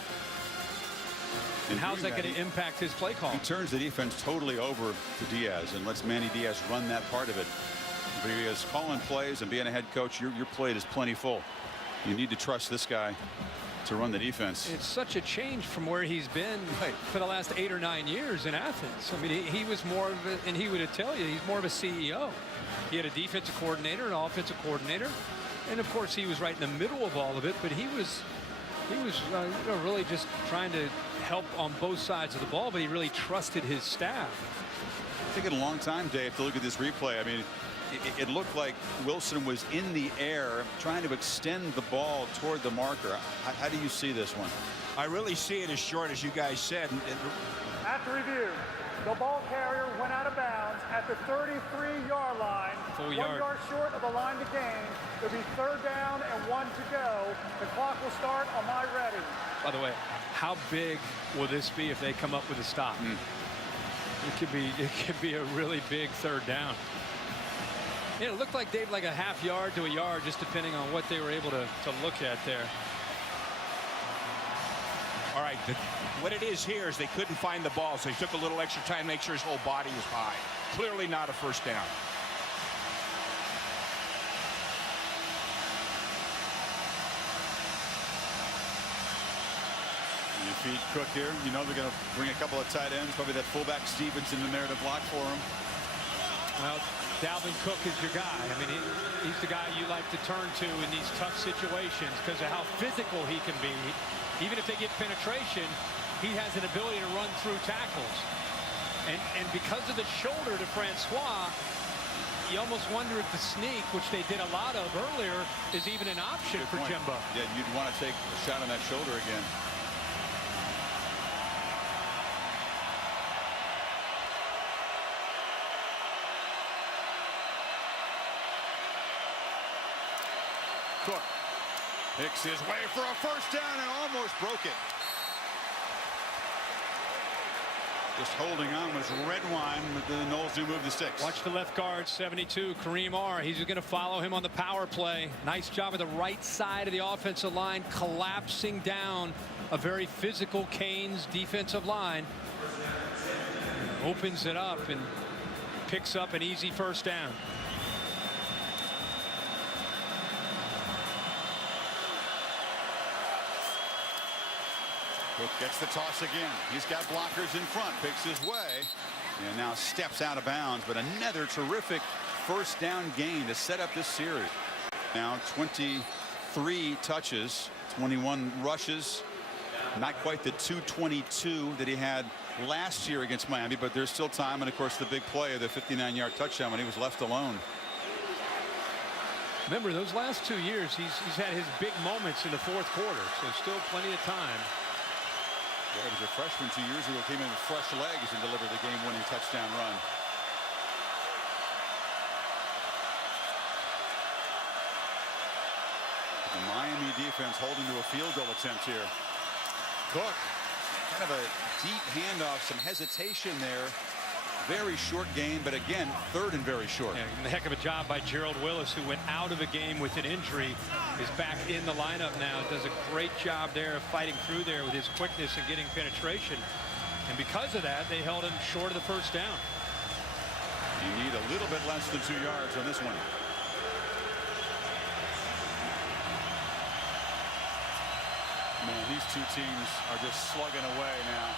And how's that going to impact his play call? He turns the defense totally over to Diaz and lets Manny Diaz run that part of it. Because calling plays and being a head coach, your plate is plenty full. You need to trust this guy to run the defense. It's such a change from where he's been for the last 8 or 9 years in Athens. I mean, he was more of a, and he would tell you, he's more of a CEO. He had a defensive coordinator, an offensive coordinator, and of course he was right in the middle of all of it, but he was really just trying to help on both sides of the ball, but he really trusted his staff. It's taken a long time, Dave, to look at this replay. I mean, it looked like Wilson was in the air trying to extend the ball toward the marker. How do you see this one? I really see it as short as you guys said. After review, the ball carrier went out of bounds at the 33-yard line. Full 1 yard. yard short of the line to gain. It'll be 3rd down and 1 to go. The clock will start on my ready. By the way, how big will this be if they come up with a stop? It could be a really big 3rd down. It looked like Dave, like a half yard to a yard, just depending on what they were able to look at there. All right, what it is here is they couldn't find the ball, so he took a little extra time to make sure his whole body was high. Clearly not a first down. You feed Cook here. You know they're going to bring a couple of tight ends. Probably that fullback Stevenson in there to block for him. Well, Dalvin Cook is your guy. I mean, he's the guy you like to turn to in these tough situations because of how physical he can be. Even if they get penetration, he has an ability to run through tackles. And because of the shoulder to Francois, you almost wonder if the sneak, which they did a lot of earlier, is even an option for Jimbo. Yeah, you'd want to take a shot on that shoulder again. Cook picks his way for a first down and almost broke it. Just holding on was Redwine, but the Knowles do move the sticks. Watch the left guard, 72, Kareem R. He's going to follow him on the power play. Nice job of the right side of the offensive line, collapsing down a very physical Canes defensive line. Opens it up and picks up an easy first down. Cook gets the toss again. He's got blockers in front, picks his way, and now steps out of bounds. But another terrific first down gain to set up this series. Now 23 touches, 21 rushes. Not quite the 222 that he had last year against Miami, but there's still time. And of course, the big play of the 59-yard touchdown when he was left alone. Remember, those last 2 years, he's had his big moments in the fourth quarter, so still plenty of time. Yeah, he was a freshman 2 years ago, came in with fresh legs and delivered the game-winning touchdown run. The Miami defense holding to a field goal attempt here. Cook, kind of a deep handoff, some hesitation there. Very short game, but again, third and very short. Yeah, and a heck of a job by Gerald Willis, who went out of a game with an injury, is back in the lineup now. Does a great job there of fighting through there with his quickness and getting penetration. And because of that, they held him short of the first down. You need a little bit less than 2 yards on this one. Man, these two teams are just slugging away now.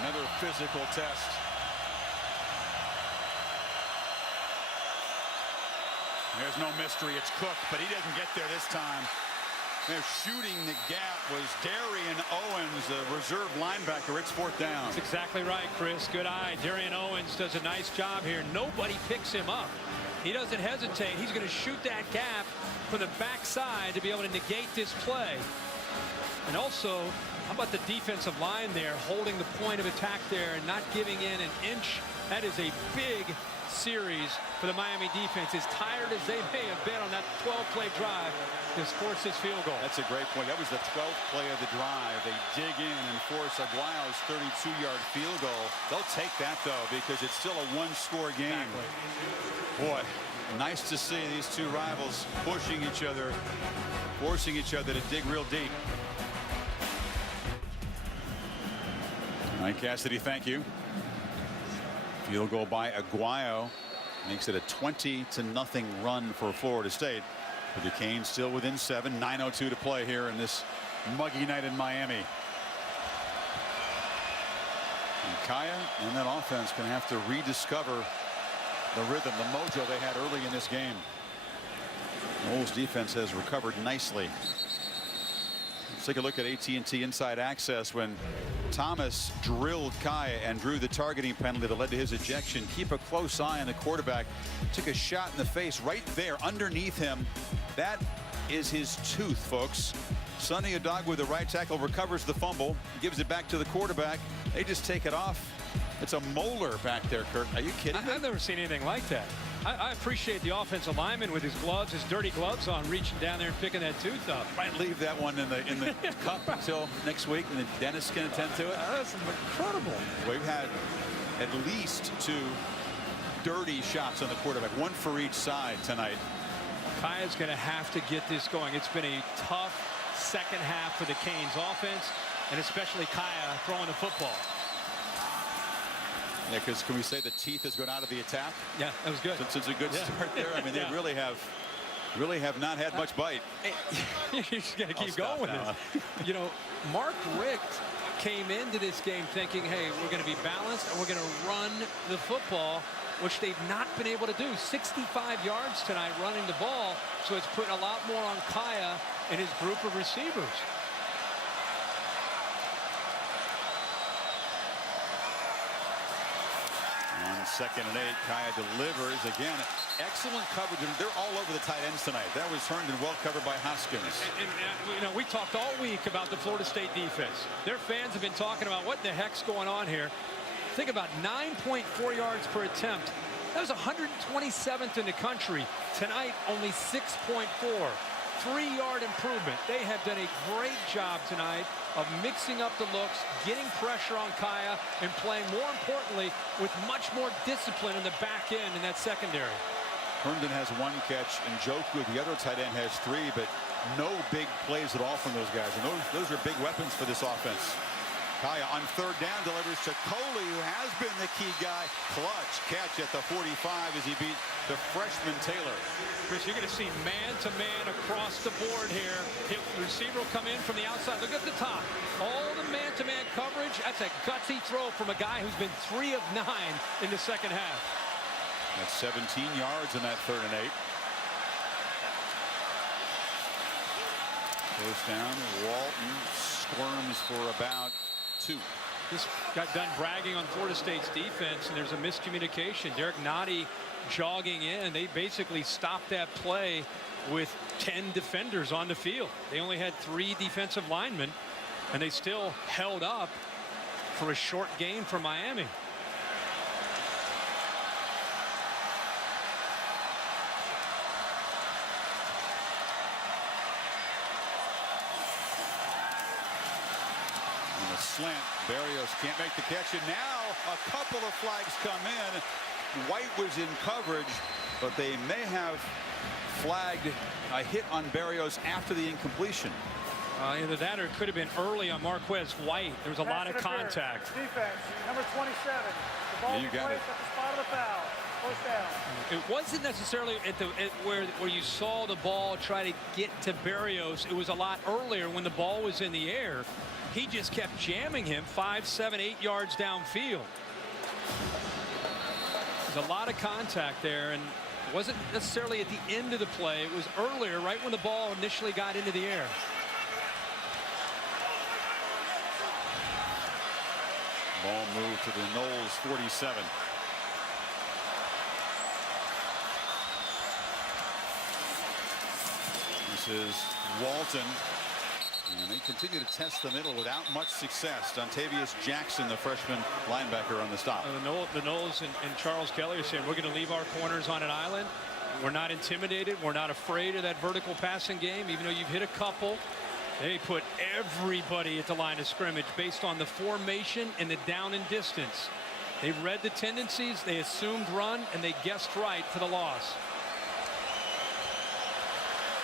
Another physical test. There's no mystery. It's Cook, but he doesn't get there this time. They're shooting the gap was Darian Owens, a reserve linebacker. It's fourth down. That's exactly right, Chris. Good eye. Darian Owens does a nice job here. Nobody picks him up. He doesn't hesitate. He's going to shoot that gap from the backside to be able to negate this play. And also, how about the defensive line there holding the point of attack there and not giving in an inch? That is a big series for the Miami defense. As tired as they may have been on that 12-play drive, to force this field goal. That's a great point. That was the 12th play of the drive. They dig in and force Aguayo's 32-yard field goal. They'll take that, though, because it's still a one-score game. Exactly. Boy, nice to see these two rivals pushing each other, forcing each other to dig real deep. Mike Cassidy, thank you. Field goal by Aguayo makes it a 20-0 run for Florida State. But the Canes still within 7. 9:02 to play here in this muggy night in Miami. And Kaya and that offense going to have to rediscover the rhythm, the mojo they had early in this game. Noles defense has recovered nicely. Let's take a look at AT&T Inside Access when Thomas drilled Kaya and drew the targeting penalty that led to his ejection. Keep a close eye on the quarterback. Took a shot in the face right there underneath him. That is his tooth, folks. Sonny Odogwu, the right tackle, recovers the fumble, gives it back to the quarterback. They just take it off. It's a molar back there, Kirk. Are you kidding me? I've never seen anything like that. I appreciate the offensive lineman with his gloves, his dirty gloves on, reaching down there and picking that tooth up. Might leave that one in the cup until next week, and the dentist can attend to it. That's incredible. We've had at least 2 dirty shots on the quarterback, one for each side tonight. Kaya's going to have to get this going. It's been a tough second half for the Canes offense, and especially Kaya throwing the football. Yeah, because can we say the teeth has gone out of the attack? Yeah, that was good. Since it's a good start there. I mean, they really have not had much bite. You just got to keep going with this. You know, Mark Richt came into this game thinking, hey, we're going to be balanced and we're going to run the football, which they've not been able to do. 65 yards tonight running the ball, so it's put a lot more on Kaya and his group of receivers. On 2nd and 8, Kaya delivers again. Excellent coverage. They're all over the tight ends tonight. That was Herndon, well covered by Hoskins. And you know, we talked all week about the Florida State defense. Their fans have been talking about what the heck's going on here. Think about 9.4 yards per attempt. That was 127th in the country. Tonight, only 6.4. 3-yard improvement. They have done a great job tonight of mixing up the looks, getting pressure on Kaya, and playing, more importantly, with much more discipline in the back end in that secondary. Herndon has 1 catch, and Njoku, the other tight end, has 3, but no big plays at all from those guys. And those are big weapons for this offense. Kaya on third down delivers to Coley, who has been the key guy. Clutch catch at the 45 as he beat the freshman Taylor. Chris, you're going to see man-to-man across the board here. The receiver will come in from the outside. Look at the top. All the man-to-man coverage. That's a gutsy throw from a guy who's been 3 of 9 in the second half. That's 17 yards in that 3rd and 8. First down, Walton squirms for about 2. Just got done bragging on Florida State's defense, and there's a miscommunication. Derek Nottie jogging in. They basically stopped that play with 10 defenders on the field. They only had 3 defensive linemen, and they still held up for a short gain for Miami. Slant. Barrios can't make the catch, and now a couple of flags come in. White was in coverage, but they may have flagged a hit on Barrios after the incompletion. Either that or it could have been early on Marquez White. There was a lot of contact. Defense, number 27. The ball You got it. at the spot of the foul. First down. It wasn't necessarily where you saw the ball try to get to Barrios. It was a lot earlier when the ball was in the air. He just kept jamming him 5, 7, 8 yards downfield. There's a lot of contact there, and it wasn't necessarily at the end of the play. It was earlier, right when the ball initially got into the air. Ball moved to the Knowles 47. This is Walton. And they continue to test the middle without much success. Dontavius Jackson, the freshman linebacker, on the stop. The Knowles and Charles Kelly are saying we're going to leave our corners on an island. We're not intimidated. We're not afraid of that vertical passing game, even though you've hit a couple. They put everybody at the line of scrimmage based on the formation and the down and distance. They read the tendencies, they assumed run, and they guessed right for the loss.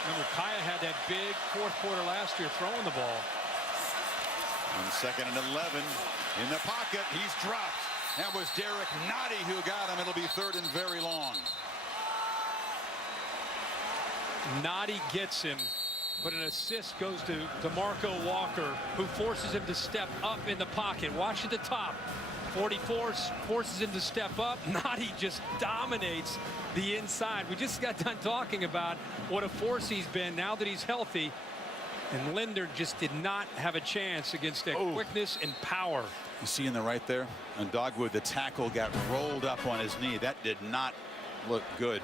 Remember, Kaya had that big 4th quarter last year throwing the ball. On 2nd and 11 in the pocket. He's dropped. That was Derek Nottie who got him. It'll be 3rd and very long. Nottie gets him, but an assist goes to DeMarco Walker, who forces him to step up in the pocket. Watch at the top. 44 forces him to step up. Nottie just dominates the inside. We just got done talking about what a force he's been now that he's healthy. And Linder just did not have a chance against that quickness and power. You see in the right there? On Dogwood, the tackle got rolled up on his knee. That did not look good.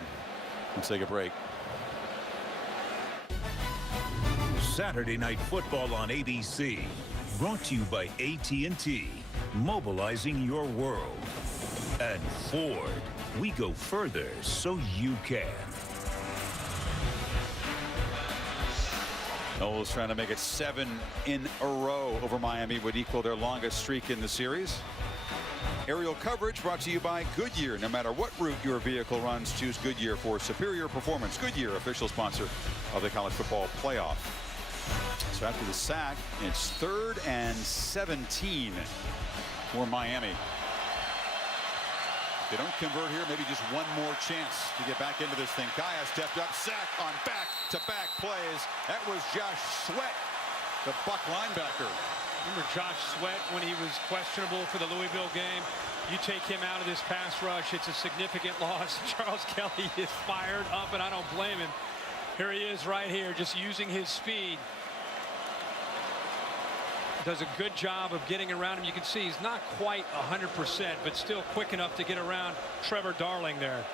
Let's take a break. Saturday Night Football on ABC. Brought to you by AT&T. Mobilizing your world. And Ford. We go further so you can. Knowles trying to make it 7 in a row over Miami, would equal their longest streak in the series. Aerial coverage brought to you by Goodyear. No matter what route your vehicle runs, choose Goodyear for superior performance. Goodyear, official sponsor of the college football playoff. So after the sack, it's 3rd and 17 for Miami. If they don't convert here, maybe just one more chance to get back into this thing. Kaya stepped up, sack on back-to-back plays. That was Josh Sweat, the Buck linebacker. Remember Josh Sweat when he was questionable for the Louisville game? You take him out of this pass rush, it's a significant loss. Charles Kelly is fired up, and I don't blame him. Here he is right here, just using his speed. Does a good job of getting around him. You can see he's not quite 100%, but still quick enough to get around Trevor Darling there.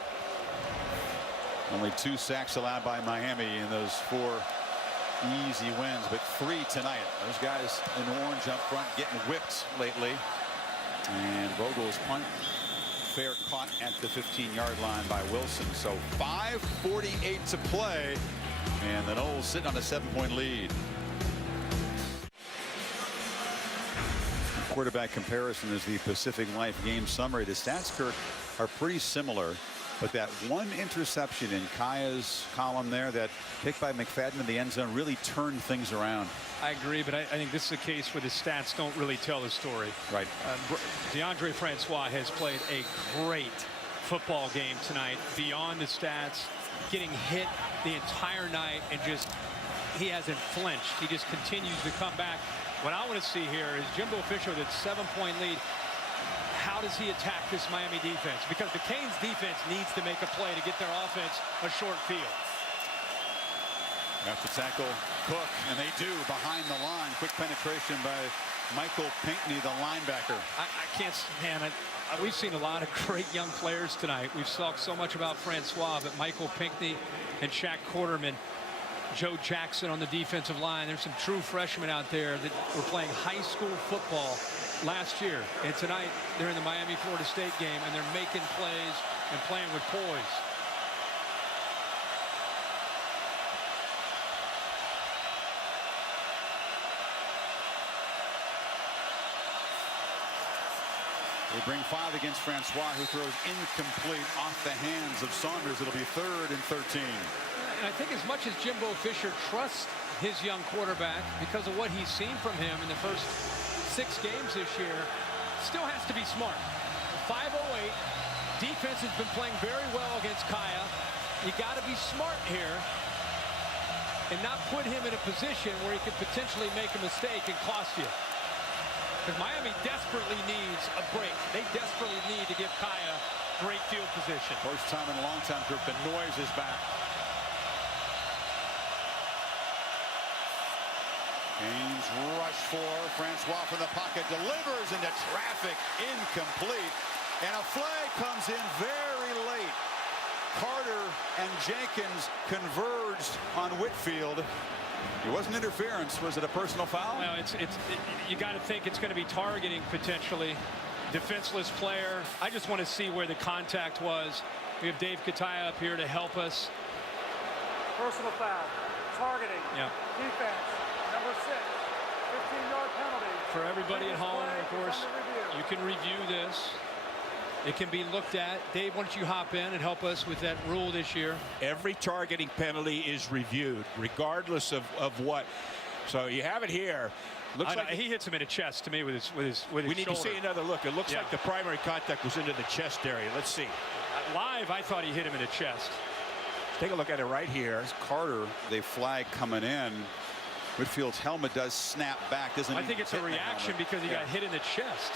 Only 2 sacks allowed by Miami in those 4 easy wins, but 3 tonight. Those guys in orange up front getting whipped lately. And Vogel's punt fair caught at the 15-yard line by Wilson. So 5:48 to play, and the Knowles sitting on a 7-point lead. Quarterback comparison is the Pacific Life game summary. The stats, Kirk, are pretty similar. But that one interception in Kaya's column there, that pick by McFadden in the end zone, really turned things around. I agree, but I think this is a case where the stats don't really tell the story. Right. DeAndre Francois has played a great football game tonight, beyond the stats, getting hit the entire night, and just he hasn't flinched. He just continues to come back. What I want to see here is Jimbo Fisher with a 7-point lead. How does he attack this Miami defense? Because the Canes defense needs to make a play to get their offense a short field. Have to tackle Cook, and they do behind the line. Quick penetration by Michael Pinckney, the linebacker. I can't stand it. We've seen a lot of great young players tonight. We've talked so much about Francois, but Michael Pinckney and Shaq Quarterman, Joe Jackson on the defensive line. There's some true freshmen out there that were playing high school football last year. And tonight, they're in the Miami-Florida State game, and they're making plays and playing with poise. They bring 5 against Francois, who throws incomplete off the hands of Saunders. It'll be 3rd and 13. And I think as much as Jimbo Fisher trusts his young quarterback because of what he's seen from him in the first 6 games this year, still has to be smart. 508. Defense has been playing very well against Kaya. You got to be smart here and not put him in a position where he could potentially make a mistake and cost you. Because Miami desperately needs a break. They desperately need to give Kaya great field position. First time in a long time, Kirk. The noise is back. Canes rush for Francois from the pocket, delivers into traffic, incomplete, and a flag comes in very late. Carter and Jenkins converged on Whitfield. It wasn't interference. Was it a personal foul? Well, you got to think it's going to be targeting potentially. Defenseless player. I just want to see where the contact was. We have Dave Kataya up here to help us. Personal foul. Targeting. Yeah. Defense. Number 6. 15-yard penalty. For everybody at home, of course, you can review this. It can be looked at. Dave, why don't you hop in and help us with that rule this year? Every targeting penalty is reviewed, regardless of what. So you have it here. Looks like he hits him in the chest to me with his we need shoulder. to see another look. It looks like the primary contact was into the chest area. Let's see. Live, I thought he hit him in the chest. Take a look at it right here. Carter, they flag coming in. Whitfield's helmet does snap back. Doesn't I think it's a reaction because he got hit in the chest.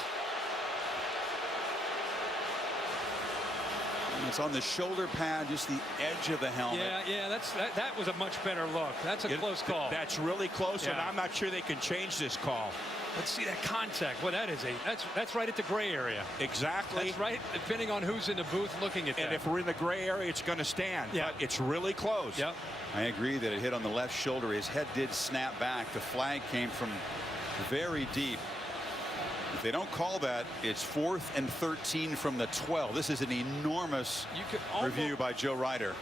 It's on the shoulder pad, just the edge of the helmet. Yeah, that was a much better look. That's a close call. That's really close, and I'm not sure they can change this call. Let's see that contact. Well, that's right at the gray area. Exactly. That's right, depending on who's in the booth looking at that. And if we're in the gray area, it's going to stand. Yeah. But it's really close. Yep. I agree that it hit on the left shoulder. His head did snap back. The flag came from very deep. If they don't call that, it's 4th and 13 from the 12. This is an enormous review by Joe Ryder.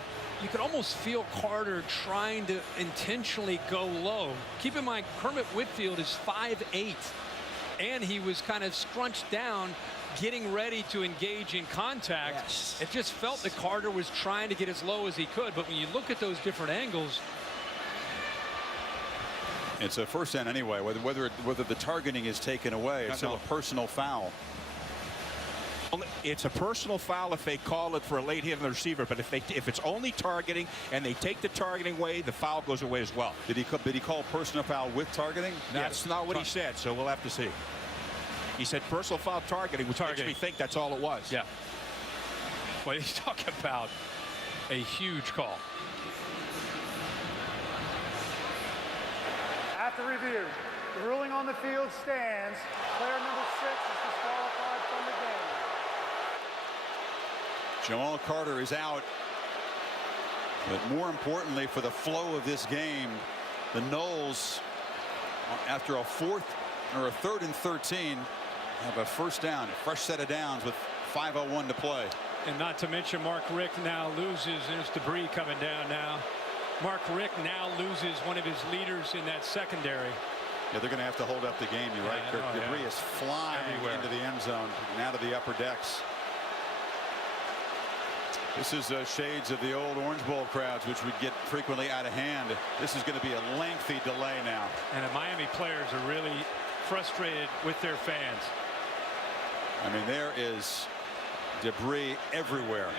You could almost feel Carter trying to intentionally go low. Keep in mind, Kermit Whitfield is 5'8", and he was kind of scrunched down, getting ready to engage in contact. Yes. It just felt that Carter was trying to get as low as he could, but when you look at those different angles, it's a first down anyway. Whether the targeting is taken away, it's still a personal foul. It's a personal foul if they call it for a late hit on the receiver, but if it's only targeting and they take the targeting away, the foul goes away as well. Did he call personal foul with targeting? That's not what he said, so we'll have to see. He said personal foul targeting, which makes me think that's all it was. Yeah. Well, he's talking about a huge call. After review, the ruling on the field stands. Player number 6 is disqualified from the game. Jamal Carter is out. But more importantly, for the flow of this game, the Noles, after a 3rd and 13, have a first down, a fresh set of downs with 5:01 to play. And not to mention Mark Richt now loses. There's debris coming down now. Mark Richt now loses one of his leaders in that secondary. Yeah, they're going to have to hold up the game. You're right, Kirk. Debris is flying into the end zone and out of the upper decks. This is shades of the old Orange Bowl crowds, which would get frequently out of hand. This is going to be a lengthy delay now. And the Miami players are really frustrated with their fans. I mean, there is debris everywhere.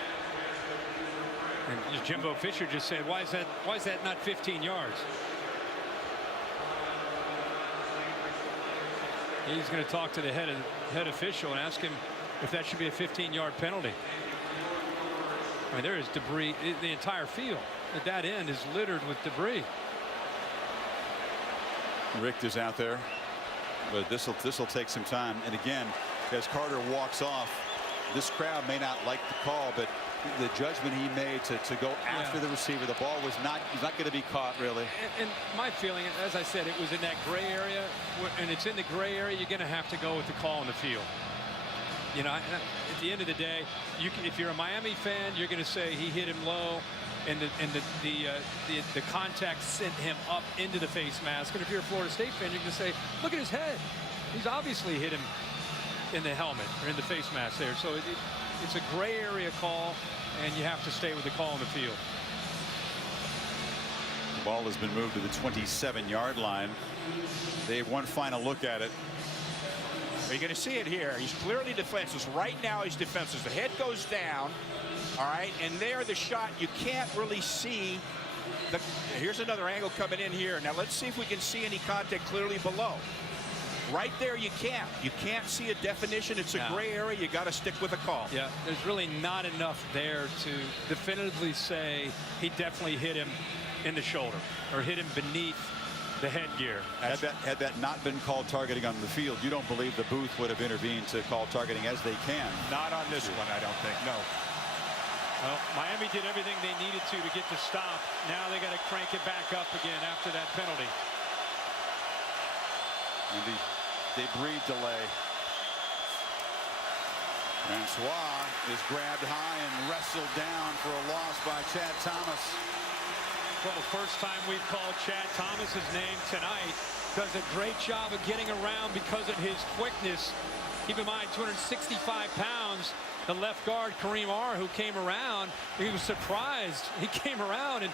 And Jimbo Fisher just said, why is that not 15 yards? He's going to talk to the head official and ask him if that should be a 15-yard penalty. I mean, there is debris. The entire field at that end is littered with debris. Richt is out there, but this will take some time. And again, as Carter walks off, this crowd may not like the call, but the judgment he made to go after the receiver, the ball was not, he's not going to be caught really. And my feeling, as I said, it was in that gray area, and it's in the gray area, you're going to have to go with the call in the field. You know, at the end of the day, if you're a Miami fan, you're going to say he hit him low, and the contact sent him up into the face mask. And if you're a Florida State fan, you're going to say, look at his head. He's obviously hit him in the helmet or in the face mask there. So it's a gray area call, and you have to stay with the call in the field. The ball has been moved to the 27-yard line. They have one final look at it. You're going to see it here. He's clearly defenseless. Right now he's defenseless. The head goes down. All right. And there the shot, you can't really see. Here's another angle coming in here. Now let's see if we can see any contact clearly below. Right there you can't. You can't see a definition. It's a gray area. You got to stick with a call. Yeah, there's really not enough there to definitively say he definitely hit him in the shoulder or hit him beneath the headgear. Had that not been called targeting on the field, you don't believe the booth would have intervened to call targeting, as they can. Not on this one, I don't think. No. Well, Miami did everything they needed to get the stop. Now they got to crank it back up again after that penalty. And the debris delay. Francois is grabbed high and wrestled down for a loss by Chad Thomas. Well, the first time we've called Chad Thomas's name tonight. Does a great job of getting around because of his quickness. Keep in mind, 265 pounds. The left guard, Kareem R., who came around, he was surprised. He came around, and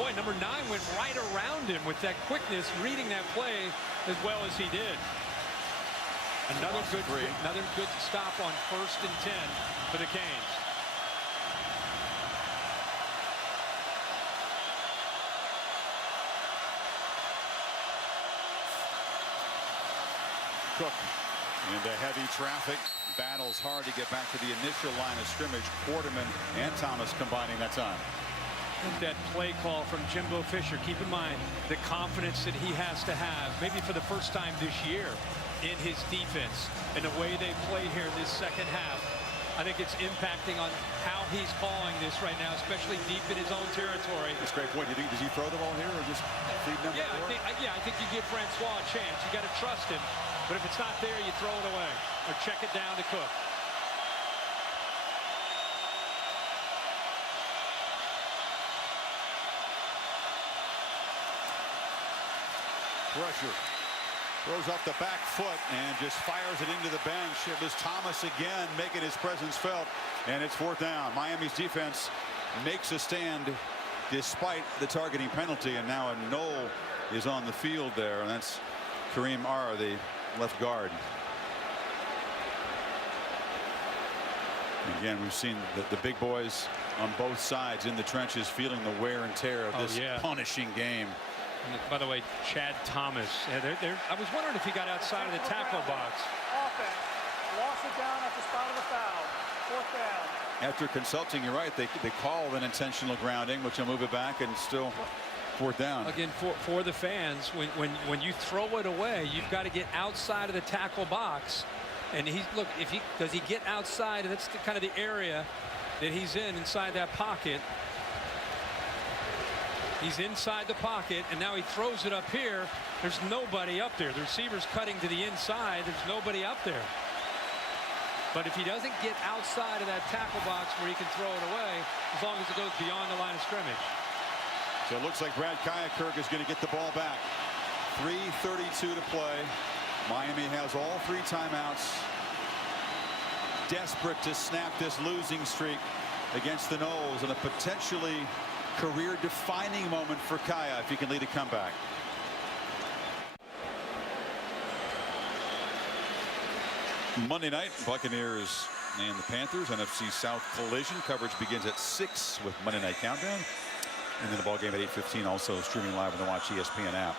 boy, number 9 went right around him with that quickness, reading that play as well as he did. Another good stop on 1st and 10 for the Canes. Cook into heavy traffic, battles hard to get back to the initial line of scrimmage. Quarterman and Thomas combining that time. That play call from Jimbo Fisher. Keep in mind the confidence that he has to have, maybe for the first time this year, in his defense and the way they played here in this second half. I think it's impacting on how he's calling this right now, especially deep in his own territory. That's a great point. Does he throw the ball here or just feed number 4? I think you give Francois a chance. You got to trust him. But if it's not there, you throw it away or check it down to Cook. Pressure. Throws off the back foot and just fires it into the bench. It was Thomas again making his presence felt, and it's 4th down. Miami's defense makes a stand despite the targeting penalty, and now a Knoll is on the field there, and that's Kareem R., the left guard. Again, we've seen the big boys on both sides in the trenches feeling the wear and tear of this punishing game. And by the way, Chad Thomas, I was wondering if he got outside of the tackle box. Offense, lost it down at the spot of the foul. 4th down. After consulting, you're right, they call an intentional grounding, which will move it back, and still 4th down. Again, for the fans, when you throw it away, you've got to get outside of the tackle box. And does he get outside? That's kind of the area that he's in, inside that pocket. He's inside the pocket, and now he throws it up here. There's nobody up there. The receiver's cutting to the inside. There's nobody up there. But if he doesn't get outside of that tackle box where he can throw it away, as long as it goes beyond the line of scrimmage. So it looks like Brad Kayakirk is going to get the ball back. 3:32 to play. Miami has all 3 timeouts. Desperate to snap this losing streak. against the Noles, and a potentially career-defining moment for Kaya if he can lead a comeback. Monday night, Buccaneers and the Panthers, NFC South collision. Coverage begins at 6 with Monday Night Countdown. And then the ball game at 8:15, also streaming live on the Watch ESPN app.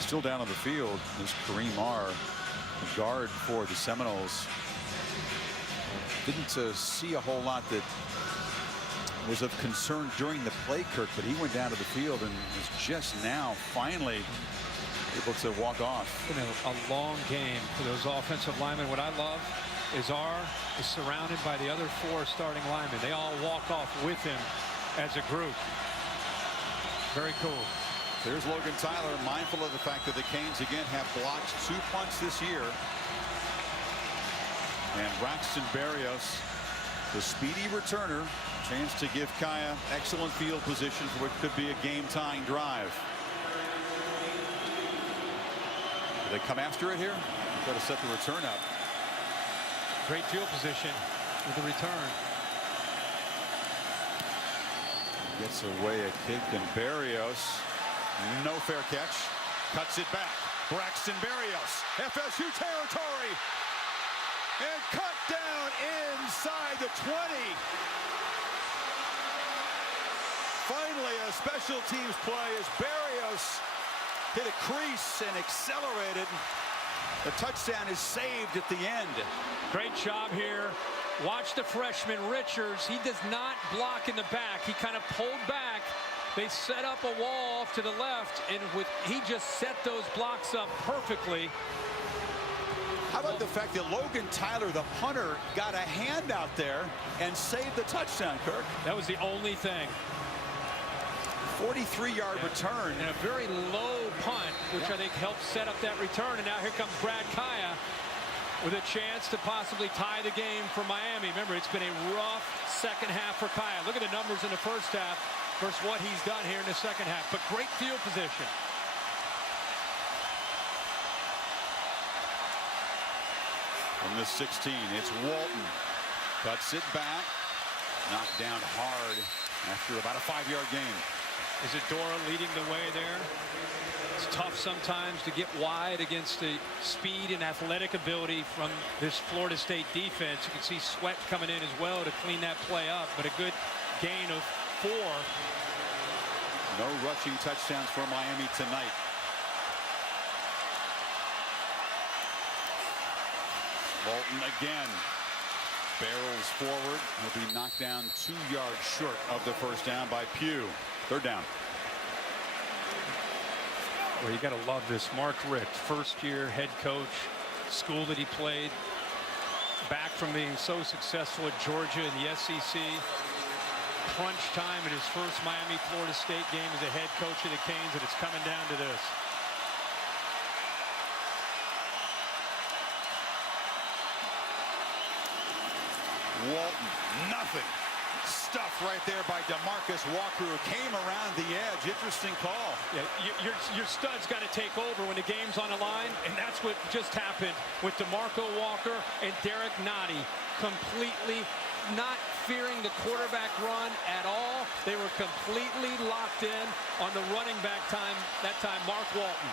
Still down on the field is Kareem Marr, the guard for the Seminoles. Didn't see a whole lot that was of concern during the play, Kirk, but he went down to the field and is just now finally able to walk off. You know, a long game for those offensive linemen. What I love is R is surrounded by the other 4 starting linemen. They all walk off with him as a group. Very cool. There's Logan Tyler, mindful of the fact that the Canes again have blocked 2 punts this year. And Braxton Berrios, the speedy returner, chance to give Kaya excellent field position for what could be a game-tying drive. Do they come after it here? Try to set the return up. Great field position with the return. Gets away a kick, and Berrios, no fair catch, cuts it back. Braxton Berrios, FSU territory, and cut down inside the 20. Finally, a special teams play as Berrios hit a crease and accelerated. The touchdown is saved at the end. Great job here. Watch the freshman Richards. He does not block in the back. He kind of pulled back. They set up a wall off to the left, and he just set those blocks up perfectly. How about the fact that Logan Tyler, the punter, got a hand out there and saved the touchdown, Kirk? That was the only thing. 43-yard return. And a very low punt, which I think helped set up that return. And now here comes Brad Kaya with a chance to possibly tie the game for Miami. Remember, it's been a rough second half for Kaya. Look at the numbers in the first half versus what he's done here in the second half. But great field position. From the 16, it's Walton. Cuts it back. Knocked down hard after about a 5-yard gain. Isadora leading the way there. It's tough sometimes to get wide against the speed and athletic ability from this Florida State defense. You can see Sweat coming in as well to clean that play up, but a good gain of 4. No rushing touchdowns for Miami tonight. Walton again barrels forward. He'll be knocked down 2 yards short of the first down by Pugh. Third down. Well, you got to love this. Mark Richt, first-year head coach, school that he played, back from being so successful at Georgia in the SEC. Crunch time in his first Miami-Florida State game as a head coach of the Canes, and it's coming down to this. Walton, nothing. Stuff right there by DeMarcus Walker, who came around the edge. Interesting call. Yeah, your stud's got to take over when the game's on the line, and that's what just happened with DeMarco Walker and Derek Nottie. Completely not fearing the quarterback run at all. They were completely locked in on the running back time. That time, Mark Walton.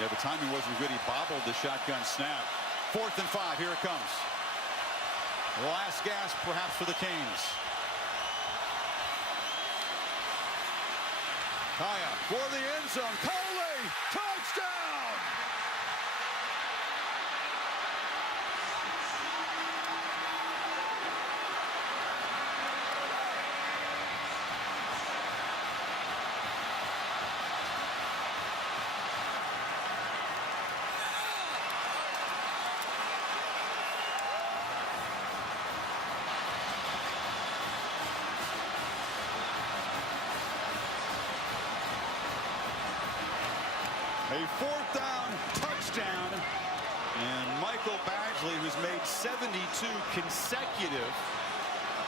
Yeah, the timing wasn't good. He bobbled the shotgun snap. 4th and 5. Here it comes. Last gasp, perhaps, for the Canes. Kaya for the end zone. Coley, touchdown! A 4th down touchdown, and Michael Badgley, who's made 72 consecutive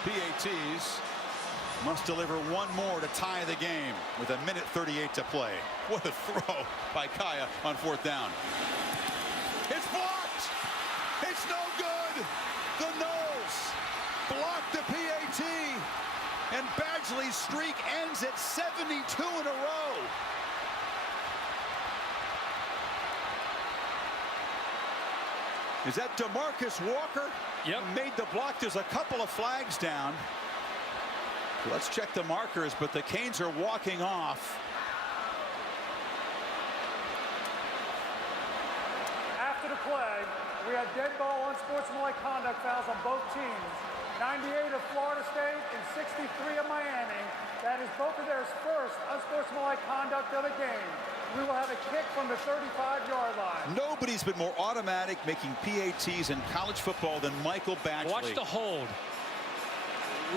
PATs, must deliver one more to tie the game with 1:38 to play. What a throw by Kaya on 4th down. It's blocked. It's no good. The Noles blocked the PAT. streak ends at 72 in a row. Is that DeMarcus Walker? Yep. Made the block. There's a couple of flags down. Let's check the markers, but the Canes are walking off. After the play, we had dead ball unsportsmanlike conduct fouls on both teams. 98 of Florida State and 63 of Miami. That is both of their first unsportsmanlike conduct of the game. We will have a kick from the 35-yard line. Nobody's been more automatic making PATs in college football than Michael Badgley. Watch the hold.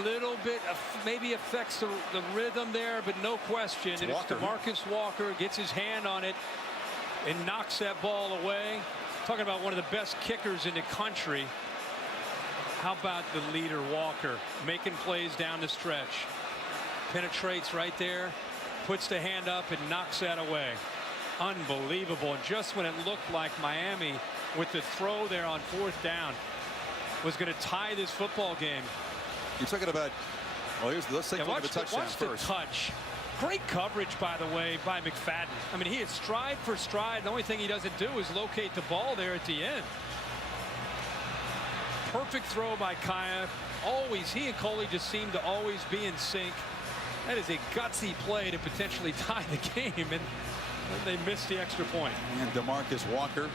Little bit of maybe affects the rhythm there, but no question. And it's DeMarcus Walker gets his hand on it and knocks that ball away. Talking about one of the best kickers in the country. How about the leader, Walker, making plays down the stretch? Penetrates right there, puts the hand up and knocks that away. Unbelievable. And just when it looked like Miami, with the throw there on 4th down, was going to tie this football game. You're talking about, well, let's take a look at the touchdown watch first. The touch. Great coverage, by the way, by McFadden. I mean, he is stride for stride. The only thing he doesn't do is locate the ball there at the end. Perfect throw by Kaya. Always, he and Coley just seem to always be in sync. That is a gutsy play to potentially tie the game, and they missed the extra point. And DeMarcus Walker,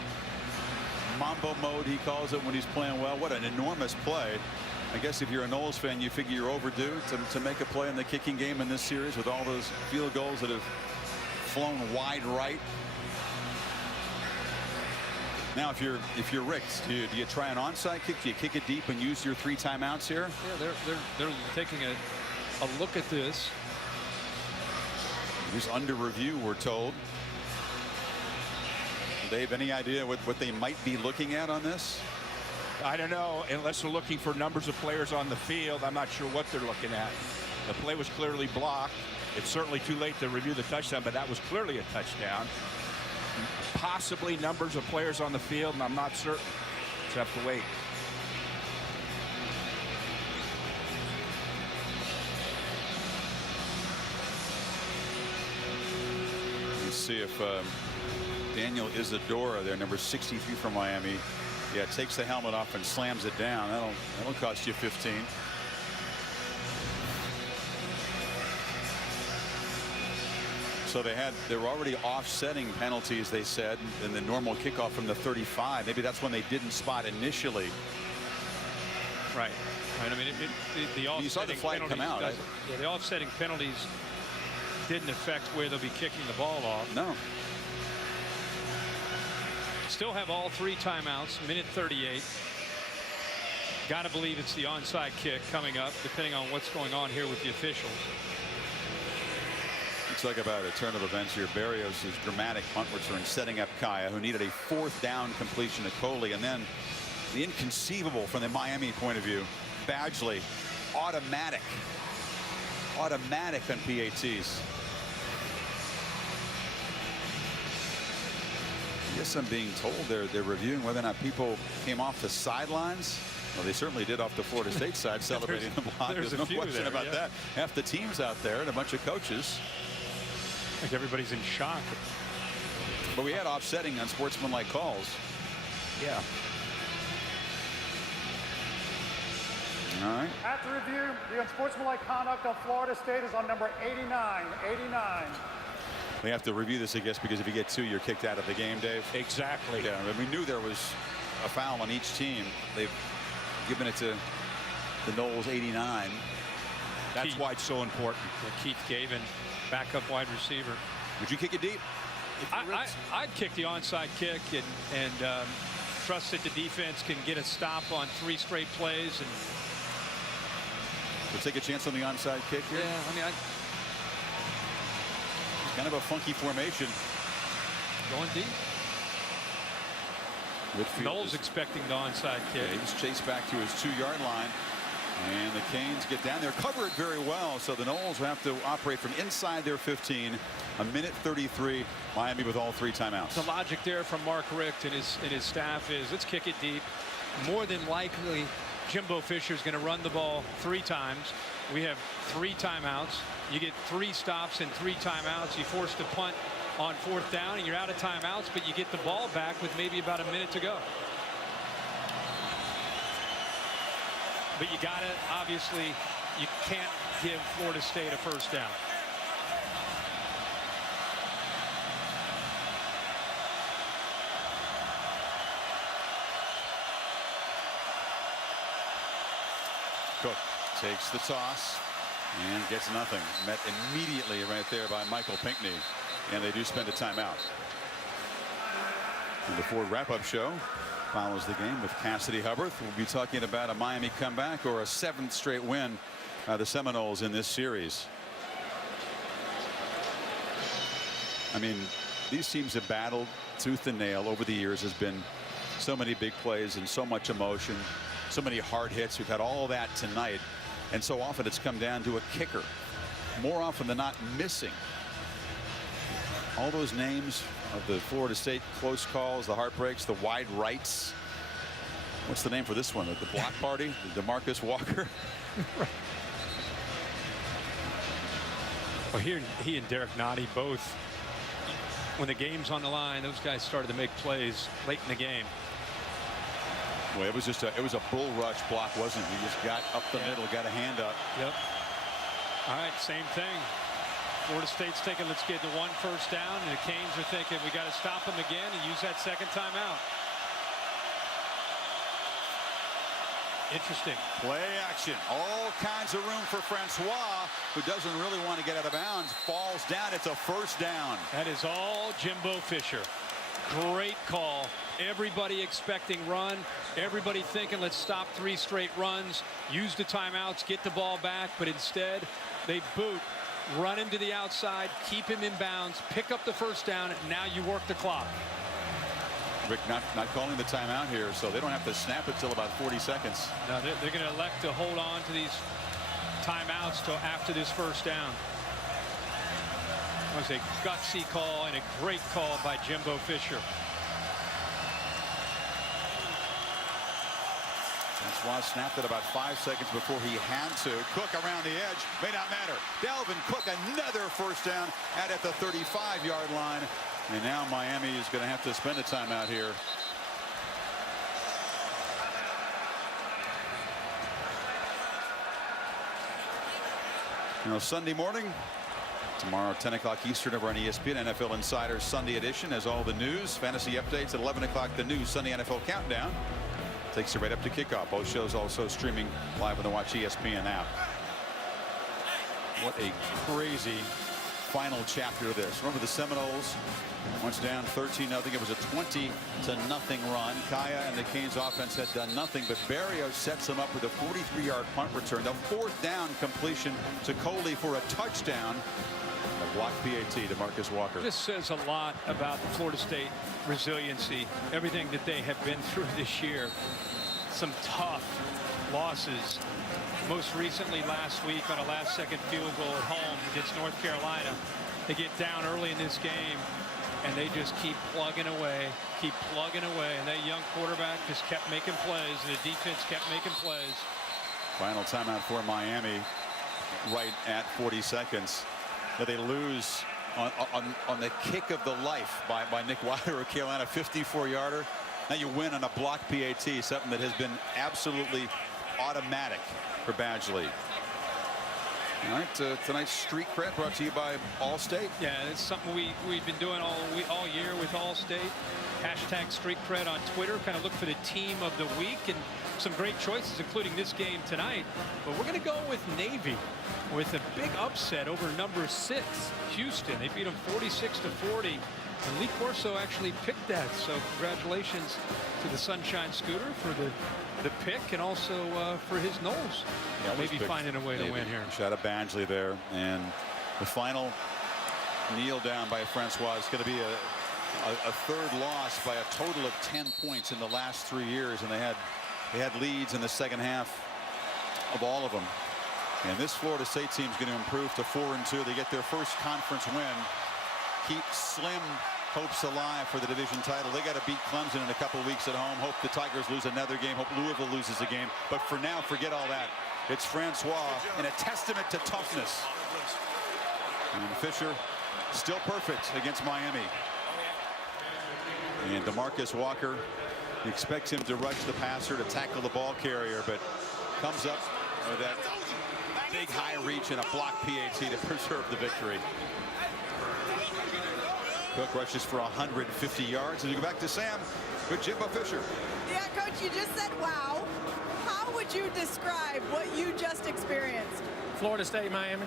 Mambo mode, he calls it when he's playing well. What an enormous play. I guess if you're a Noles fan, you figure you're overdue to make a play in the kicking game in this series with all those field goals that have flown wide right. Now, if you're Rick, do you try an onside kick? Do you kick it deep and use your 3 timeouts here? Yeah, they're taking a look at this. He's under review, we're told. Dave, any idea what they might be looking at on this? I don't know, unless they're looking for numbers of players on the field. I'm not sure what they're looking at. The play was clearly blocked. It's certainly too late to review the touchdown, but that was clearly a touchdown. Possibly numbers of players on the field, and I'm not certain. Just have to wait. Let's see if Daniel Isadora, there, number 63 from Miami, yeah, takes the helmet off and slams it down. That'll cost you 15. So they were already offsetting penalties, they said, in the normal kickoff from the 35. Maybe that's when they didn't spot initially. Right. I mean, the offsetting you saw the flag come out. Yeah, the offsetting penalties didn't affect where they'll be kicking the ball off. No. Still have all 3 timeouts, minute 38. Got to believe it's the onside kick coming up, depending on what's going on here with the officials. Let's talk about a turn of events here. Barrios' dramatic punt return setting up Kaya, who needed a 4th down completion to Coley, and then the inconceivable from the Miami point of view. Badgley, automatic on PATs. I guess I'm being told they're reviewing whether or not people came off the sidelines. Well, they certainly did off the Florida State side, celebrating the block. There's no question about that. Half the team's out there and a bunch of coaches. I think everybody's in shock. But we had offsetting unsportsmanlike calls. Yeah. All right. After review, the unsportsmanlike conduct of Florida State is on number 89. 89. We have to review this, I guess, because if you get 2, you're kicked out of the game, Dave. Exactly. Yeah, we knew there was a foul on each team. They've given it to the Noles 89. That's why it's so important. Keith Gavin, backup wide receiver. Would you kick it deep? I'd kick the onside kick and trust that the defense can get a stop on 3 straight plays. And we'll take a chance on the onside kick here. Yeah, I mean, kind of a funky formation. Going deep. Noles expecting the onside kick. Yeah, he's chased back to his 2-yard line. And the Canes get down there, cover it very well. So the Noles will have to operate from inside their 15. A minute 33. Miami with all 3 timeouts. The logic there from Mark Richt and his staff is let's kick it deep. More than likely, Jimbo Fisher's going to run the ball 3 times. we have 3 timeouts. You get 3 stops and 3 timeouts. You force the punt on 4th down, and you're out of timeouts, but you get the ball back with maybe about a minute to go. But you got to, obviously, you can't give Florida State a first down. Cook takes the toss and gets nothing. Met immediately right there by Michael Pinckney, and they do spend a timeout. And the Ford wrap-up show follows the game with Cassidy Hubbard. We'll be talking about a Miami comeback or a 7th straight win by the Seminoles in this series. I mean, these teams have battled tooth and nail over the years. There's been so many big plays and so much emotion, so many hard hits. We've had all that tonight, and so often it's come down to a kicker. More often than not, missing. All those names of the Florida State close calls, the heartbreaks, the wide rights. What's the name for this one? The block party, the DeMarcus Walker. Well, here he and Derek Nottie both, when the game's on the line, those guys started to make plays late in the game. Well, it was just a bull rush block, wasn't it? He just got up the middle, got a hand up. Yep. All right, same thing. Florida State's thinking, let's get the 1 first down, and the Canes are thinking we got to stop them again and use that 2nd timeout. Interesting. Play action. All kinds of room for Francois, who doesn't really want to get out of bounds. Falls down. It's a first down. That is all Jimbo Fisher. Great call. Everybody expecting run. Everybody thinking, let's stop 3 straight runs. Use the timeouts, get the ball back. But instead, they boot, run him to the outside, keep him in bounds, pick up the first down. And now you work the clock. Rick not calling the timeout here, so they don't have to snap it till about 40 seconds. No, they're going to elect to hold on to these timeouts till after this first down. It was a gutsy call and a great call by Jimbo Fisher. Francois snapped it about 5 seconds before he had to. Cook around the edge. May not matter. Delvin Cook, another first down at the 35-yard line. And now Miami is going to have to spend a timeout here. You know, Sunday morning, tomorrow 10 o'clock Eastern over on ESPN, NFL Insider Sunday edition has all the news, fantasy updates at 11 o'clock. The new Sunday NFL Countdown takes you right up to kickoff. Both shows also streaming live on the Watch ESPN app. What a crazy final chapter of this. Remember the Seminoles once down 13-0. It was a 20-0 run. Kaya and the Canes offense had done nothing, but Barrios sets them up with a 43-yard punt return. The 4th down completion to Coley for a touchdown. A block PAT to Marcus Walker. This says a lot about the Florida State resiliency, everything that they have been through this year. Some tough losses. Most recently last week on a last-second field goal at home against North Carolina. They get down early in this game, and they just keep plugging away, and that young quarterback just kept making plays, and the defense kept making plays. Final timeout for Miami right at 40 seconds. They lose on the kick of the life by Nick Wilder of Carolina, 54-yarder. Now you win on a block PAT, something that has been absolutely automatic for Badgley. All right, tonight's Street Cred brought to you by Allstate. Yeah, it's something we've been doing all year with Allstate. Hashtag Street Cred on Twitter. Kind of look for the team of the week, and some great choices, including this game tonight. But we're going to go with Navy with a big upset over number 6, Houston. They beat them 46-40. And Lee Corso actually picked that. So congratulations to the Sunshine Scooter for the pick, and also for his Knowles. Yeah, maybe finding a way to win here. Shot of Badgley there, and the final kneel down by Francois is going to be a 3rd loss by a total of 10 points in the last 3 years, and they had leads in the second half of all of them. And this Florida State team is going to improve to 4-2. They get their first conference win. Keep slim hopes alive for the division title. They got to beat Clemson in a couple of weeks at home. Hope the Tigers lose another game. Hope Louisville loses a game. But for now, forget all that. It's Francois, and a testament to toughness. And Fisher still perfect against Miami. And DeMarcus Walker, he expects him to rush the passer, to tackle the ball carrier, but comes up with that big high reach and a block PAT to preserve the victory. Cook rushes for 150 yards. And you go back to Sam with Jimbo Fisher. Yeah, Coach, you just said wow. How would you describe what you just experienced? Florida State, Miami.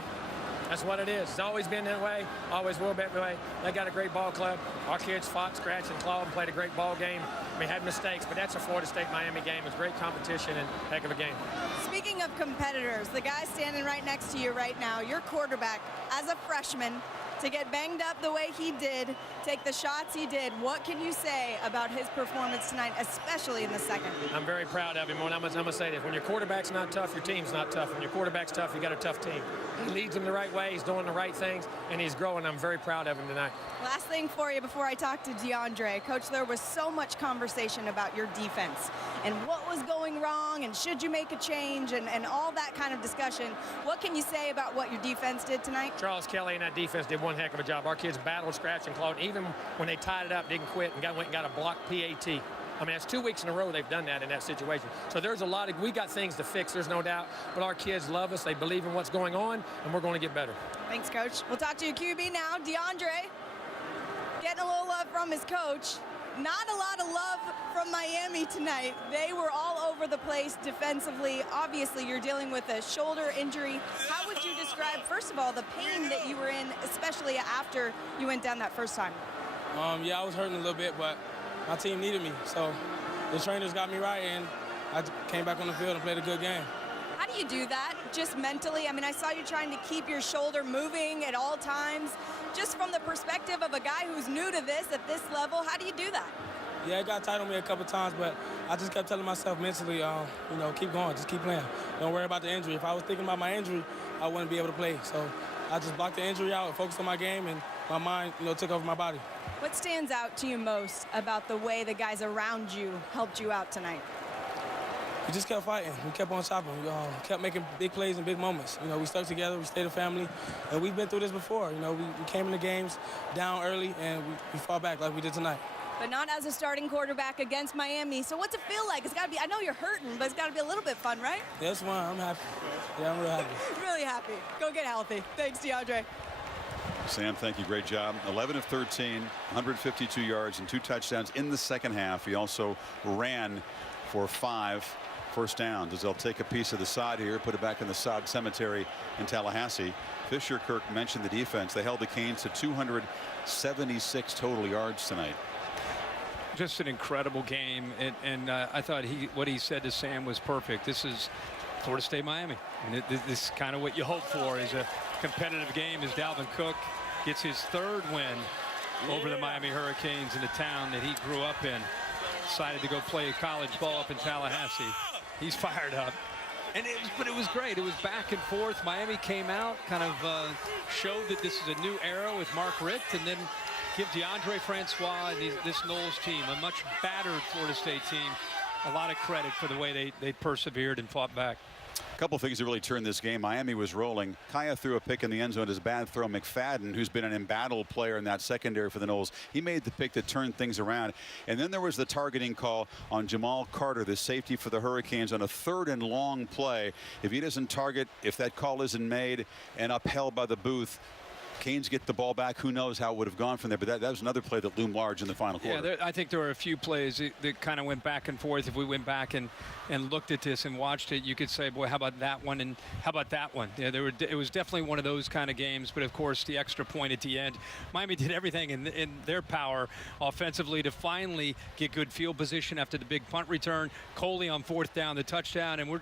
That's what it is. It's always been that way, always will be that way. They got a great ball club. Our kids fought, scratched, and clawed and played a great ball game. We had mistakes, but that's a Florida State-Miami game. It's great competition and heck of a game. Speaking of competitors, the guy standing right next to you right now, your quarterback, as a freshman, to get banged up the way he did, take the shots he did, what can you say about his performance tonight, especially in the second? I'm very proud of him. I'm going to say this. When your quarterback's not tough, your team's not tough. When your quarterback's tough, you got a tough team. He leads them the right way. He's doing the right things, and he's growing. I'm very proud of him tonight. Last thing for you before I talk to DeAndre. Coach, there was so much conversation about your defense and what was going wrong and should you make a change and all that kind of discussion. What can you say about what your defense did tonight? Charles Kelly and that defense did one heck of a job. Our kids battled, scratched, and clawed. Even when they tied it up, didn't quit and went and got a blocked PAT. I mean, that's 2 weeks in a row they've done that in that situation. So there's a lot of, we got things to fix, there's no doubt. But our kids love us, they believe in what's going on, and we're going to get better. Thanks, Coach. We'll talk to your QB now. DeAndre, getting a little love from his coach. Not a lot of love from Miami tonight. They were all over the place defensively. Obviously, you're dealing with a shoulder injury. How would you describe, first of all, the pain that you were in, especially after you went down that first time? Yeah, I was hurting a little bit, but my team needed me. So the trainers got me right, and I came back on the field and played a good game. How do you do that, just mentally? I mean, I saw you trying to keep your shoulder moving at all times. Just from the perspective of a guy who's new to this, at this level, how do you do that? Yeah, it got tight on me a couple times, but I just kept telling myself mentally, keep going, just keep playing. Don't worry about the injury. If I was thinking about my injury, I wouldn't be able to play. So I just blocked the injury out and focused on my game, and my mind, took over my body. What stands out to you most about the way the guys around you helped you out tonight? We just kept fighting. We kept on chopping. We kept making big plays in big moments. We stuck together. We stayed a family. And we've been through this before. We came in the games down early, and we fought back like we did tonight. But not as a starting quarterback against Miami. So what's it feel like? It's got to be, I know you're hurting, but it's got to be a little bit fun, right? Yeah, it's fun. I'm happy. Yeah, I'm real happy. Really happy. Go get healthy. Thanks, DeAndre. Sam, thank you. Great job. 11 of 13, 152 yards and 2 touchdowns in the second half. He also ran for 5 first downs as they'll take a piece of the sod here, put it back in the sod cemetery in Tallahassee. Fisher, Kirk mentioned the defense. They held the Canes to 276 total yards tonight. Just an incredible game, and I thought what he said to Sam was perfect. This is Florida State Miami, and this is kind of what you hope for is a competitive game as Dalvin Cook gets his 3rd win over the Miami Hurricanes in the town that he grew up in. Decided to go play college ball up in Tallahassee. He's fired up. But it was great. It was back and forth. Miami came out, kind of showed that this is a new era with Mark Richt, and then give DeAndre Francois and this Noles team, a much battered Florida State team, a lot of credit for the way they persevered and fought back. A couple things that really turned this game. Miami was rolling. Kaya threw a pick in the end zone. His bad throw. McFadden, who's been an embattled player in that secondary for the Noles, he made the pick that turned things around. And then there was the targeting call on Jamal Carter, the safety for the Hurricanes, on a 3rd and long play. If he doesn't target, if that call isn't made and upheld by the booth, Canes get the ball back. Who knows how it would have gone from there. But that was another play that loomed large in the final quarter. Yeah, I think there were a few plays that kind of went back and forth. If we went back and looked at this and watched it, you could say, boy, how about that one and how about that one? Yeah, it was definitely one of those kind of games. But, of course, the extra point at the end. Miami did everything in their power offensively to finally get good field position after the big punt return. Coley on 4th down, the touchdown. And you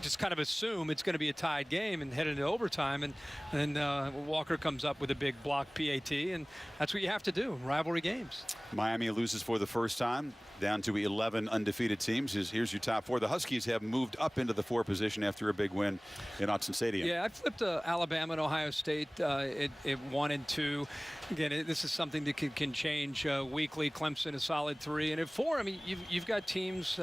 just kind of assume it's going to be a tied game and head into overtime. And Walker comes up with a big block PAT, and that's what you have to do in rivalry games. Miami loses for the first time. down to 11 undefeated teams. Here's your top 4. The Huskies have moved up into the 4 position after a big win in Autzen Stadium. Yeah, I flipped Alabama and Ohio State at 1 and 2. Again, this is something that can change weekly. Clemson a solid 3, and at 4, I mean, you've got teams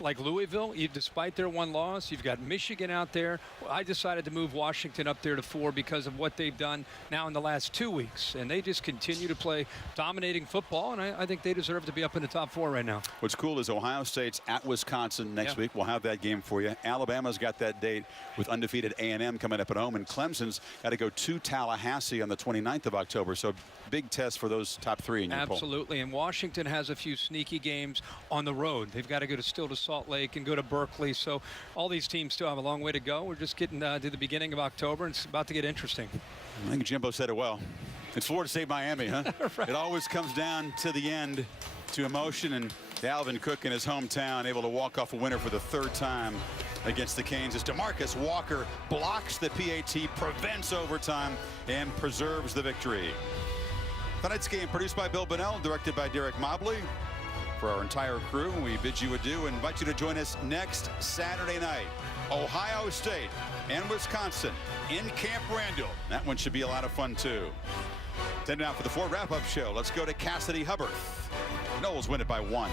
like Louisville. Despite their 1 loss, you've got Michigan out there. I decided to move Washington up there to 4 because of what they've done now in the last 2 weeks, and they just continue to play dominating football, and I think they deserve to be up in the top 4 right now. What's cool is Ohio State's at Wisconsin next week. We'll have that game for you. Alabama's got that date with undefeated A&M coming up at home, and Clemson's got to go to Tallahassee on the 29th of October. So big test for those top 3 in your poll. Absolutely, and Washington has a few sneaky games on the road. They've got to go to Salt Lake and go to Berkeley. So all these teams still have a long way to go. We're just getting to the beginning of October, and it's about to get interesting. I think Jimbo said it well. It's Florida State, Miami, huh? Right. It always comes down to the end, to emotion, and Dalvin Cook in his hometown able to walk off a winner for the 3rd time against the Canes as DeMarcus Walker blocks the PAT, prevents overtime, and preserves the victory. Tonight's game produced by Bill Bonnell, directed by Derek Mobley. For our entire crew, we bid you adieu and invite you to join us next Saturday night. Ohio State and Wisconsin in Camp Randall. That one should be a lot of fun, too. Then now for the 4 wrap-up show, let's go to Cassidy Hubbard. Knowles win it by 1.